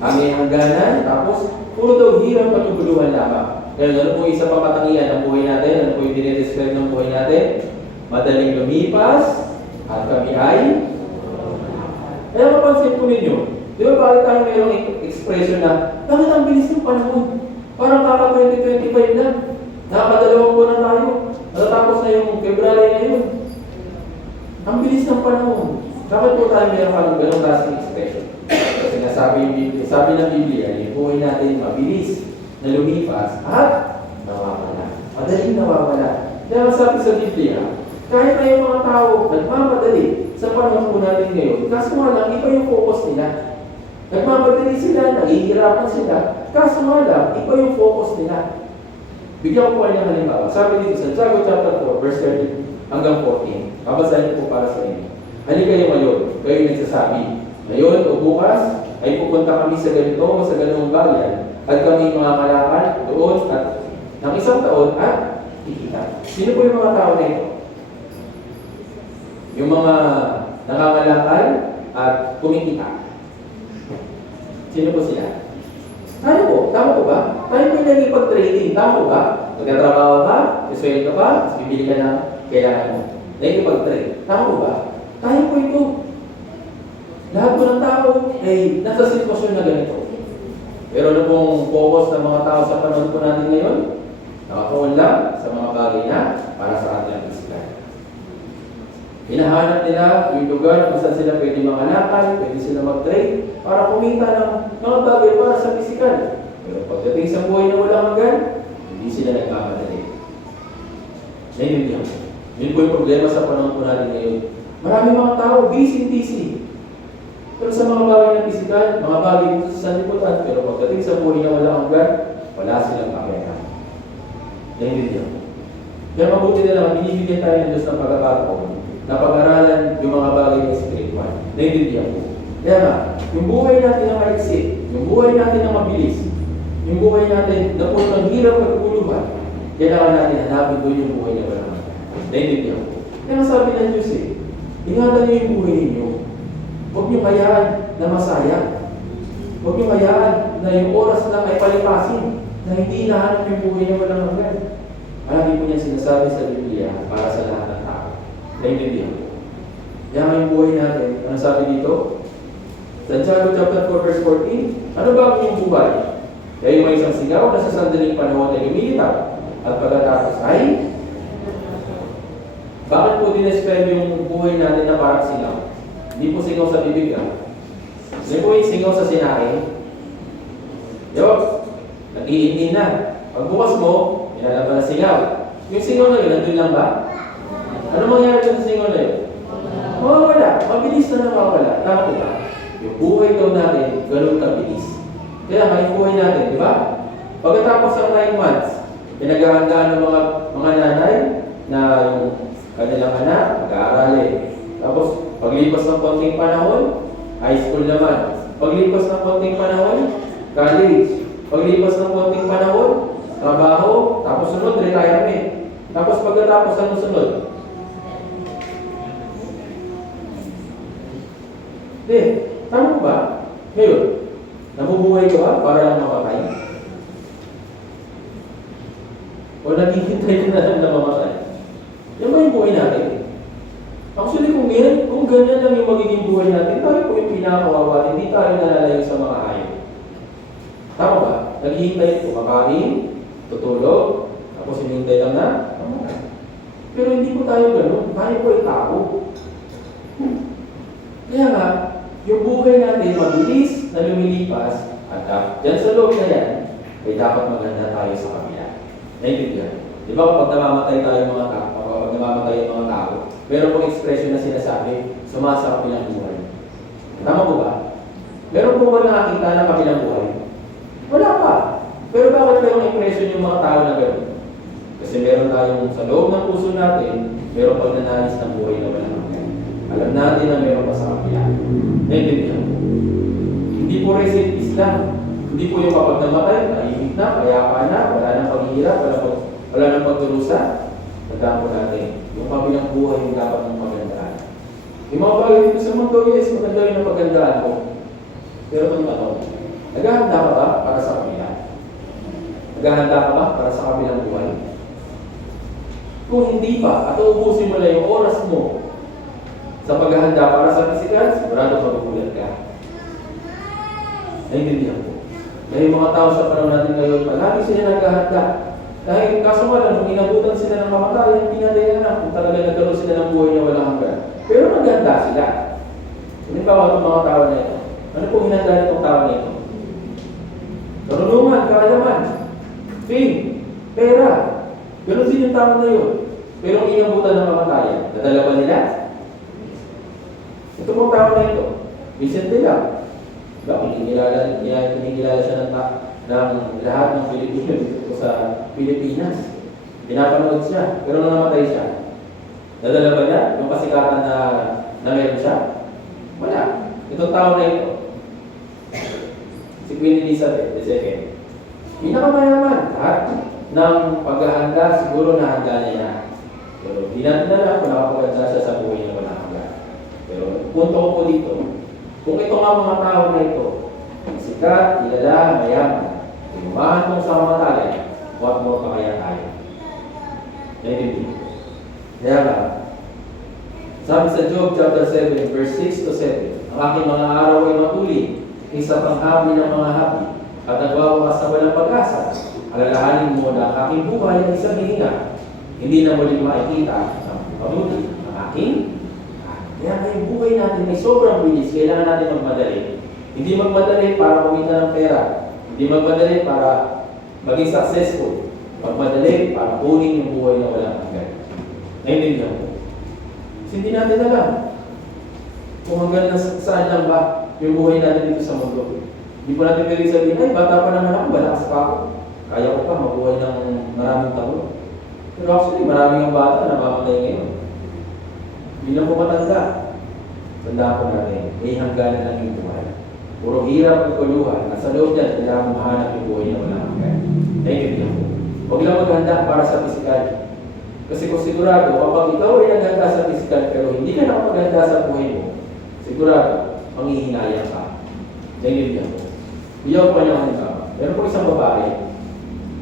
Ang may hangganan, tapos puro daw hirap at kaguluhan lamang. Kaya ano po isa pa katangian ng buhay natin? Ano po yung dinidescribe ng buhay natin? Madaling lumipas at kami ay kaya mapansin po ninyo, di ba bakit tayo mayroong expression na bakit ang bilis ng panahon? Parang kaka 2025 na. Nakakadalawang buwan na tayo. Natatapos na yung February na yun. Ang bilis ng panahon. Bakit po tayo mayroong ganong klaseng expression? Kasi nasabi yung Biblia, sabi ng Biblia, yung buhay natin mabilis na lumipas at nawawala. Madaling nawawala. Kaya sabi sa Biblia, kahit na yung mga tao nagmamadali sa panahon po natin ngayon, kaso nga lang, iba yung focus nila. Nagmamadali sila, nahihirapan sila, kaso nga lang, iba yung focus nila. Bigyan ko po kayo ng halimbawa. Sabi dito sa Tiago chapter 4, verse 30 hanggang 14, babasahin ko po para sa inyo. Halika kayo ngayon, kayo nagsasabi, ngayon o bukas, ay pupunta kami sa ganito o sa ganitong bayan, at kami mga kalakal doon at ng isang taon at kikita. Sino po yung mga tao na ito? Yung mga nangangalakal at kumikita. Sino po sila? Tayo po, tama po ba? Tayo po yung nagipag-trading, tama po ba? Magkatrabaho ka, isweldo ka, tapos bibili ka ng kailangan mo. Nagipag-trade, tama po ba? Tayo po ito. Lahat po ng tao ay nasa sitwasyon na ganito. Pero ano pong focus ng mga tao sa panahon po natin ngayon? Nakatuon lang sa mga bagay na para sa ating physical. Hinahanap nila yung lugar kung saan sila pwede mangalakal, pwede sila mag-trade para kumita ng mga bagay para sa physical. Pero pagdating sa buhay na walang hanggan, hindi sila nagkamadali. Naiintindihan mo? Yun po yung problema sa panahon po natin ngayon. Marami mga tao, busy. Pero sa mga bagay ng physical, mga bagay dito sa sanlibutan, pero pagdating sa buhay na walang hanggan, wala silang pakialam. Naiintindihan mo? Kaya mabuti na lang, binibigyan tayo ng Diyos ng pagkakataon na pag-aralan yung mga bagay ng spiritual. Naiintindihan mo? Kaya nga, yung buhay natin na maiksi, yung buhay natin na mabilis, yung buhay natin na puno ng hirap at kaguluhan, kailangan natin hanapin doon yung buhay na walang hanggan. Naiintindihan mo? Kaya nga sabi ng Diyos ingatan niyo yung buhay ninyo. Huwag niyo hayaan na masayang. Huwag niyo hayaan na yung oras lang ay palipasin, na hindi hinahanap yung buhay na walang hanggan. Marami po niya sinasabi sa Biblia para sa lahat ng tao. Naiintindihan mo? Kaya nga yung buhay natin, ano sabi dito? Santiago chapter 4 verse 14, ano ba ang inyong buhay? Kaya may isang sigaw na sa sandaling panahon ay lumilitaw at pagkatapos ay bakit po dinescribe yung buhay natin na parang sigaw? Hindi po singaw sa bibig Hindi po yung singaw sa sinain. Nag-iinhin na. Pagbukas mo, inalaban na singaw. Yung singaw na yun, nandun lang ba? Ano mangyari sa singaw na yun? Mawawala. Mabilis na nawawala. Tama po ba? Yung buhay daw natin, ganun kabilis. Kaya nga yung buhay natin, di ba? Pagkatapos ng 9 months, pinaghahandaan ng mga nanay na yung kanilang anak, mag-aarali. Tapos, paglipas ng konting panahon, high school naman. Paglipas ng konting panahon, college. Paglipas ng konting panahon, trabaho. Tapos sunod, retirement. Tapos pagkatapos ano sunod? Hindi. Tama ba? Ngayon, nabubuhay ka ba para lang mamatay? O naghihintay ka na lang na mamatay? Yan ba yung buhay natin? Actually, kung ganyan lang yung magiging buhay natin, tayo po yung pinakawawa, hindi tayo nalalayo sa mga hayop. Tama ba? Naghihintay, kumakain, tutulog, tapos hinihintay lang na, pero hindi po tayo ganun. Tayo po ay tao. Kaya nga, yung buhay natin mabilis na lumilipas, at dyan sa loob na yan, ay dapat maganda tayo sa kabila. Naiintindihan? Di ba kapag namamatay tayo mga tao, kapag namamatay yung mga tao, meron pong expression na sinasabi, sumasarap nilang buhay. Tama po ba? Meron po ba nakakita na kabilang buhay? Wala pa. Pero bakit merong impression yung mga tao na gano'n? Kasi meron tayong sa loob ng puso natin, meron pagnanalis ng buhay na walang hanggan. Alam natin na meron pa sa kapila. Naiintindihan po. Hindi po recipes lang. Hindi po yung kapag namatay, naihig na, kayapa na, wala nang paghihirap, wala nang pagturusa. Tandaan po natin, yung kabilang buhay yung dapat ng pagandaan. Yung mga bagay dito sa mundo, yes, maganda yun ang pagandaan ko. Pero itong tanong, naghahanda ka ba para sa kabila? Naghahanda ka ba para sa kabilang buhay? Kung hindi pa, at uubusin mo na yung oras mo sa paghahanda para sa physical, sigurado magugulat ka. Naiintindihan ko. Dahil mga tao sa panahon natin ngayon, palagi sila naghahanda. Dahil kaso nga lang, nung inabutan sila ng mamatayan, pinadayan na kung talaga nagkaroon sila ng buhay na walang hanggan. Pero naghahanda sila. Halimbawa itong mga tao na ito. Ano po hinanda nitong tao na ito? Karunungan, kaalaman, fame, pera. Ganon din yung tao na yun. Pero ang inabutan ng mamatayan, nadala ba nila? Ito pong tao na ito, Vicente lang. Diba? Kinikilala siya ng lahat ng Pilipino dito sa Pilipinas. Pinapanood siya, pero nung namatay siya, nadala ba niya yung kasikatan na meron siya? Wala. Itong tao na ito, si Queen Elizabeth II, pinakamayaman lahat ng paghahanda, siguro nahanda niya. Pero di natin alam kung nakapaganda siya sa buhay na walang hanggan. Pero punto ko po dito, kung ito nga mga tao na ito, si sikat, kilala, mayaman. Inumahan kong sa mga talay, what more pa kaya tayo? Naiintindihan ko. Kaya nga, sabi sa Job chapter 7, verse 6 to 7, ang aking mga araw ay matuli, isa pang habi ng mga habi, at nagwawakas sa walang pag-asa. Alalahanin mo na ang aking buhay ay isang hininga. Hindi na muling makikita ang mabuti ng aking. Kaya yung buhay natin may sobrang bilis, kailangan natin magmadali. Hindi magmadali para kumita ng pera. Hindi magmadali para maging successful. Magmadali para kunin yung buhay na walang hanggan. Naiintindihan mo? Kasi hindi natin alam kung hanggang saan lang ba yung buhay natin dito sa mundo. Hindi po natin pwede sabihin, ay, bata pa naman ako, malakas pa ako. Kaya ko pa mabuhay ng maraming taon. Pero actually, maraming ang bata na mamamatay ngayon. Hindi na po matanda. Tandaan po natin, may hangganan lang yung buhay. Puro hirap at kuluhan. At sa loob niyan, kailangan mahanap yung buhay na walang hanggan. Naiintindihan po. Huwag lang maghanda para sa pisikal. Kasi kung sigurado, kapag ikaw ay naghanda sa pisikal pero hindi ka nakapaghanda sa buhay mo, sigurado, manghihinayang ka. Naiintindihan po. Iyaw pa niya halimbawa. Meron po isang babae,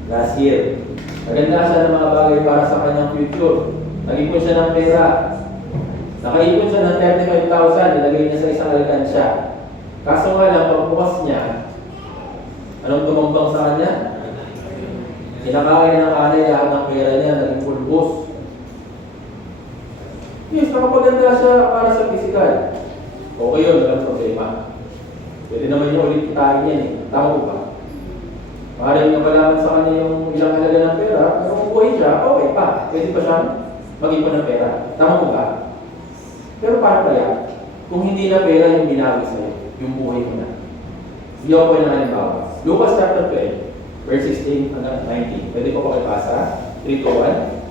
last year, naganda siya ng mga bagay para sa kanyang future. Nag-ipon siya ng pera. Nakaipon siya ng 35,000, nilagay niya sa isang alkansya. Kaso nga lang, pagbukas niya, anong tumambang sa kanya? Kinakain ng anay lahat ng pera niya, naging pulbos. Yes, nakapaganda siya para sa physical. Okay yun, walang problema. Pwede naman niya ulit kitain yan eh. Tama po ba? Maaaring niya malaman sa kanya yung ilang halaga ng pera, pero kung buhay siya, okay pa. Pwede pa siyang mag-ipon ng pera. Tama po ba? Pero paano kaya? Kung hindi na pera yung binawi sa'yo, yung buhay mo na. Hindi ako po yung halimbawa. Lucas chapter 12, verse 16 hanggang 19. Pwede ko pakipasa? 3 to 1.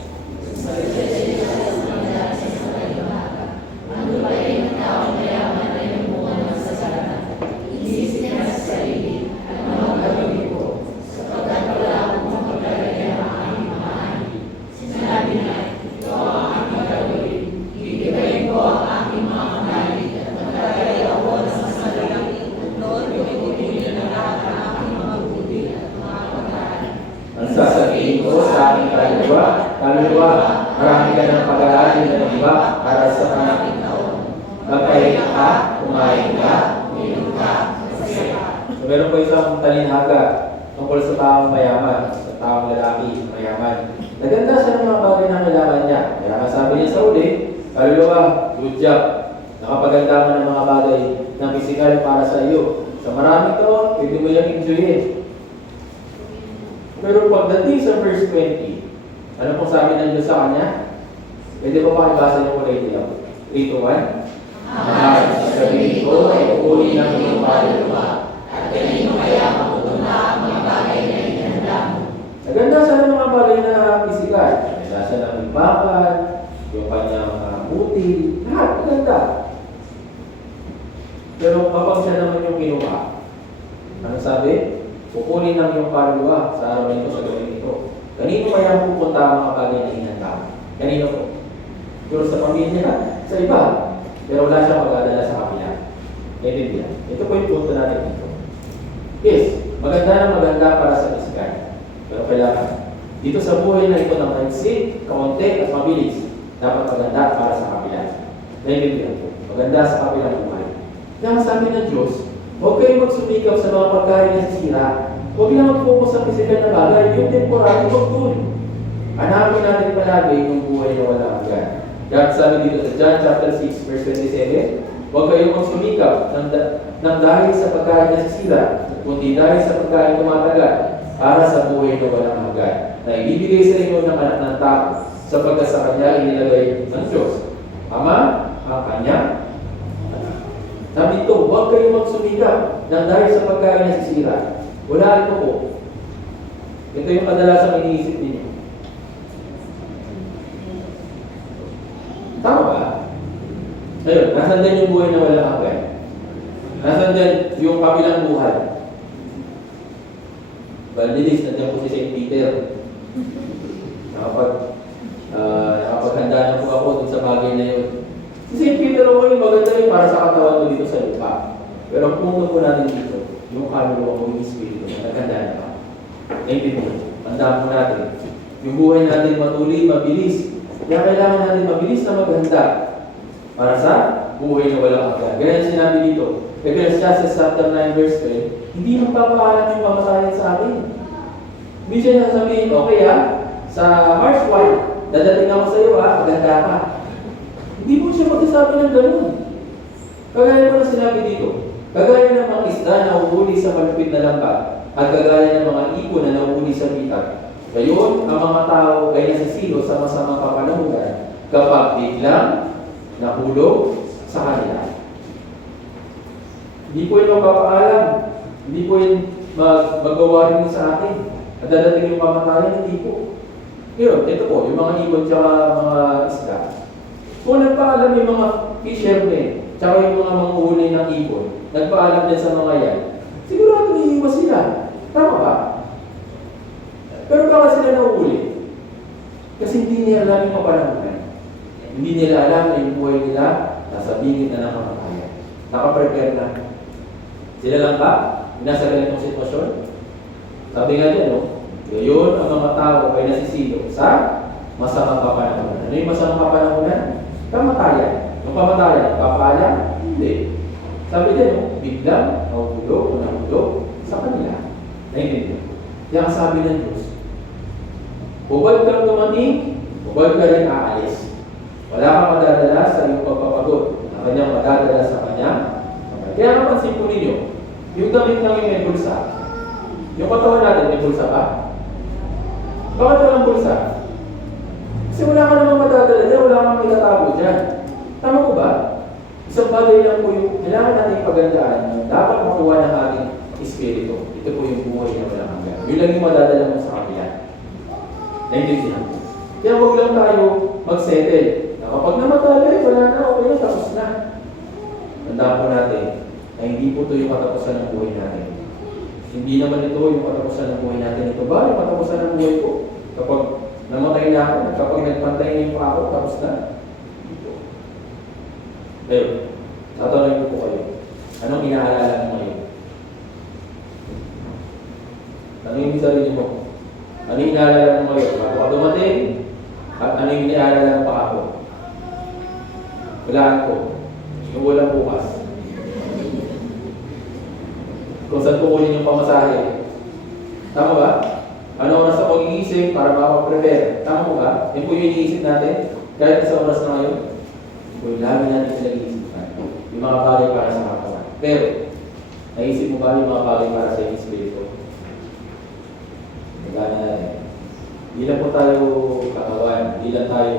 Ano ba yung taong mayaman na yung bunga ng sasarap? Inisip niya sa sarili, ano ang gagawin ko? Sapagkat wala akong mapaglalagyan ang aking mga ani. Sinabi niya, ito ang aking gagawin. Gigibayin ko ang aking mga kanalig at maglalagay ako ng mas malalaki. Noon yung ibibigay ng lahat ang aking mga buti at mga pag-aaral. Ang sasabihin ko sa aking kaluluwa, marami ka ng pag-aaral na iba para sa mga magpahinga ka, kumain ka, uminom ka, masaya ka. So meron po isang talinhaga tungkol sa taong mayaman, sa taong lalaki mayaman. Naganda siya ng mga bagay na kailangan niya. Kaya nga sabi niya sa uli, kaluluwa, good job. Nakapaganda mo ng mga bagay na physical para sa iyo. Sa maraming taon, pwede mo lang enjoyin. Pero pagdating sa verse 20, ano pong sabi ng Diyos sa kanya? Pwede pa makibasa yung kulay nila. 3 to 1. Sabihin ko ay pupuli ng iyong kaluluwa at kanino kaya mapupunta ang mga bagay na inihanda mo. Naganda siya ng mga bagay na pisikal. Naganda siya ng ibapan, yung kanyang buti, lahat maganda. Pero kapag siya naman yung kinuha, ano sabi? Pupuli ng iyong kaluluwa sa araw nito sa gawin ito. Kanino kaya pupunta ang mga bagay na inihanda mo? Kanino po? Pero sa pamilya, sa iba. Pero wala siyang magdadala sa kapila. Naiintindihan? Ito po yung punto natin dito. Yes, maganda na maganda para sa pisikal. Pero kailangan, dito sa buhay na ito ng magsik, kaunti at mabilis, dapat maganda para sa kapila. Naiintindihan po. Maganda sa kapilang buhay. Kaya sabi ng Diyos, huwag kayong magsumikap sa mga pagkain na sira. Huwag lang mag-focus sa pisikal na bagay. Yung temporary, huwag dun. Hanapin natin palagi yung buhay na wala hanggan. Kaya sabi dito sa John chapter 6 verse 27, huwag kayong magsumikap ng dahil sa pagkain na sisira, kundi dahil sa pagkain tumatagal, para sa buhay na walang hanggan, na ibibigay sa inyo ng anak ng tao, sapagkat sa kanya inilagay ng Diyos. Ama, ang kanya. Sabi ito, huwag kayong magsumikap ng dahil sa pagkain na sisira. Wala ito po. Ito yung kadalasang iniisip ninyo. Tama ba? Ayun, nasan din yung buhay na walang hanggan? Nasan din yung kabilang buhay? Baldilis, nandiyan po si St. Peter. Nakapaghanda na po ako dun sa bagay na yun. Si St. Peter ako yung maganda yun para sa katawan ko dito sa lupa. Pero ang punto po natin dito, yung kaluluwa mo, yung espiritu, naganda na ba? Naintindihan. Tandaan po natin, yung buhay natin matuloy, mabilis. Kaya kailangan natin mabilis na maghanda para sa buhay na walang hanggan. Ganyan sinabi dito. Ecclesiastes chapter 9 verse 10, hindi magpapaalam yung mamatayan sa akin. Hindi siya nasasabihin, okay sa March 1, dadating ako sa iyo maganda ka. Hindi po siya magsasabi ng ganun. Kagaya ko na sinabi dito, kagaya ng mga isda na uhuli sa malupit na lambat at kagaya ng mga ipon na nauhuli sa bitag. Gayon, ang mga tao ay nasisilo sa masamang kapanahunan kapag biglang nahulog sa kanila. Hindi po yung magpapaalam, hindi po yung magawa rin sa akin. At dadating yung pamatayan, hindi po. Ngayon, ito po, yung mga ibon tsaka mga isda. Kung nagpaalam yung mga fishermen, tsaka yung mga manguhuli ng ibon, nagpaalam din sa mga yan, sigurado iiwas sila. Tama ba? Pero bakit sila nauhuli? Kasi hindi nila alam yung kapanahunan. Hindi nila alam na yung buhay nila nasa bingit na ng kamatayan. Nakaprepare na. Sila lang ba? Nasa ganitong sitwasyon? Sabi nga dyan, ngayon ang mga tao ay nasisilo sa masamang kapanahunan. Ano yung masamang kapanahunan? Kamatayan. Yung kamatayan, papaalam? Hindi. Sabi dyan, biglang nahulog o nahulog sa kanila. Naintindihan. Kaya ang sabi ng Diyos, hubad kang dumating, hubad ka rin aalis. Wala kang madadala sa iyong pagpapagod. Ang kanyang madadala sa kanyang. Kaya napansin po ninyo, yung damit namin may bulsa. Yung katawan natin may bulsa ba? Bakit walang bulsa? Kasi wala ka namang madadala dyan, wala kang itatago dyan. Tama ko ba? Isang bagay lang po yung kailangan natin pagandaan yung dapat makuha ng ating espiritu. Ito po yung buhay na walang hanggan. Yun lang yung madadala mo sa kapila. Naintindihan po. Kaya huwag lang tayo mag-settle. Na kapag namatay, wala na, okay na, tapos na. Tandaan po natin na hindi po ito yung katapusan ng buhay natin. Hindi naman ito yung katapusan ng buhay natin. Ito ba yung katapusan ng buhay ko? Kapag namatay na ako, kapag nagpantay na yung ako, tapos na. Ngayon, tatanungin ko po kayo. Anong inaalala mo ngayon? Tanungin mo sarili mo. Ano yung inaalala mo ngayon? Bago ka dumating? At ano yung inaalala mo pa ako? Walaan ko. Yung walang bukas. Kung saan kukunin yung pamasahe. Tama ba? Ano oras ako mag-iisip para makaprepare? Tama mo ba? Yan po yung iniisip natin. Kahit sa oras na ngayon. Kung lagi natin pinag-iisipan. Yung mga bagay para sa katawan. Pero, naisip mo ba yung mga bagay para sa espiritu? Nagana natin. Hindi lang po tayo katawan. Hindi lang tayo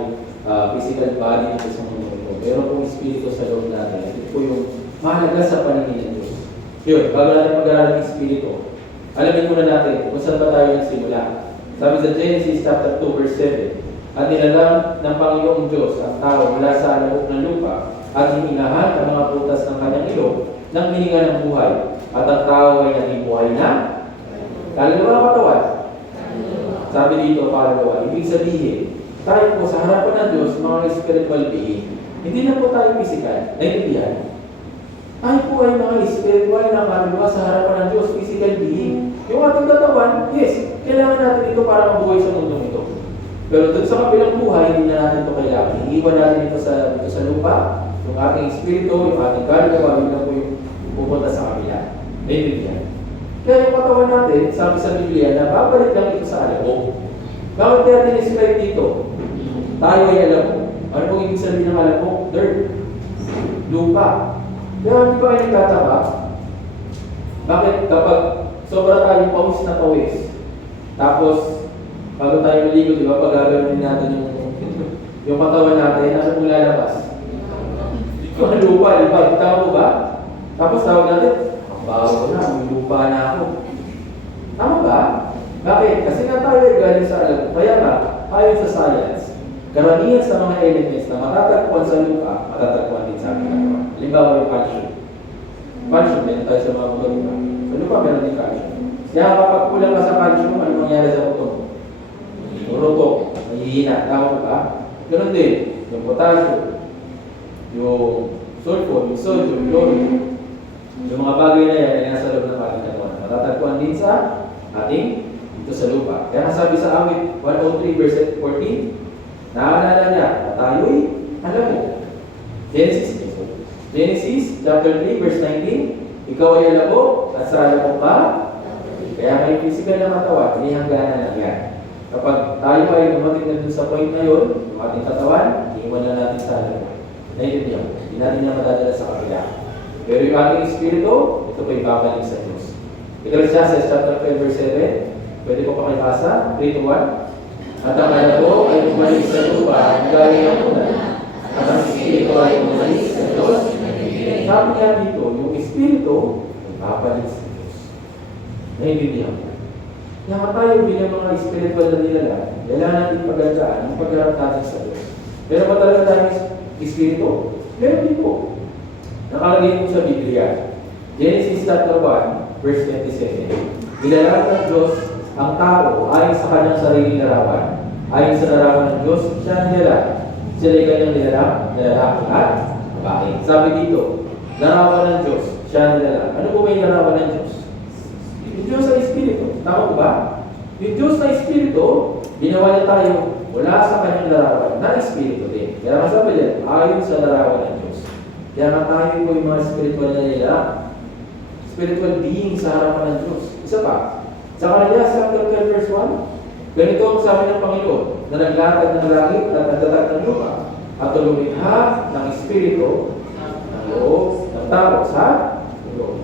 physical body na sa mundo ito. Pero kung espiritu sa loob natin, ito po yung mahalaga sa paningin ng Diyos. Yun, bago natin pag-aaral ng espiritu, alamin muna natin kung saan ba tayo nagsimula. Sabi sa Genesis chapter 2 verse 7, at nilalang ng Panginoong Diyos ang tao mula sa alabok ng lupa at hinihingahan ang mga butas ng kanyang ilong ng hininga ng buhay. At ang tao ay naging buhay na kaluluwa katawan. Sabi dito, kaluluwa. Ibig sabihin, tayo po sa harapan ng Diyos, mga spiritual being, hindi na po tayo physical. Naintindihan? Tayo po ay mga spiritual na kaluluwa sa harapan ng Diyos, physical being. Yung ating katawan, yes, kailangan natin ito para mabuhay sa mundong ito. Pero dun sa kabilang buhay, hindi na natin ito kailangan. Iiwan natin ito sa lupa, yung ating espiritu, yung ating kaluluwa, yun lang po yung pupunta sa kabila. Naintindihan? Kaya yung katawan natin, sabi sa Biblia, na babalik lang ito sa alabok. Bakit kaya tiniscribe dito? Tayo ay alabok. Ano pong ibig sabihin ng alabok? Dirt. Lupa. Kaya hindi ba kayo nagtataka? Bakit kapag sobra tayong pawis na pawis, tapos bago tayo maligo, di ba, pag gagawin natin yung katawan natin, ano pong lalabas? Yung lupa, di ba? Tama mo ba? Tapos tawag natin, bago na, may lupa na ako. Tama ba? Bakit? Kasi nga tayo ay galing sa alam. Kaya nga, ayon sa science, karamihan sa mga elements na matatagpuan sa lupa, matatagpuan din sa ating katawan. Halimbawa yung calcium. Calcium, meron tayo sa mga lupa. Sa lupa, meron din calcium. Kaya kapag kulang ka sa calcium, ano mangyari sa buto? Turutok, mahihina. Tama ba? Ganun din, yung potassium, yung sulfur, yung sodium, yung chlorine. Yung mga bagay na yan ay nasa loob ng ating katawan. Matatagpuan din sa ating dito sa lupa. Kaya sabi sa awit 103 verse 14, naalala niya na tayo'y alam mo. Genesis chapter 3 verse 19, ikaw ay alam mo at sa alam mo ka. Kaya may physical na katawan, hindi hangganan lang yan. Kapag tayo ay dumating na dun sa point na yun, yung ating katawan, iiwan na natin sa alam mo. Naiintindihan mo. Hindi natin na madadala sa kabila. Pero yung ating espiritu, ito pa ibabalik sa Diyos. Ecclesiastes chapter 12 verse 7, pwede ko pakibasa, 3 to 1. At ang alam ko ay bumalik sa lupa, ang gawin ang una. At ang espiritu ay bumalik sa Diyos. Sabi niya dito, yung espiritu, ibabalik sa Diyos. Naiintindihan mo. Kaya tayo bilang mga spiritual na nilala, kailangan natin pagandaan ang pagharap natin sa Diyos. Pero ba talaga tayong espiritu? Meron dito. Nakalagay po sa Biblia. Genesis chapter 1, verse 27. Nilalaan ng Diyos ang tao ayon sa kanyang sariling larawan. Ayon sa larawan ng Diyos, siya ang nilalang. Sila ay kanyang nilalang at babae. Sabi dito, larawan ng Diyos, siya ang nilalang. Ano po may larawan ng Diyos? Yung Diyos ay Espiritu. Tama po ba? Yung Diyos na Espiritu, ginawa niya tayo wala sa kanyang larawan na Espiritu din. Kaya masabi din, ayon sa larawan ng Diyos. Kaya nga tayo po yung mga spiritual na nila, spiritual being sa harapan ng Diyos. Isa pa, sa Kanaya, chapter 12 verse 1, ganito ang sabi ng Panginoon, na naglatag ng langit at nagtatag ng lupa, at lumikha ng Espiritu ng loob ng tao sa loob.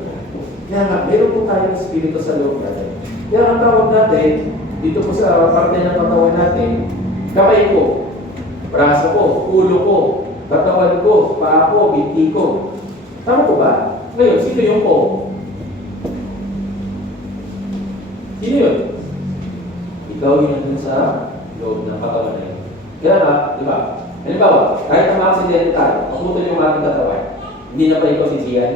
Kaya nga, meron po tayong Espiritu sa loob natin. Kaya ang tawag natin, dito po sa parte ng katawan natin, kamay ko, braso ko, ulo ko, katawan ko, paa ko, binti ko. Tama po ba? Ngayon, sino yung ko? Sino yun? Ikaw yun nandun sa loob ng katawan na yun. Kaya nga, di ba? Halimbawa, kahit na ma-accident tayo, pagputol yung ating katawan, hindi na ba ikaw si Gian?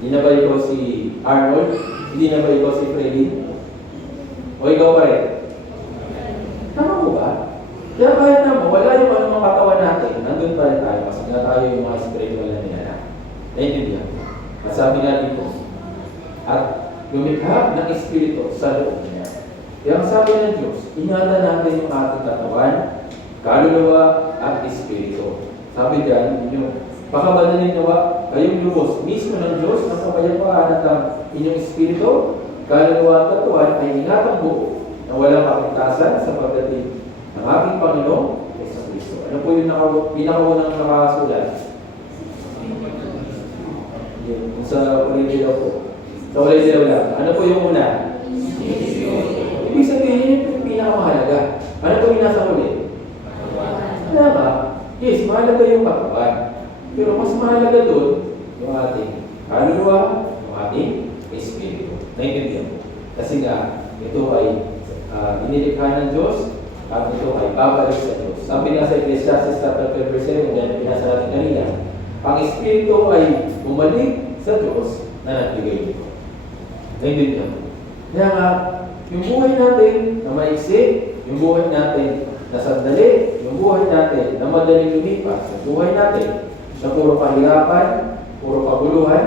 Hindi na ba ikaw si Arnold? Hindi na ba ikaw si Freddy? O ikaw pa rin? Tama po ba? Kaya kahit naman, wala yung anong katawan natin, nandun pa rin tayo kasi nga tayo yung mga spiritual na nilala. Naintindihan ko. At sabi nga dito, at lumikha ng Espiritu sa loob niya. Kaya ang sabi ng Diyos, ingatan natin yung ating katawan, kaluluwa at Espiritu. Sabi diyan, yung pakabanalin nawa kayong lubos mismo ng Diyos ng kapayapaan at ang inyong Espiritu, kaluluwa at katawan ay ingatang buo na walang kapintasan sa pagdating ng ating Panginoong Yesus Cristo. Ano po yung pinakaunang nakasulat? Yung sa Korintiyaw po. Sa Korintiyaw lang. Ano po yung una? Ibig sabihin, yung pinakamahalaga. Ano po yung nasa huli? Kaya ba? Yes, mahalaga yung katawan. Pero mas mahalaga doon yung ating kaluluwa, yung ating Espiritu. Naintindihan mo? Kasi nga, ito ay inilikha ng Diyos at ito ay babalik sa Diyos. Sabi nga sa Ecclesiastes chapter 12 verse 7, yan pinasa natin kanina, ang Espiritu ay bumalik sa Diyos na nagbigay nito. Naintindihan mo? Kaya nga, yung buhay natin na maiksi, yung buhay natin na sandali, yung buhay natin na madaling lumipas, yung buhay natin na puro kahirapan, puro kaguluhan,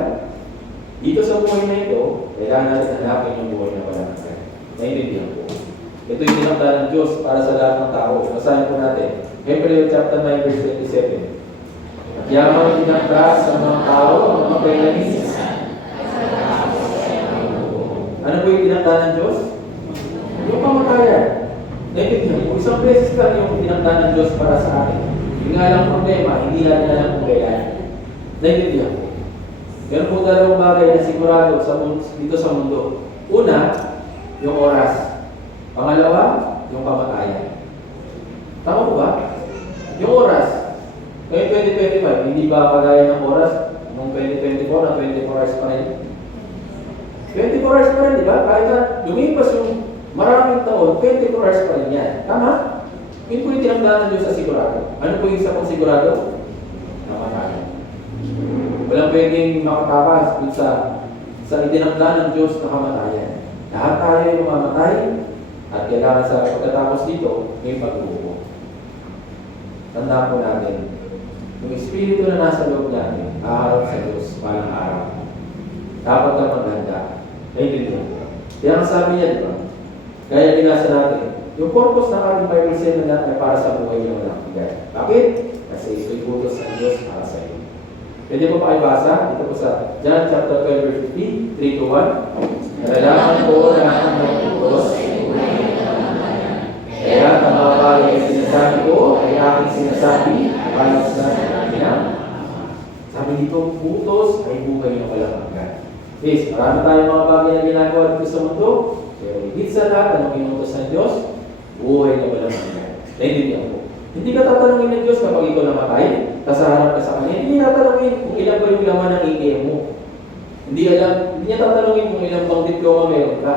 dito sa buhay na ito, kailangan natin hanapin yung buhay na palangkay. Naintindihan po. Ito yung tinakda ng Diyos para sa lahat ng tao. Basahin po natin. Hebrews chapter 9 verse 27. At yamang tinakda sa mga tao ang mga kailangan. Ano po yung tinakda ng Diyos? Yung kamatayan. Naintindihan po. Isang beses lang yung tinakda ng Diyos para sa atin. Yung nga lang problema, hindi natin alam kung kailan. Naintindihan po. Meron po dalawang bagay na sigurado dito sa mundo. Una, yung oras. Pangalawa, yung kamatayan. Tama po ba? Yung oras. Ngayon 2025, hindi ba kagaya ng oras noong 2024 na 24 hours pa rin? 24 hours pa rin, di ba? Kahit na lumipas yung maraming taon, 24 hours pa rin yan. Tama? Yun po yung tinanggalan ng Diyos sa sigurado. Ano po yung isa pang sigurado? Kamatayan. Walang pwedeng makatakas dun sa itinanggalan ng Diyos na kamatayan. Lahat tayo yung mamatay at kailangan sa pagkatapos dito, may pag-upo. Tandaan po natin, yung Espiritu na nasa loob natin, haharap sa Diyos balang araw. Dapat ka maghanda. Naintindihan mo? Kaya ang sabi niya, di ba? Kaya binasa natin, yung purpose ng ating Bible study na ay para sa buhay ng walang hanggan. Bakit? Kasi ito'y utos ng Diyos para sa iyo. Pwede mo pa ibasa? Ito po sa John chapter 12, verse 50, 3 to 1. Nalalaman ko na ang utos ay buhay ng walang hanggan. Kaya ang mga bagay na sinasabi ko ay aking sinasabi para sa kanyang. Sabi dito, utos ay buhay ng walang hanggan. Yes, marami tayong mga bagay na ginagawa dito sa mundo. Pero higit sa lahat, anong inutos ng Diyos? Buhay na walang hanggan. Naintindihan ko. Hindi ka tatanungin ng Diyos kapag ikaw namatay, kasaharap ka sa Kanya. Hindi niya tatanungin kung ilan ba yung laman ng ATM mo. Hindi niya tatanungin kung ilang bang diploma meron ka.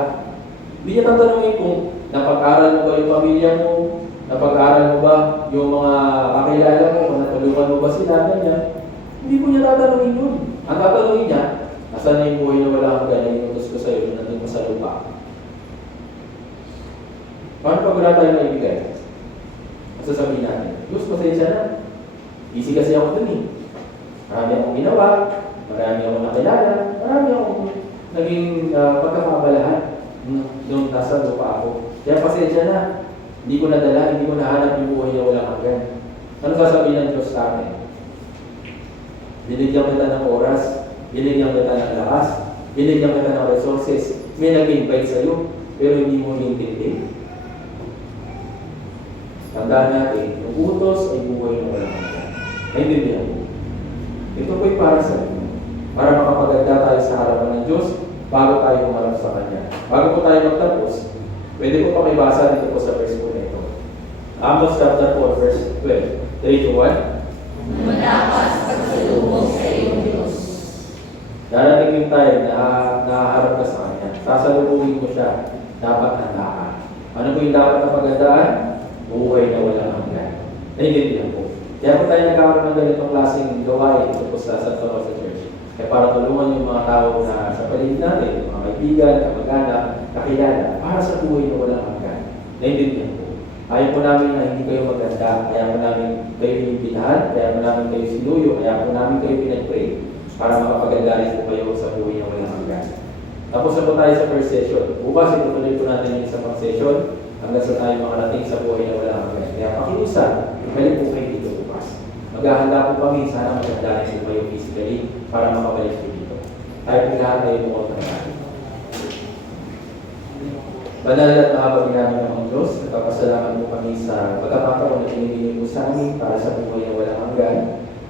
Hindi niya tatanungin kung napag-aral mo ba yung pamilya mo, napag-aral mo ba yung mga kakilala mo, kung natulungan mo ba sila, ganyan. Hindi ko niya tatanungin yun. Ang tatanungin niya, asan na yung buhay na wala hanggan na inutos ko sa iyo na nandun mo sa lupa? Paano pag wala tayo maibigay? Sasabihin natin, Diyos, pasensya na. Busy kasi ako dun eh. Marami akong ginawa, marami akong nakilala, marami akong naging pagkakabalahan nung nasa lupa ako. Kaya pasensya na. Hindi ko nadala, hindi ko nahanap yung buhay na walang hanggan. Ano sasabihin ng Diyos sa akin? Binigyan kita ng oras, binigyan kita ng lakas, binigyan kita ng resources, may nag-invite sa'yo, pero hindi mo hintindi. Tandaan natin, yung utos ay buhay na walang hanggan. Naintindihan mo? Ito po'y para sa inyo. Para makapaganda tayo sa harapan ng Diyos bago tayo humarap sa Kanya. Bago po tayo magtapos, pwede po pakibasa dito po sa verse po na ito. Amos chapter 4, verse 12. 3 to 1. Malakas pagsalubong sa iyong Diyos. Darating yung time na nakaharap ka sa Kanya. Sasalubungin mo siya. Dapat handa ka. Ano po yung dapat na pagandaan? Buhay na walang hanggan. Naintindihan po. Kaya po tayo nagkakaroon ng ganitong klaseng gawain ito po sa Santa Rosa Church. Kaya para tulungan yung mga tao na sa paligid natin, mga kaibigan, kamag-anak, kakilala, para sa buhay na walang hanggan. Naintindihan po. Ayaw po namin na hindi kayo maganda, kaya po namin kayo inimbitahan, kaya po namin kayo sinuyo, kaya po namin kayo pinag-pray para makapaganda rin po kayo sa buhay na walang hanggan. Tapos na po tayo sa first session. Bukas, itutuloy po natin yung isang session hanggang sa tayo makarating sa buhay na walang hanggan. Kaya pakiusan, balik po kayo dito bukas. Maghahanda po kami, sana maganda rin po kayo physically para makabalik po dito. Tayo po lahat tayo bukod ng natin. Banal at mahabag namin ng Diyos, nagpapasalamat po kami sa pagkakataon na pinibigay po sa amin para sa buhay na walang hanggan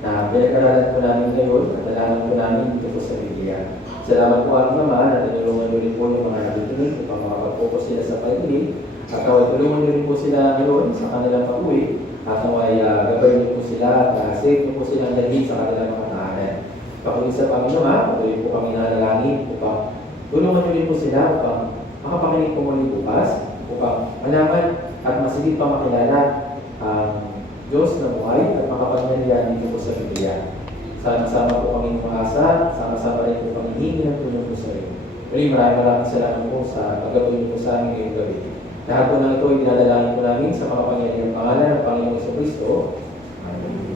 na pinag-aralan po namin ngayon at nalaman po namin dito po sa Biblia. Salamat po aming Ama na tinulungan nyo rin po yung mga nakikinig upang makapag-focus sila sa pakikinig at naway tulungan nyo rin po sila ngayon sa kanilang pag-uwi at naway gabayin nyo po sila at save nyo po silang dalhin sa kanilang mga tahanan. Pakulit sa Panginoon, patuloy po kami nanalangin upang tulungan nyo rin po sila upang makapakinig po muli bukas upang malaman at masigit pa makilala ang Diyos na buhay at makapangyarihan dito po sa Biblia. Sama-sama po kami umaasa, sama-sama rin po kami hingi ng tulong po sa iyo. Muli maraming salamat po sa paggabuhin po sa amin ngayong gabi. Lahat po ng ito ay dinadalangin po namin sa makapangyarihan pangalan ng Panginoong Kristo. Amen.